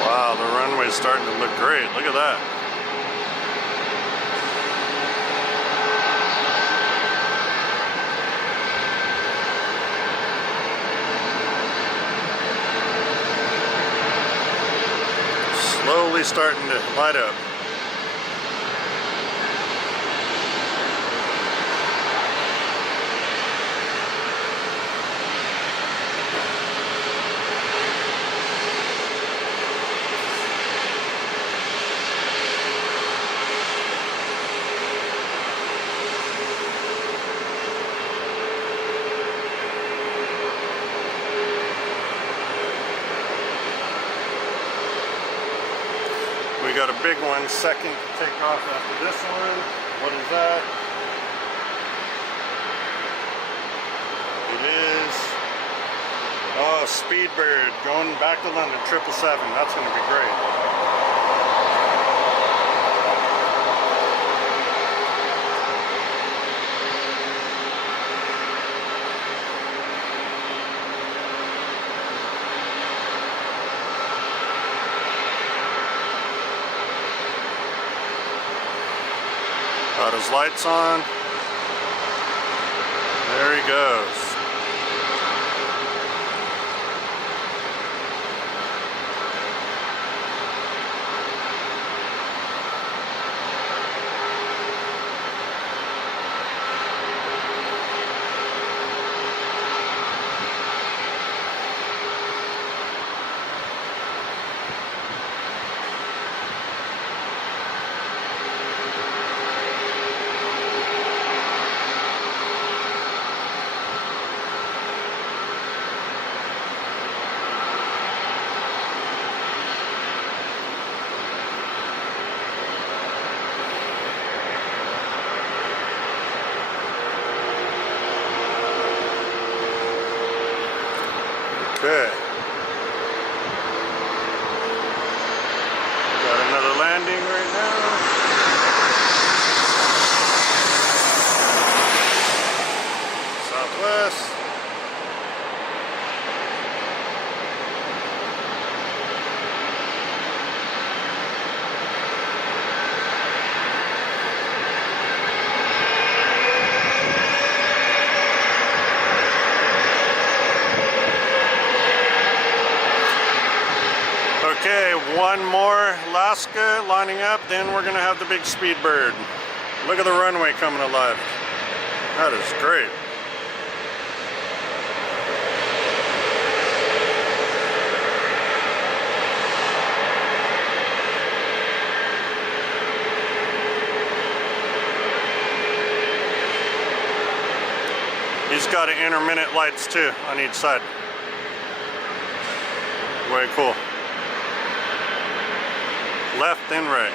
Wow, the runway's starting to look great. Look at that. Slowly starting to light up. We got a big one, second takeoff after this one. What is that? It is, oh, Speedbird going back to London, 777. That's going to be great. Got his lights on. There he goes. Okay. Got another landing right now. Southwest. Okay, one more Alaska lining up, then we're gonna have the big Speedbird. Look at the runway coming alive. That is great. He's got intermittent lights too on each side. Way cool. Left and right.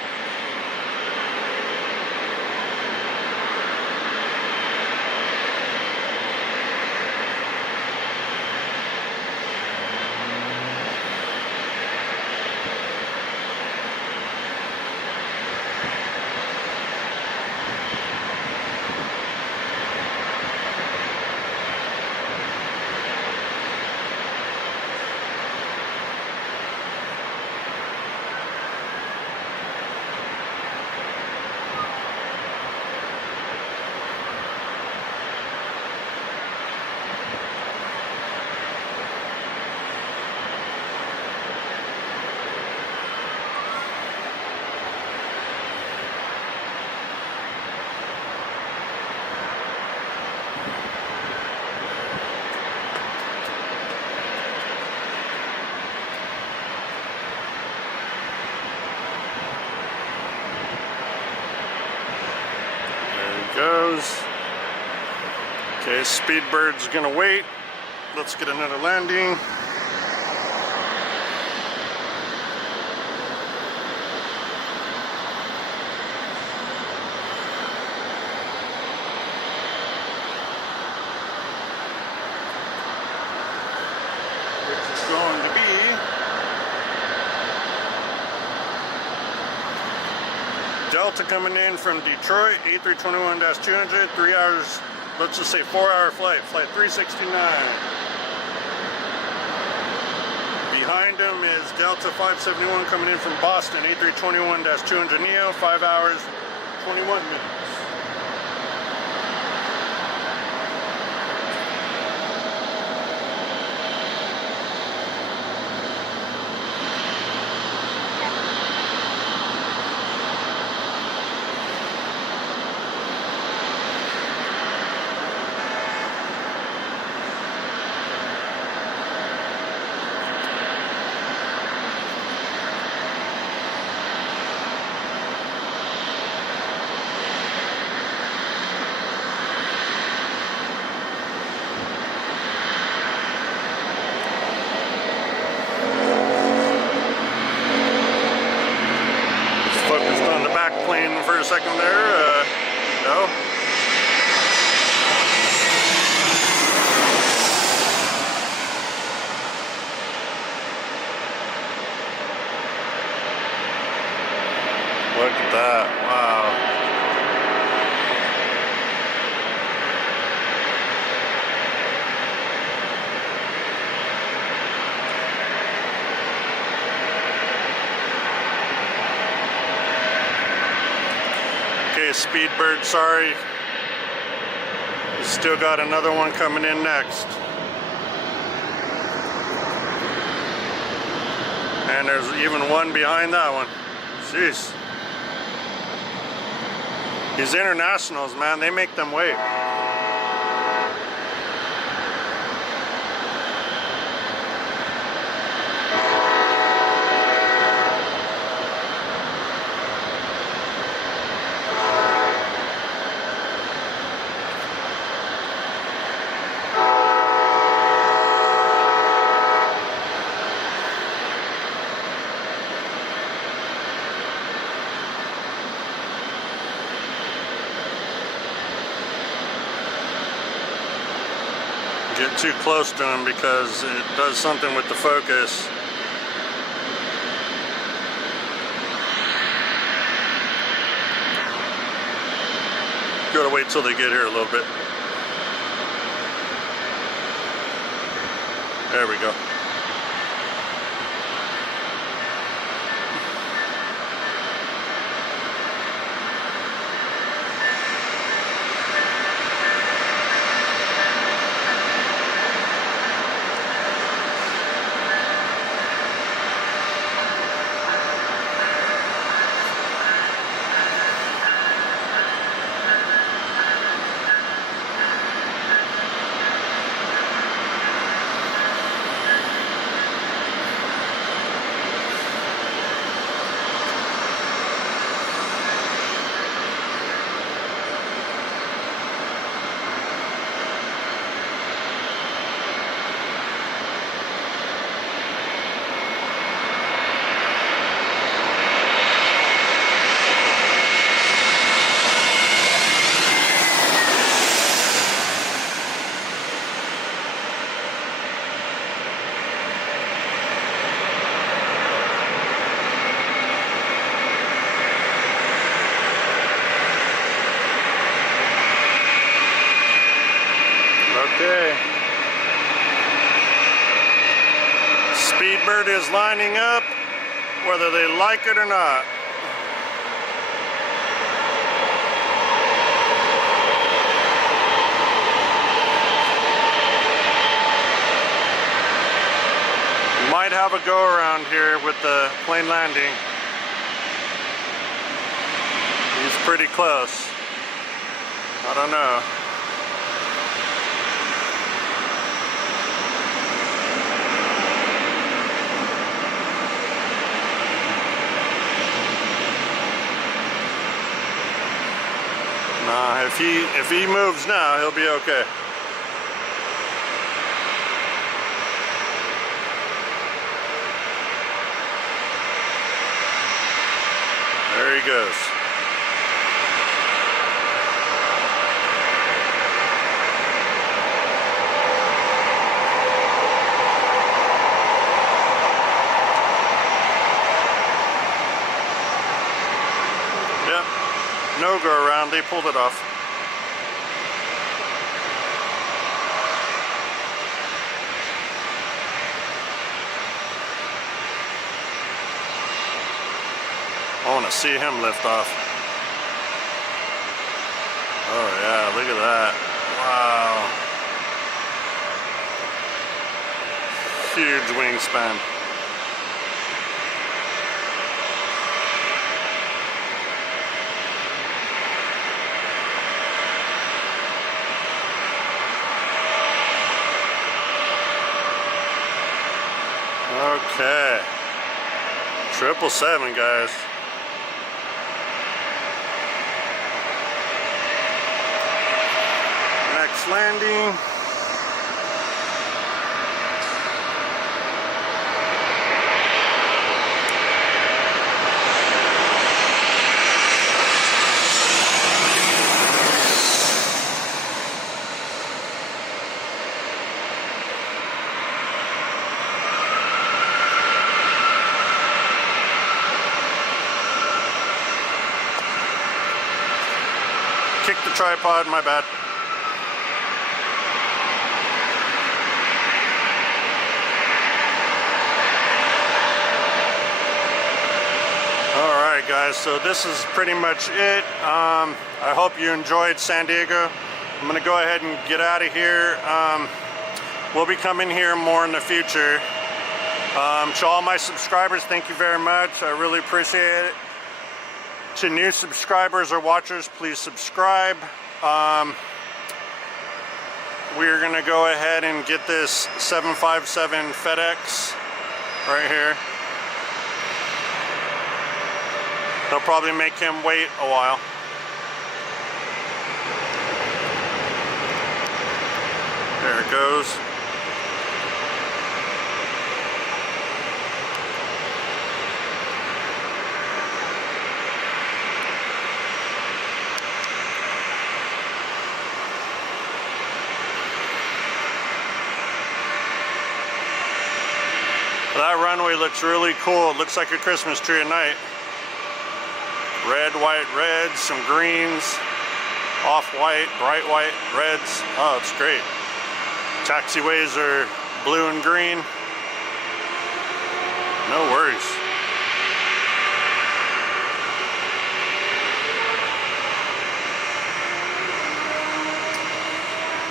nose. Okay, Speedbird's gonna wait. Let's get another landing. Which is going to be Delta coming in from Detroit, A321-200, 3 hours, let's just say 4-hour flight, flight 369. Behind him is Delta 571 coming in from Boston, A321-200 Neo, 5 hours, 21 minutes. Focused on the back plane for a second there. No. Look at that. Wow. Okay, Speedbird, sorry. You still got another one coming in next. And there's even one behind that one. Jeez. These internationals, man, they make them wait. Get too close to him because it does something with the focus. Gotta wait till they get here a little bit. There we go. Okay. Speedbird is lining up, whether they like it or not. Might have a go around here with the plane landing. He's pretty close. I don't know. Nah, if he moves now, he'll be okay. There he goes. Yep, no go around, they pulled it off. I want to see him lift off. Oh yeah, look at that. Wow. Huge wingspan. Okay. 777, guys. Next landing. Kick the tripod, my bad. Alright guys, so this is pretty much it. I hope you enjoyed San Diego. I'm going to go ahead and get out of here. We'll be coming here more in the future. To all my subscribers, thank you very much. I really appreciate it. To new subscribers or watchers, please subscribe. We're gonna go ahead and get this 757 FedEx right here. They'll probably make him wait a while. There it goes. That runway looks really cool. It looks like a Christmas tree at night. Red, white, red, some greens, off-white, bright white, reds. Oh, it's great. Taxiways are blue and green. No worries.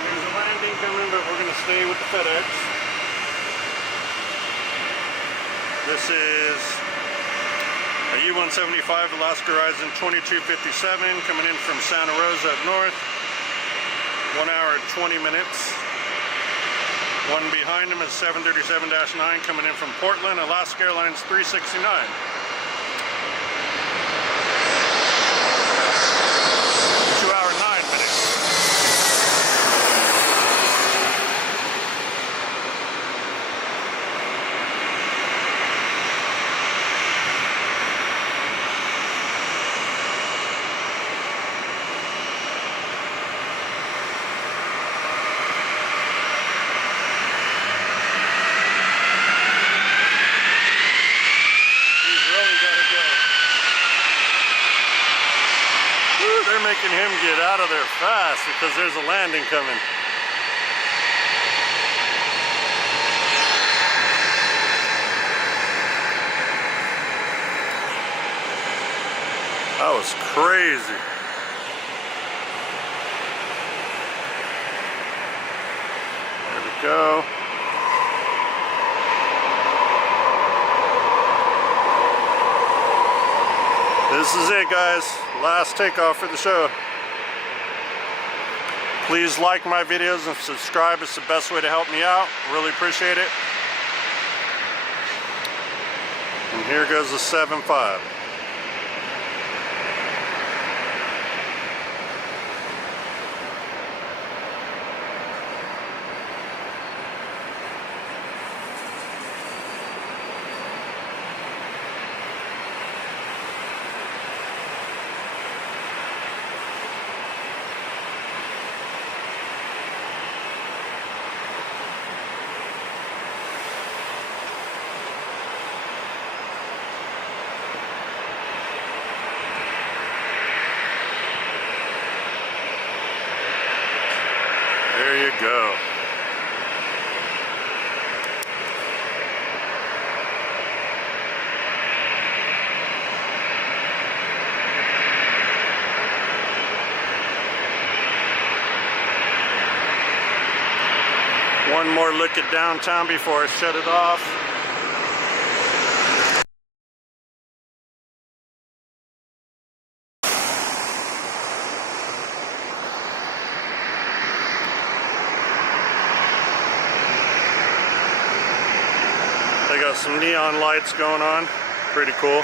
There's a landing coming, but we're going to stay with the FedEx. This is a U-175 Alaska Horizon 2257 coming in from Santa Rosa up north. 1 hour and 20 minutes. One behind him is 737-9 coming in from Portland, Alaska Airlines 369. 2 hour 9 minutes. They're making him get out of there fast because there's a landing coming. That was crazy. There we go. This is it, guys. Last takeoff for the show. Please like my videos and subscribe. It's the best way to help me out. Really appreciate it. And here goes the 7.5. One more look at downtown before I shut it off. They got some neon lights going on. Pretty cool.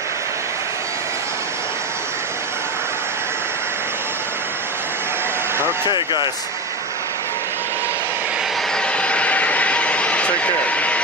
Okay, guys. Take care.